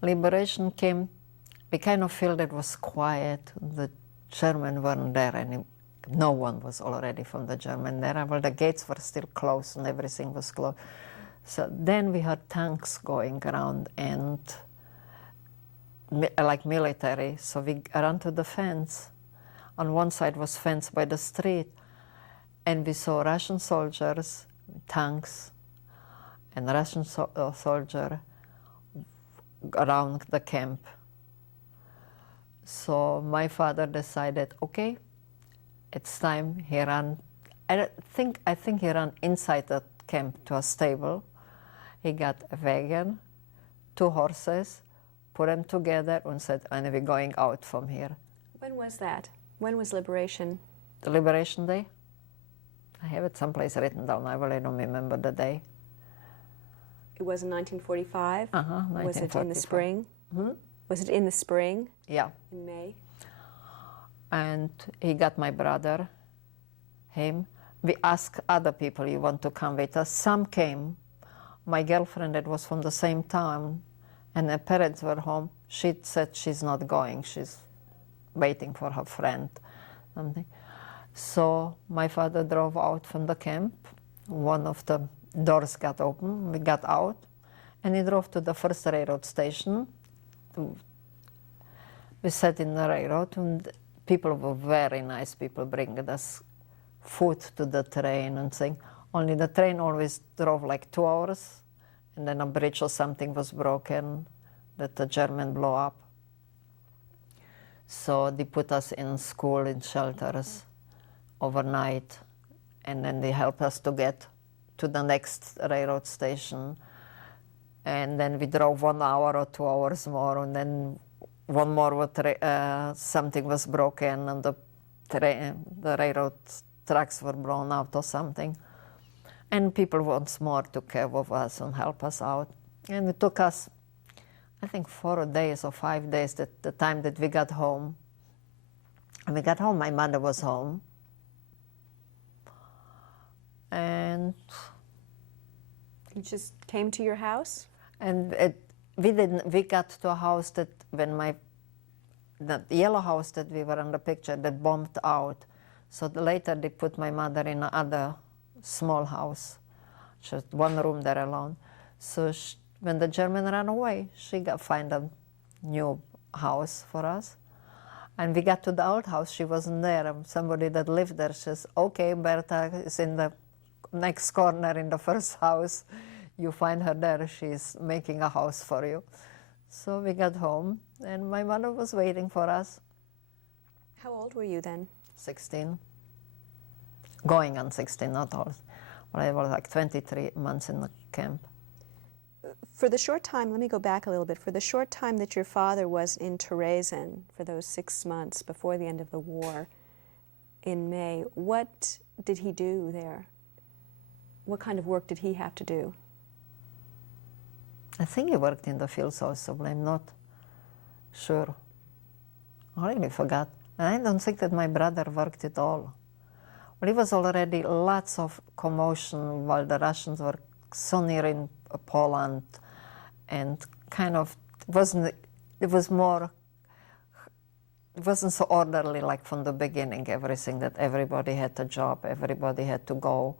Liberation came, we kind of felt it was quiet. The German weren't there anymore. No one was already from the German there. Well, the gates were still closed and everything was closed. So then we heard tanks going around and like military. So we ran to the fence. On one side was fence by the street. And we saw Russian soldiers, tanks, and Russian soldier around the camp. So my father decided, okay, it's time. He ran. I think he ran inside the camp to a stable. He got a wagon, 2 horses, put them together and said, and we're going out from here. When was that? When was liberation? The Liberation Day? I have it someplace written down. I really don't remember the day. It was in 1945? 1945. Was it in the spring? Was it in the spring? Yeah. In May? And he got my brother, him. We asked other people, you want to come with us? Some came. My girlfriend that was from the same town, and her parents were home. She said she's not going. She's waiting for her friend. Something. So my father drove out from the camp. One of the doors got open. We got out, and he drove to the first railroad station. We sat in the railroad, and people were very nice. People bringing us food to the train and thing. Only the train always drove like 2 hours, and then a bridge or something was broken that the German blew up. So they put us in school in shelters overnight, and then they helped us to get to the next railroad station. And then we drove 1 hour or 2 hours more, and then one more something was broken, and the railroad tracks were blown out or something. And people once more took care of us and helped us out. And it took us, I think, 4 days or 5 days, the time that we got home. And we got home, my mother was home. And You just came to your house? And we got to a house that when the yellow house that we were in the picture that bombed out. So later they put my mother in another small house, just one room there alone. So when the German ran away, she find a new house for us. And we got to the old house, she wasn't there. Somebody that lived there says, okay, Berta is in the next corner in the first house. You find her there, she's making a house for you. So we got home, and my mother was waiting for us. How old were you then? 16. Going on 16, not old. Well, I was like 23 months in the camp. For the short time, let me go back a little bit. For the short time that your father was in Theresienstadt, for those 6 months before the end of the war in May, what did he do there? What kind of work did he have to do? I think he worked in the fields also, but I'm not sure. I really forgot. And I don't think that my brother worked at all. Well, it was already lots of commotion while the Russians were so near in Poland, and kind of it wasn't so orderly like from the beginning, everything, that everybody had a job, everybody had to go.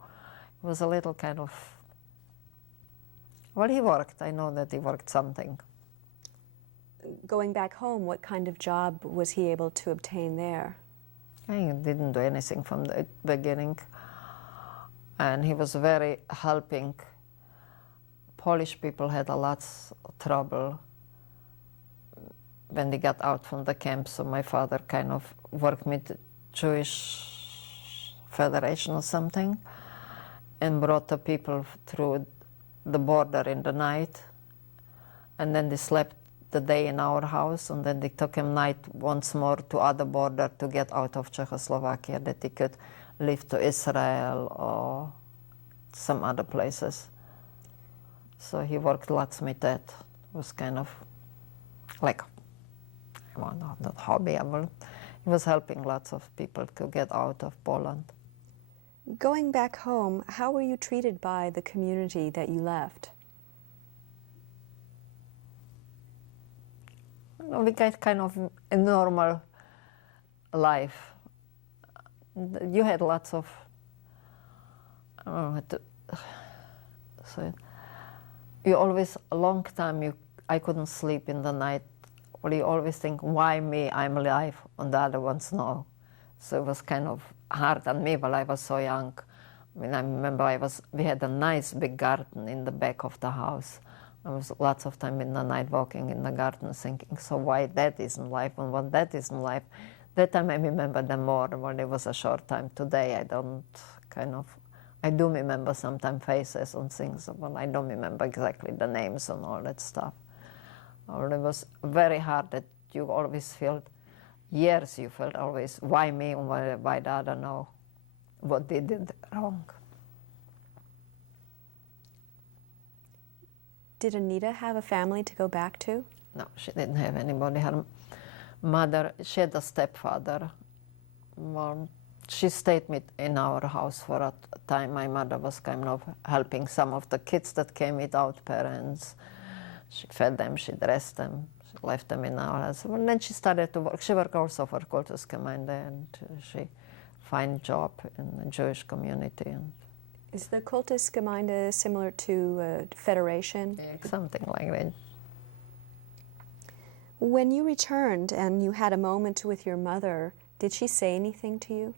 It was a little kind of, well, he worked. I know that he worked something. Going back home, what kind of job was he able to obtain there? He didn't do anything from the beginning. And he was very helping. Polish people had a lot of trouble when they got out from the camp, so my father kind of worked with the Jewish Federation or something and brought the people through the border in the night, and then they slept the day in our house, and then they took him night once more to other border to get out of Czechoslovakia, that he could live to Israel or some other places. So he worked lots with that. It was kind of like, I don't know, not hobby, but he was helping lots of people to get out of Poland. Going back home, how were you treated by the community that you left? We got kind of a normal life. You had lots of, I don't know how to say it. You always, a long time, I couldn't sleep in the night. Well, you always think, why me, I'm alive, and the other ones no. So it was kind of hard on me while I was so young. I mean, I remember we had a nice big garden in the back of the house. I was lots of time in the night walking in the garden thinking, so why that isn't life and what that isn't life. That time I remember them more when it was a short time. Today I don't I do remember sometimes faces and things, but I don't remember exactly the names and all that stuff. Or it was very hard that you always felt, years you felt always, why me and why the other no, what they did wrong. Did Anita have a family to go back to? No, she didn't have anybody. Her mother, she had a stepfather. Well, she stayed in our house for a time. My mother was kind of helping some of the kids that came without parents. She fed them, she dressed them, she left them in our house. And then she started to work. She worked also for Kultusgemeinde, and she found a job in the Jewish community. And is the Kultusgemeinde similar to Federation? yeah, something like that. When you returned and you had a moment with your mother, did she say anything to you?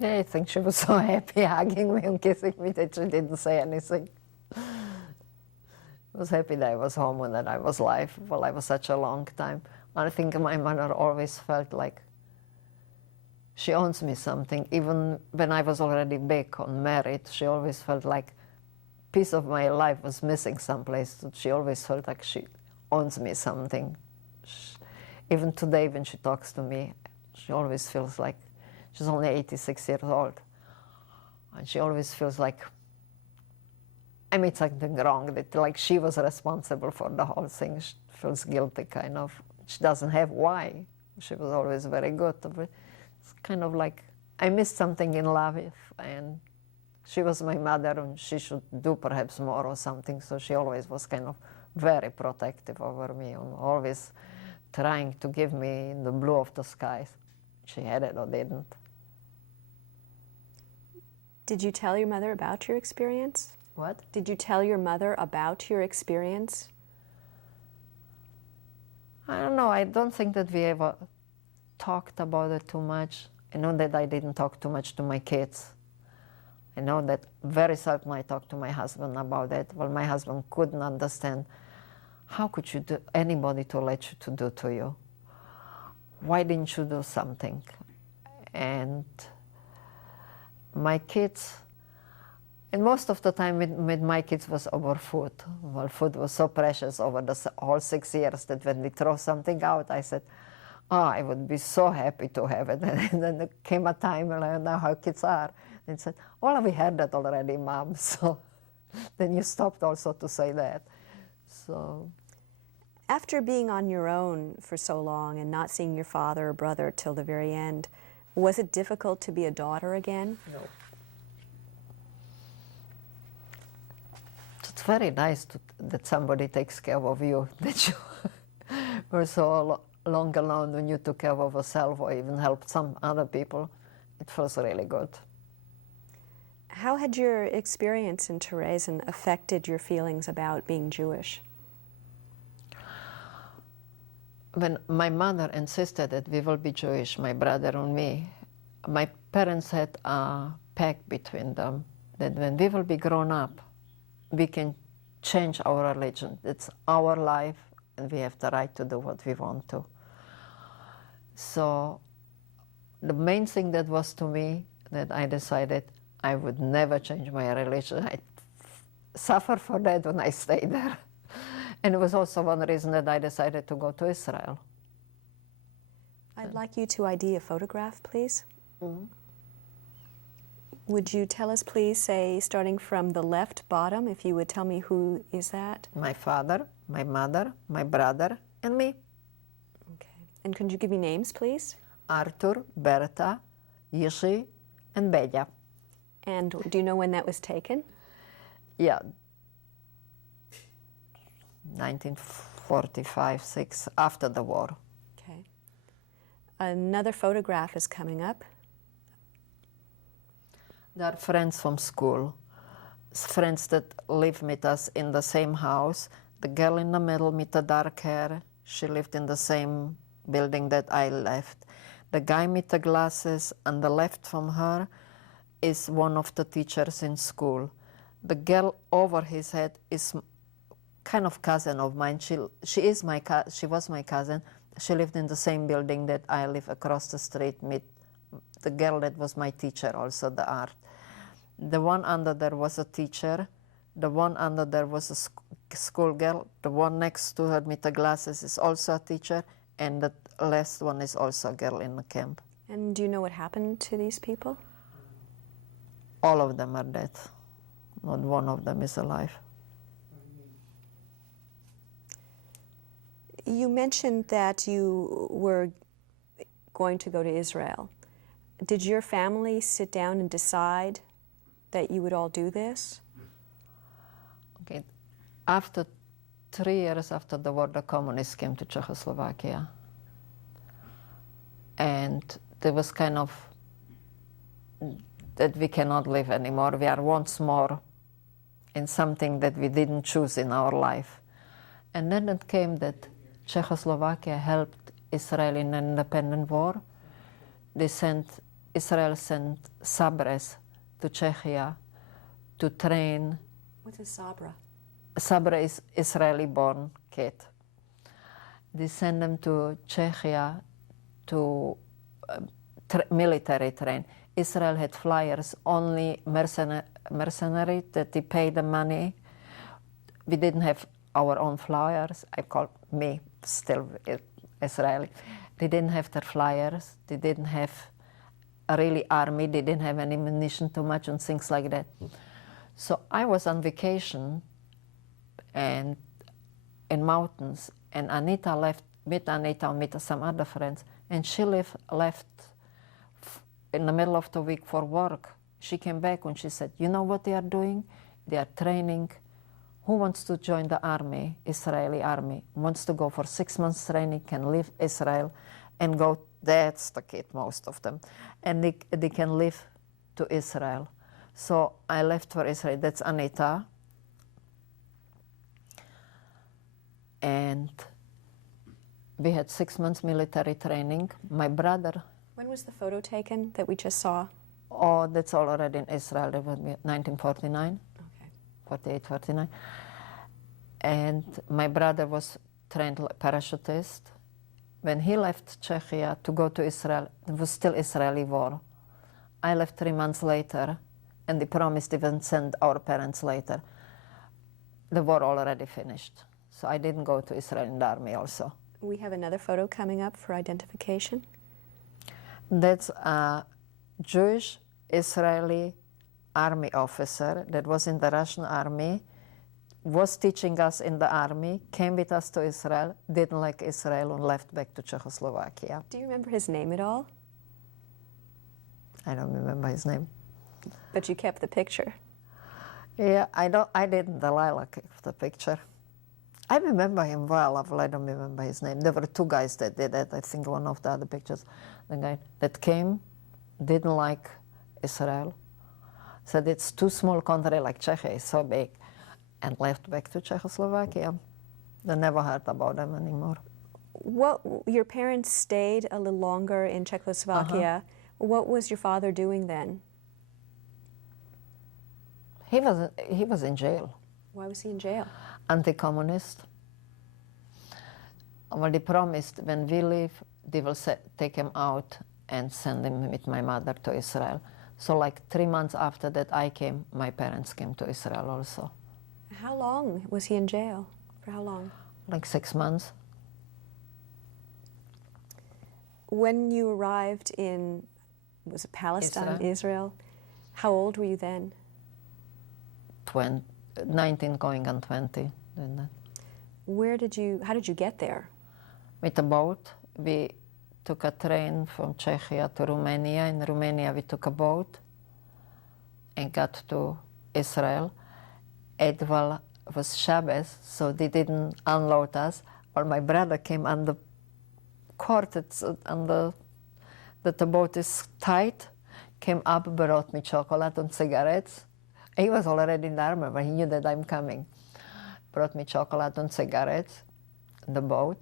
Yeah, I think she was so happy hugging me and kissing me that she didn't say anything. I was happy that I was home and that I was alive. Well, I was such a long time. I think my mother always felt like she owes me something. Even when I was already back on married, she always felt like piece of my life was missing someplace. She always felt like she owes me something. Even today when she talks to me, she always feels like she's only 86 years old. And she always feels like I made something wrong, that like she was responsible for the whole thing. She feels guilty, kind of. She doesn't have why. She was always very good. It's kind of like I missed something in life, and she was my mother, and she should do perhaps more or something. So she always was kind of very protective over me, and always trying to give me the blue of the skies. She had it or didn't. Did you tell your mother about your experience? What? Did you tell your mother about your experience? I don't know. I don't think that we ever talked about it too much. I know that I didn't talk too much to my kids. I know that very seldom I talked to my husband about it. Well, my husband couldn't understand. How could you do anybody to let you to do to you? Why didn't you do something? And my kids, and most of the time with my kids was over food. Well, food was so precious over the whole 6 years that when we throw something out, I said, oh, I would be so happy to have it. And then there came a time when I know how kids are. And said, well, we had that already, Mom. So then you stopped also to say that. So, after being on your own for so long and not seeing your father or brother till the very end, was it difficult to be a daughter again? no. It's very nice that somebody takes care of you, that you were so long alone when you took care of yourself or even helped some other people. It feels really good. How had your experience in Theresienstadt affected your feelings about being Jewish? When my mother insisted that we will be Jewish, my brother and me, my parents had a pact between them that when we will be grown up, we can change our religion. It's our life, and we have the right to do what we want to. So the main thing that was to me that I decided I would never change my religion. I suffer for that when I stay there. And it was also one reason that I decided to go to Israel. I'd like you to ID a photograph, please. Mm-hmm. Would you tell us, please, say, starting from the left bottom, if you would tell me who is that? My father, my mother, my brother, and me. Okay. And could you give me names, please? Arthur, Berta, Yishi, and Bella. And do you know when that was taken? Yeah, 1945, 6, after the war. Okay. Another photograph is coming up. They're friends from school, friends that live with us in the same house. The girl in the middle with the dark hair, she lived in the same building that I left. The guy with the glasses on the left from her is one of the teachers in school. The girl over his head is kind of cousin of mine. She was my cousin. She lived in the same building that I live across the street with the girl that was my teacher, also the art. The one under there was a teacher. The one under there was a school girl. The one next to her with the glasses is also a teacher. And the last one is also a girl in the camp. And do you know what happened to these people? All of them are dead. Not one of them is alive. You mentioned that you were going to go to Israel. Did your family sit down and decide that you would all do this? Okay. After 3 years after the war, the communists came to Czechoslovakia. And there was kind of that we cannot live anymore. We are once more in something that we didn't choose in our life. And then it came that Czechoslovakia helped Israel in an independent war. Israel sent Sabres to Czechia to train. What is Sabra? Sabra is Israeli-born kid. They sent them to Czechia to military train. Israel had flyers, only mercenary that they pay the money. We didn't have our own flyers. I call me still Israeli. They didn't have their flyers. They didn't have a really army. They didn't have any ammunition too much and things like that. So I was on vacation and in mountains, and Anita left, with Anita and with some other friends, and she left in the middle of the week for work. She came back and she said, you know what they are doing? They are training. Who wants to join the army, Israeli army, wants to go for 6 months training, can leave Israel and go, that's the kid, most of them, and they can live to Israel. So I left for Israel. That's Anita. And we had 6 months military training. My brother. When was the photo taken that we just saw? Oh, that's already in Israel. That was 1949. Okay. 48, 49. And my brother was trained parachutist. When he left Czechia to go to Israel, it was still Israeli war. I left 3 months later, and they promised they would send our parents later. The war already finished. So I didn't go to Israel in the army also. We have another photo coming up for identification. That's a Jewish Israeli army officer that was in the Russian army, was teaching us in the army, came with us to Israel, didn't like Israel, and left back to Czechoslovakia. Do you remember his name at all? I don't remember his name. But you kept the picture. Yeah, I didn't. Delilah kept the picture. I remember him well, but I don't remember his name. There were 2 guys that did that. I think one of the other pictures, the guy that came, didn't like Israel, said it's too small country, like Czechia is so big, and left back to Czechoslovakia. They never heard about them anymore. Your parents stayed a little longer in Czechoslovakia. What was your father doing then? He was in jail. Why was he in jail? Anti-communist. Well, they promised when we leave, they will take him out and send him with my mother to Israel. So like 3 months after that I came, my parents came to Israel also. How long was he in jail? For how long? Like 6 months. When you arrived in, was it Palestine, Israel? How old were you then? 19 going on 20. How did you get there? With a boat. We took a train from Czechia to Romania. In Romania we took a boat and got to Israel. It was Shabbos, so they didn't unload us. Well, my brother came on the court that the boat is tight, came up, brought me chocolate and cigarettes. He was already in the army, but he knew that I'm coming. Brought me chocolate and cigarettes on the boat.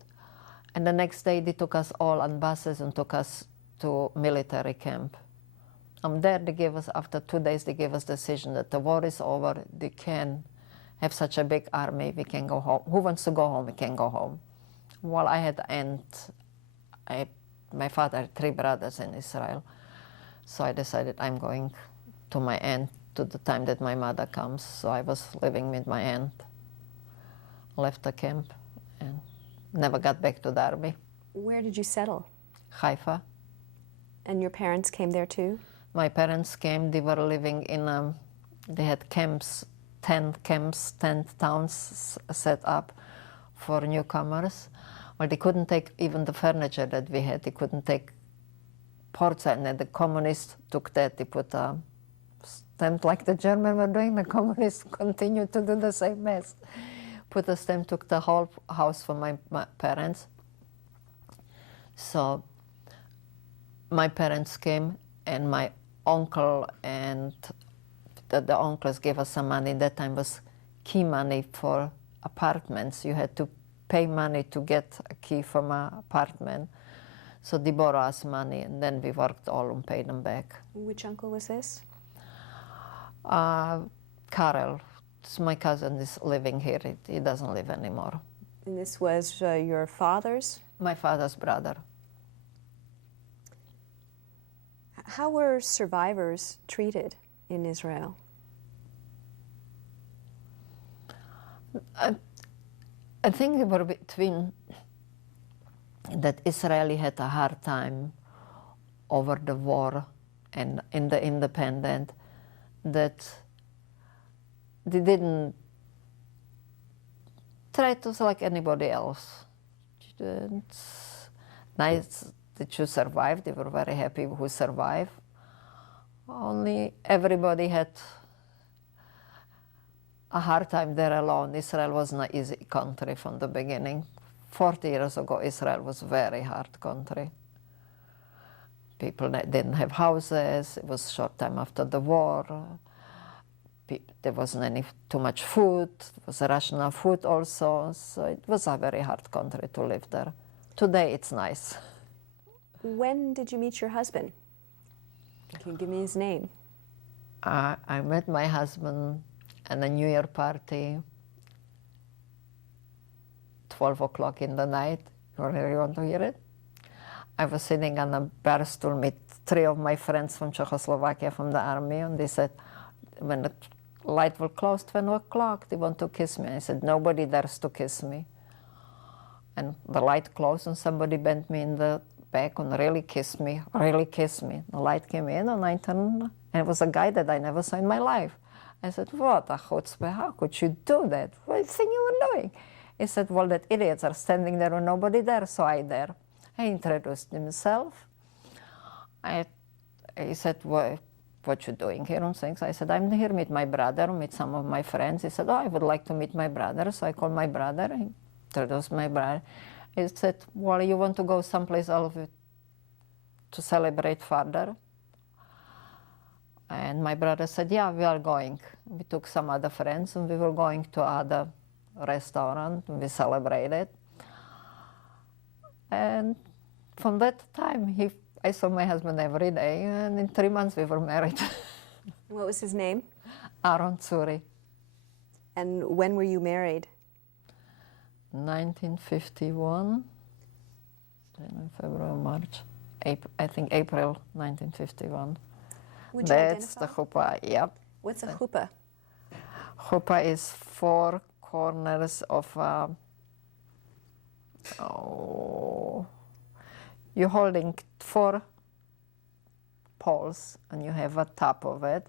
And the next day they took us all on buses and took us to military camp. There they gave us, after 2 days, they gave us decision that the war is over, they can have such a big army, we can go home. Who wants to go home, we can go home. Well, I had my father had 3 brothers in Israel. So I decided I'm going to my aunt to the time that my mother comes. So I was living with my aunt, left the camp, and never got back to the army. Where did you settle? Haifa. And your parents came there too? My parents came, they were living in, they had camps, tent towns set up for newcomers. Well, they couldn't take even the furniture that we had. They couldn't take porcelain, and the communists took that. They put a stamp like the Germans were doing. The communists continued to do the same mess. Put a stamp, took the whole house for my parents. So my parents came, and my uncle and the uncles gave us some money. That time was key money for apartments. You had to pay money to get a key from an apartment. So they borrowed us money, and then we worked all and paid them back. Which uncle was this? Karel. My cousin is living here. He doesn't live anymore. And this was your father's? My father's brother. How were survivors treated in Israel? I think we were between that Israeli had a hard time over the war and in the independent, that they didn't try to like anybody else. It's nice that you survived. They were very happy who survived. Only everybody had a hard time there alone. Israel was not an easy country from the beginning. 40 years ago, Israel was a very hard country. People didn't have houses. It was a short time after the war. There wasn't too much food. There was rational food also. So it was a very hard country to live there. Today, it's nice. When did you meet your husband? Can you give me his name? I met my husband at a New Year party, 12 o'clock in the night. You really want to hear it? I was sitting on a bar stool with 3 of my friends from Czechoslovakia from the army, and they said, when the light will close 12 o'clock, they want to kiss me. I said, nobody dares to kiss me. And the light closed, and somebody bent me in the back and really kissed me, really kissed me. The light came in, and I turned, and it was a guy that I never saw in my life. I said, what a chutzpah, how could you do that? What do you think you were doing? He said, well, that idiots are standing there and nobody there, so I there. I introduced himself. He said, what you doing here and things? I said, I'm here to meet my brother, meet some of my friends. He said, oh, I would like to meet my brother. So I called my brother, I introduced my brother. He said, well, you want to go someplace else to celebrate further? And my brother said, yeah, we are going. We took some other friends and we were going to other restaurant. We celebrated. And from that time, I saw my husband every day, and in 3 months we were married. What was his name? Aaron Soury. And when were you married? 1951, January, February, March, I think April 1951. Would you That's identify? the chuppah, yep. What's a chuppah? Chuppah is 4 corners of you're holding 4 poles and you have a top of it.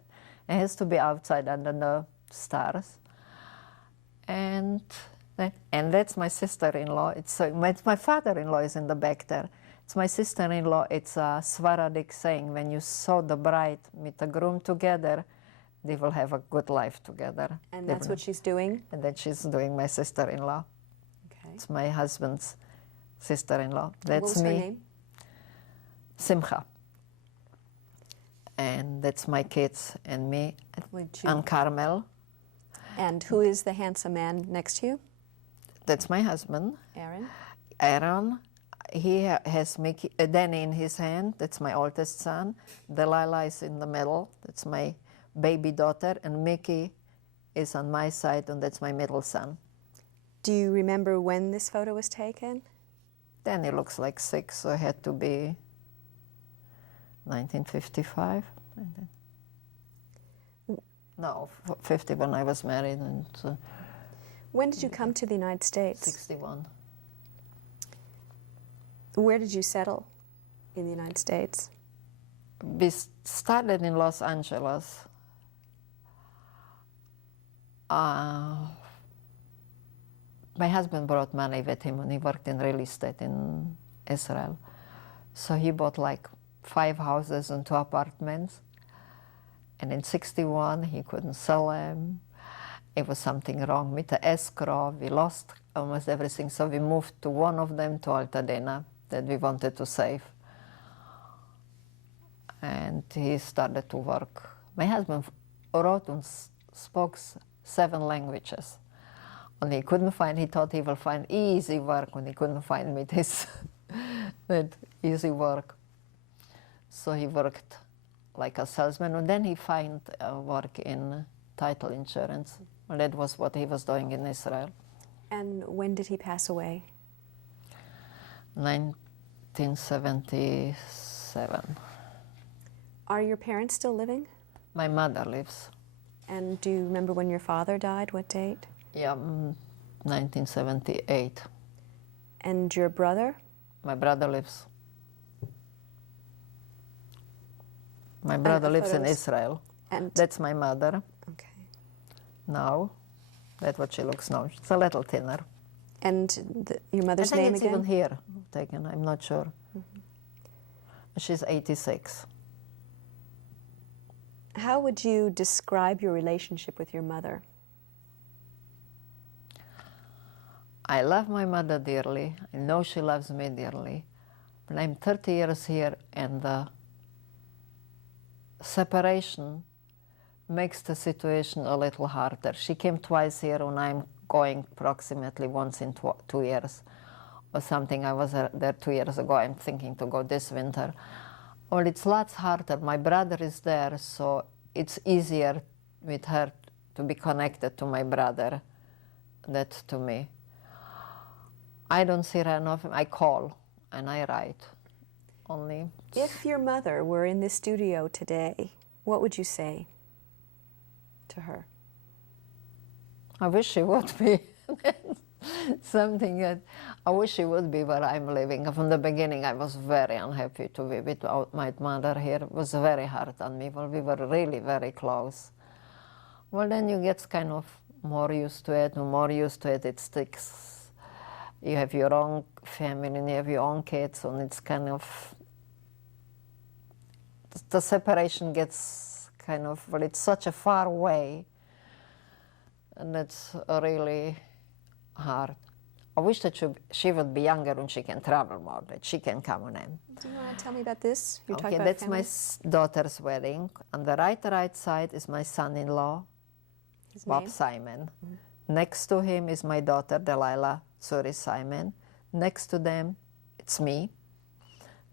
It has to be outside under the stars. And that's my sister-in-law. My father-in-law is in the back there. It's my sister-in-law. It's a Svaradic saying, when you saw the bride meet the groom together, they will have a good life together. And that's what she's doing? And that she's doing, my sister-in-law. Okay. It's my husband's sister-in-law. That's what was me. her name? Simcha. And that's my kids and me Would you- and Carmel. And who is the handsome man next to you? That's my husband. Aaron? Aaron. He has Danny in his hand. That's my oldest son. Delilah is in the middle. That's my baby daughter. And Mickey is on my side, and that's my middle son. Do you remember when this photo was taken? Danny looks like 6, so it had to be 1955. No, 50 when I was married, and When did you come to the United States? 61. Where did you settle in the United States? We started in Los Angeles. My husband brought money with him and he worked in real estate in Israel. So he bought like 5 houses and 2 apartments. And in 61, he couldn't sell them. It was something wrong with the escrow. We lost almost everything. So we moved to one of them, to Altadena, that we wanted to save. And he started to work. My husband wrote and spoke 7 languages. And he couldn't find, he thought he will find easy work, and he couldn't find me this that easy work. So he worked like a salesman, and then he found work in title insurance. And that was what he was doing in Israel. And when did he pass away? 1977. Are your parents still living? My mother lives. And do you remember when your father died? What date? Yeah, 1978. And your brother? My brother lives. My brother lives in Israel. And That's my mother okay. now. That's what she looks now. She's a little thinner. And your mother's I think name it's again? even here taken. I'm not sure. She's 86. How would you describe your relationship with your mother? I love my mother dearly. I know she loves me dearly. But I'm 30 years here, and the separation makes the situation a little harder. She came twice here, and I'm going approximately once in 2 years or something. I was there 2 years ago. I'm thinking to go this winter. Well, it's lots harder. My brother is there, so it's easier with her to be connected to my brother than to me. I don't see her enough. I call and I write. Only. If your mother were in this studio today, what would you say to her? I wish she would be. Something that I wish she would be where I'm living. From the beginning, I was very unhappy to be without my mother here. It was very hard on me. Well, we were really very close. Well, then you get kind of more used to it, and more used to it, it sticks. You have your own family, and you have your own kids, and it's kind of, the separation gets kind of, well, it's such a far away, and it's really hard. I wish that she would be younger and she can travel more, that she can come on in. Do you want to tell me about this? You're Okay, talking about that's family? my daughter's wedding. On the right side is my son-in-law, His Bob name? Simon. Next to him is my daughter, Delilah Soury Simon. Next to them, it's me.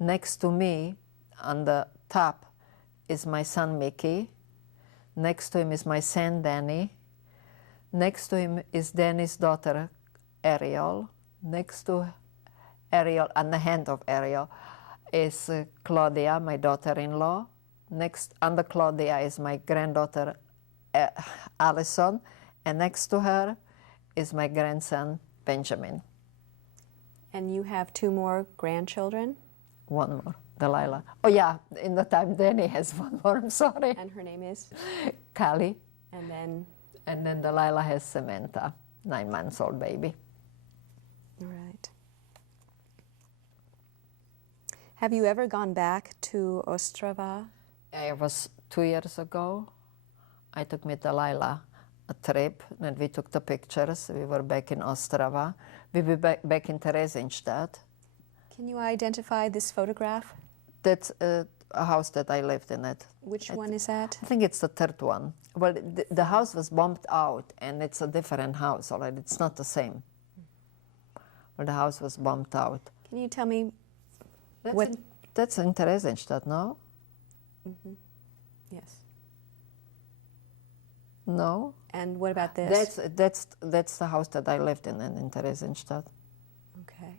Next to me, on the top, is my son, Mickey. Next to him is my son, Danny. Next to him is Danny's daughter, Ariel. Next to Ariel, on the hand of Ariel, is Claudia, my daughter-in-law. Next under Claudia is my granddaughter, Allison. And next to her is my grandson, Benjamin. And you have 2 more grandchildren? One more, Delilah. Oh yeah, in the time Danny has one more, I'm sorry. And her name is? Callie. And then? And then Delilah has Samantha, 9 months old baby. All right. Have you ever gone back to Ostrava? It was 2 years ago. I took with Delilah a trip, and we took the pictures. We were back in Ostrava. We were back in Theresienstadt. Can you identify this photograph? That's a house that I lived in it. Which one is that? I think it's the third one. Well, the house was bombed out, and it's a different house already. It's not the same. Well, the house was bombed out. Can you tell me That's in Theresienstadt, no? Mm-hmm. Yes. No? And what about this? That's the house that I lived in Theresienstadt. Okay.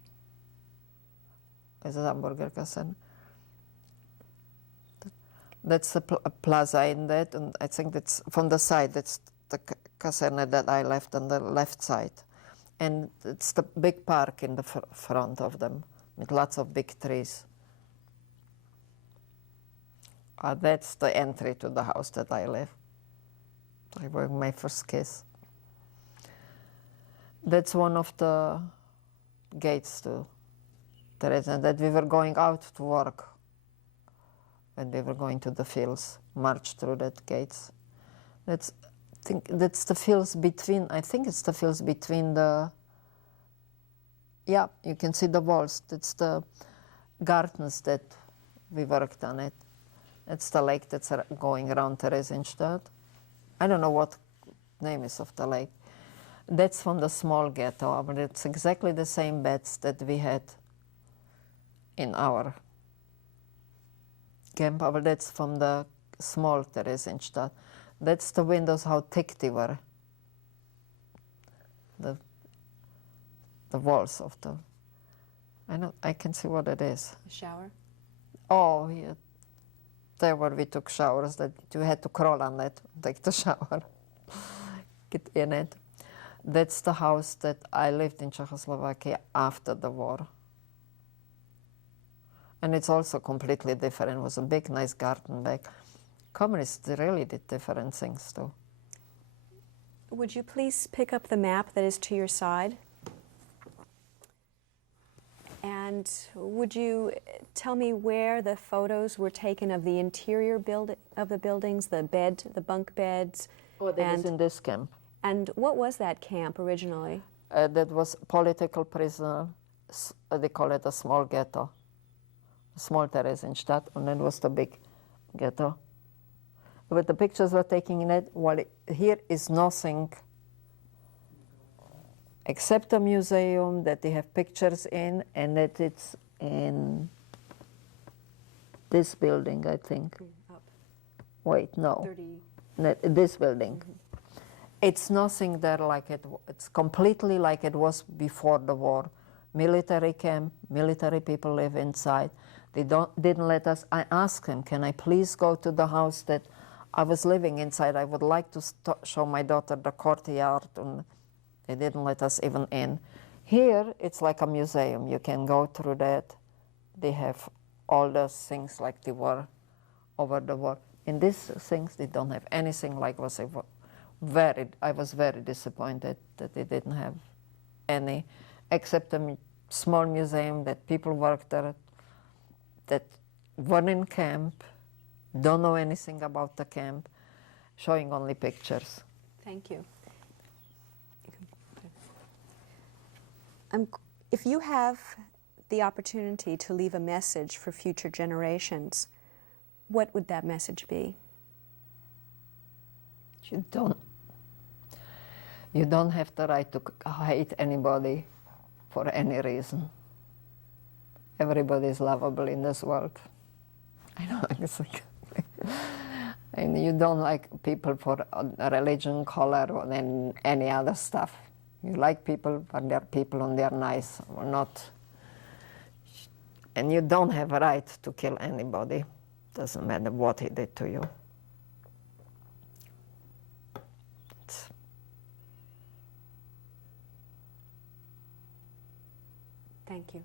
It's a hamburger kaserne. That's the plaza in that, and I think that's from the side. That's the kaserne that I left on the left side, and it's the big park in the front of them with lots of big trees. That's the entry to the house that I live. I was my first kiss. That's one of the gates to Theresienstadt, that we were going out to work when we were going to the fields, march through that gates. I think that's the fields between, I think it's the fields between the, yeah, you can see the walls. That's the gardens that we worked on it. It's the lake that's going around Theresienstadt. I don't know what name is of the lake. That's from the small ghetto, but it's exactly the same beds that we had in our camp, but that's from the small Theresienstadt. That's the windows, how thick they were. The walls of the, I can see what it is. A shower? Oh, yeah. there where we took showers, that you had to crawl on it, take the shower, get in it. That's the house that I lived in Czechoslovakia after the war. And it's also completely different. It was a big, nice garden back. Communists really did different things too. Would you please pick up the map that is to your side? And would you tell me where the photos were taken of the interior of the buildings, the bunk beds? Oh, that was in this camp. And what was that camp originally? That was political prisoner. They call it a small ghetto, a small Theresienstadt, and then was the big ghetto. But the pictures were taken in it. Well, here is nothing except a museum that they have pictures in, and that it's in this building, I think. Up. Wait, no. 30. This building. It's nothing there like it's completely like it was before the war. Military camp, military people live inside. They didn't let us. I asked him, can I please go to the house that I was living inside? I would like to show my daughter the courtyard, and they didn't let us even in. Here, it's like a museum. You can go through that. They have all those things like they were over the war. In these things, they don't have anything like was it. I was very disappointed that they didn't have any, except a small museum that people worked there, that were in camp, don't know anything about the camp, showing only pictures. Thank you. If you have the opportunity to leave a message for future generations, what would that message be? You don't have the right to hate anybody for any reason. Everybody is lovable in this world. I know, it's like, and you don't like people for religion, color, or any other stuff. You like people, but they're people and they're nice, or not. And you don't have a right to kill anybody. Doesn't matter what he did to you. Thank you.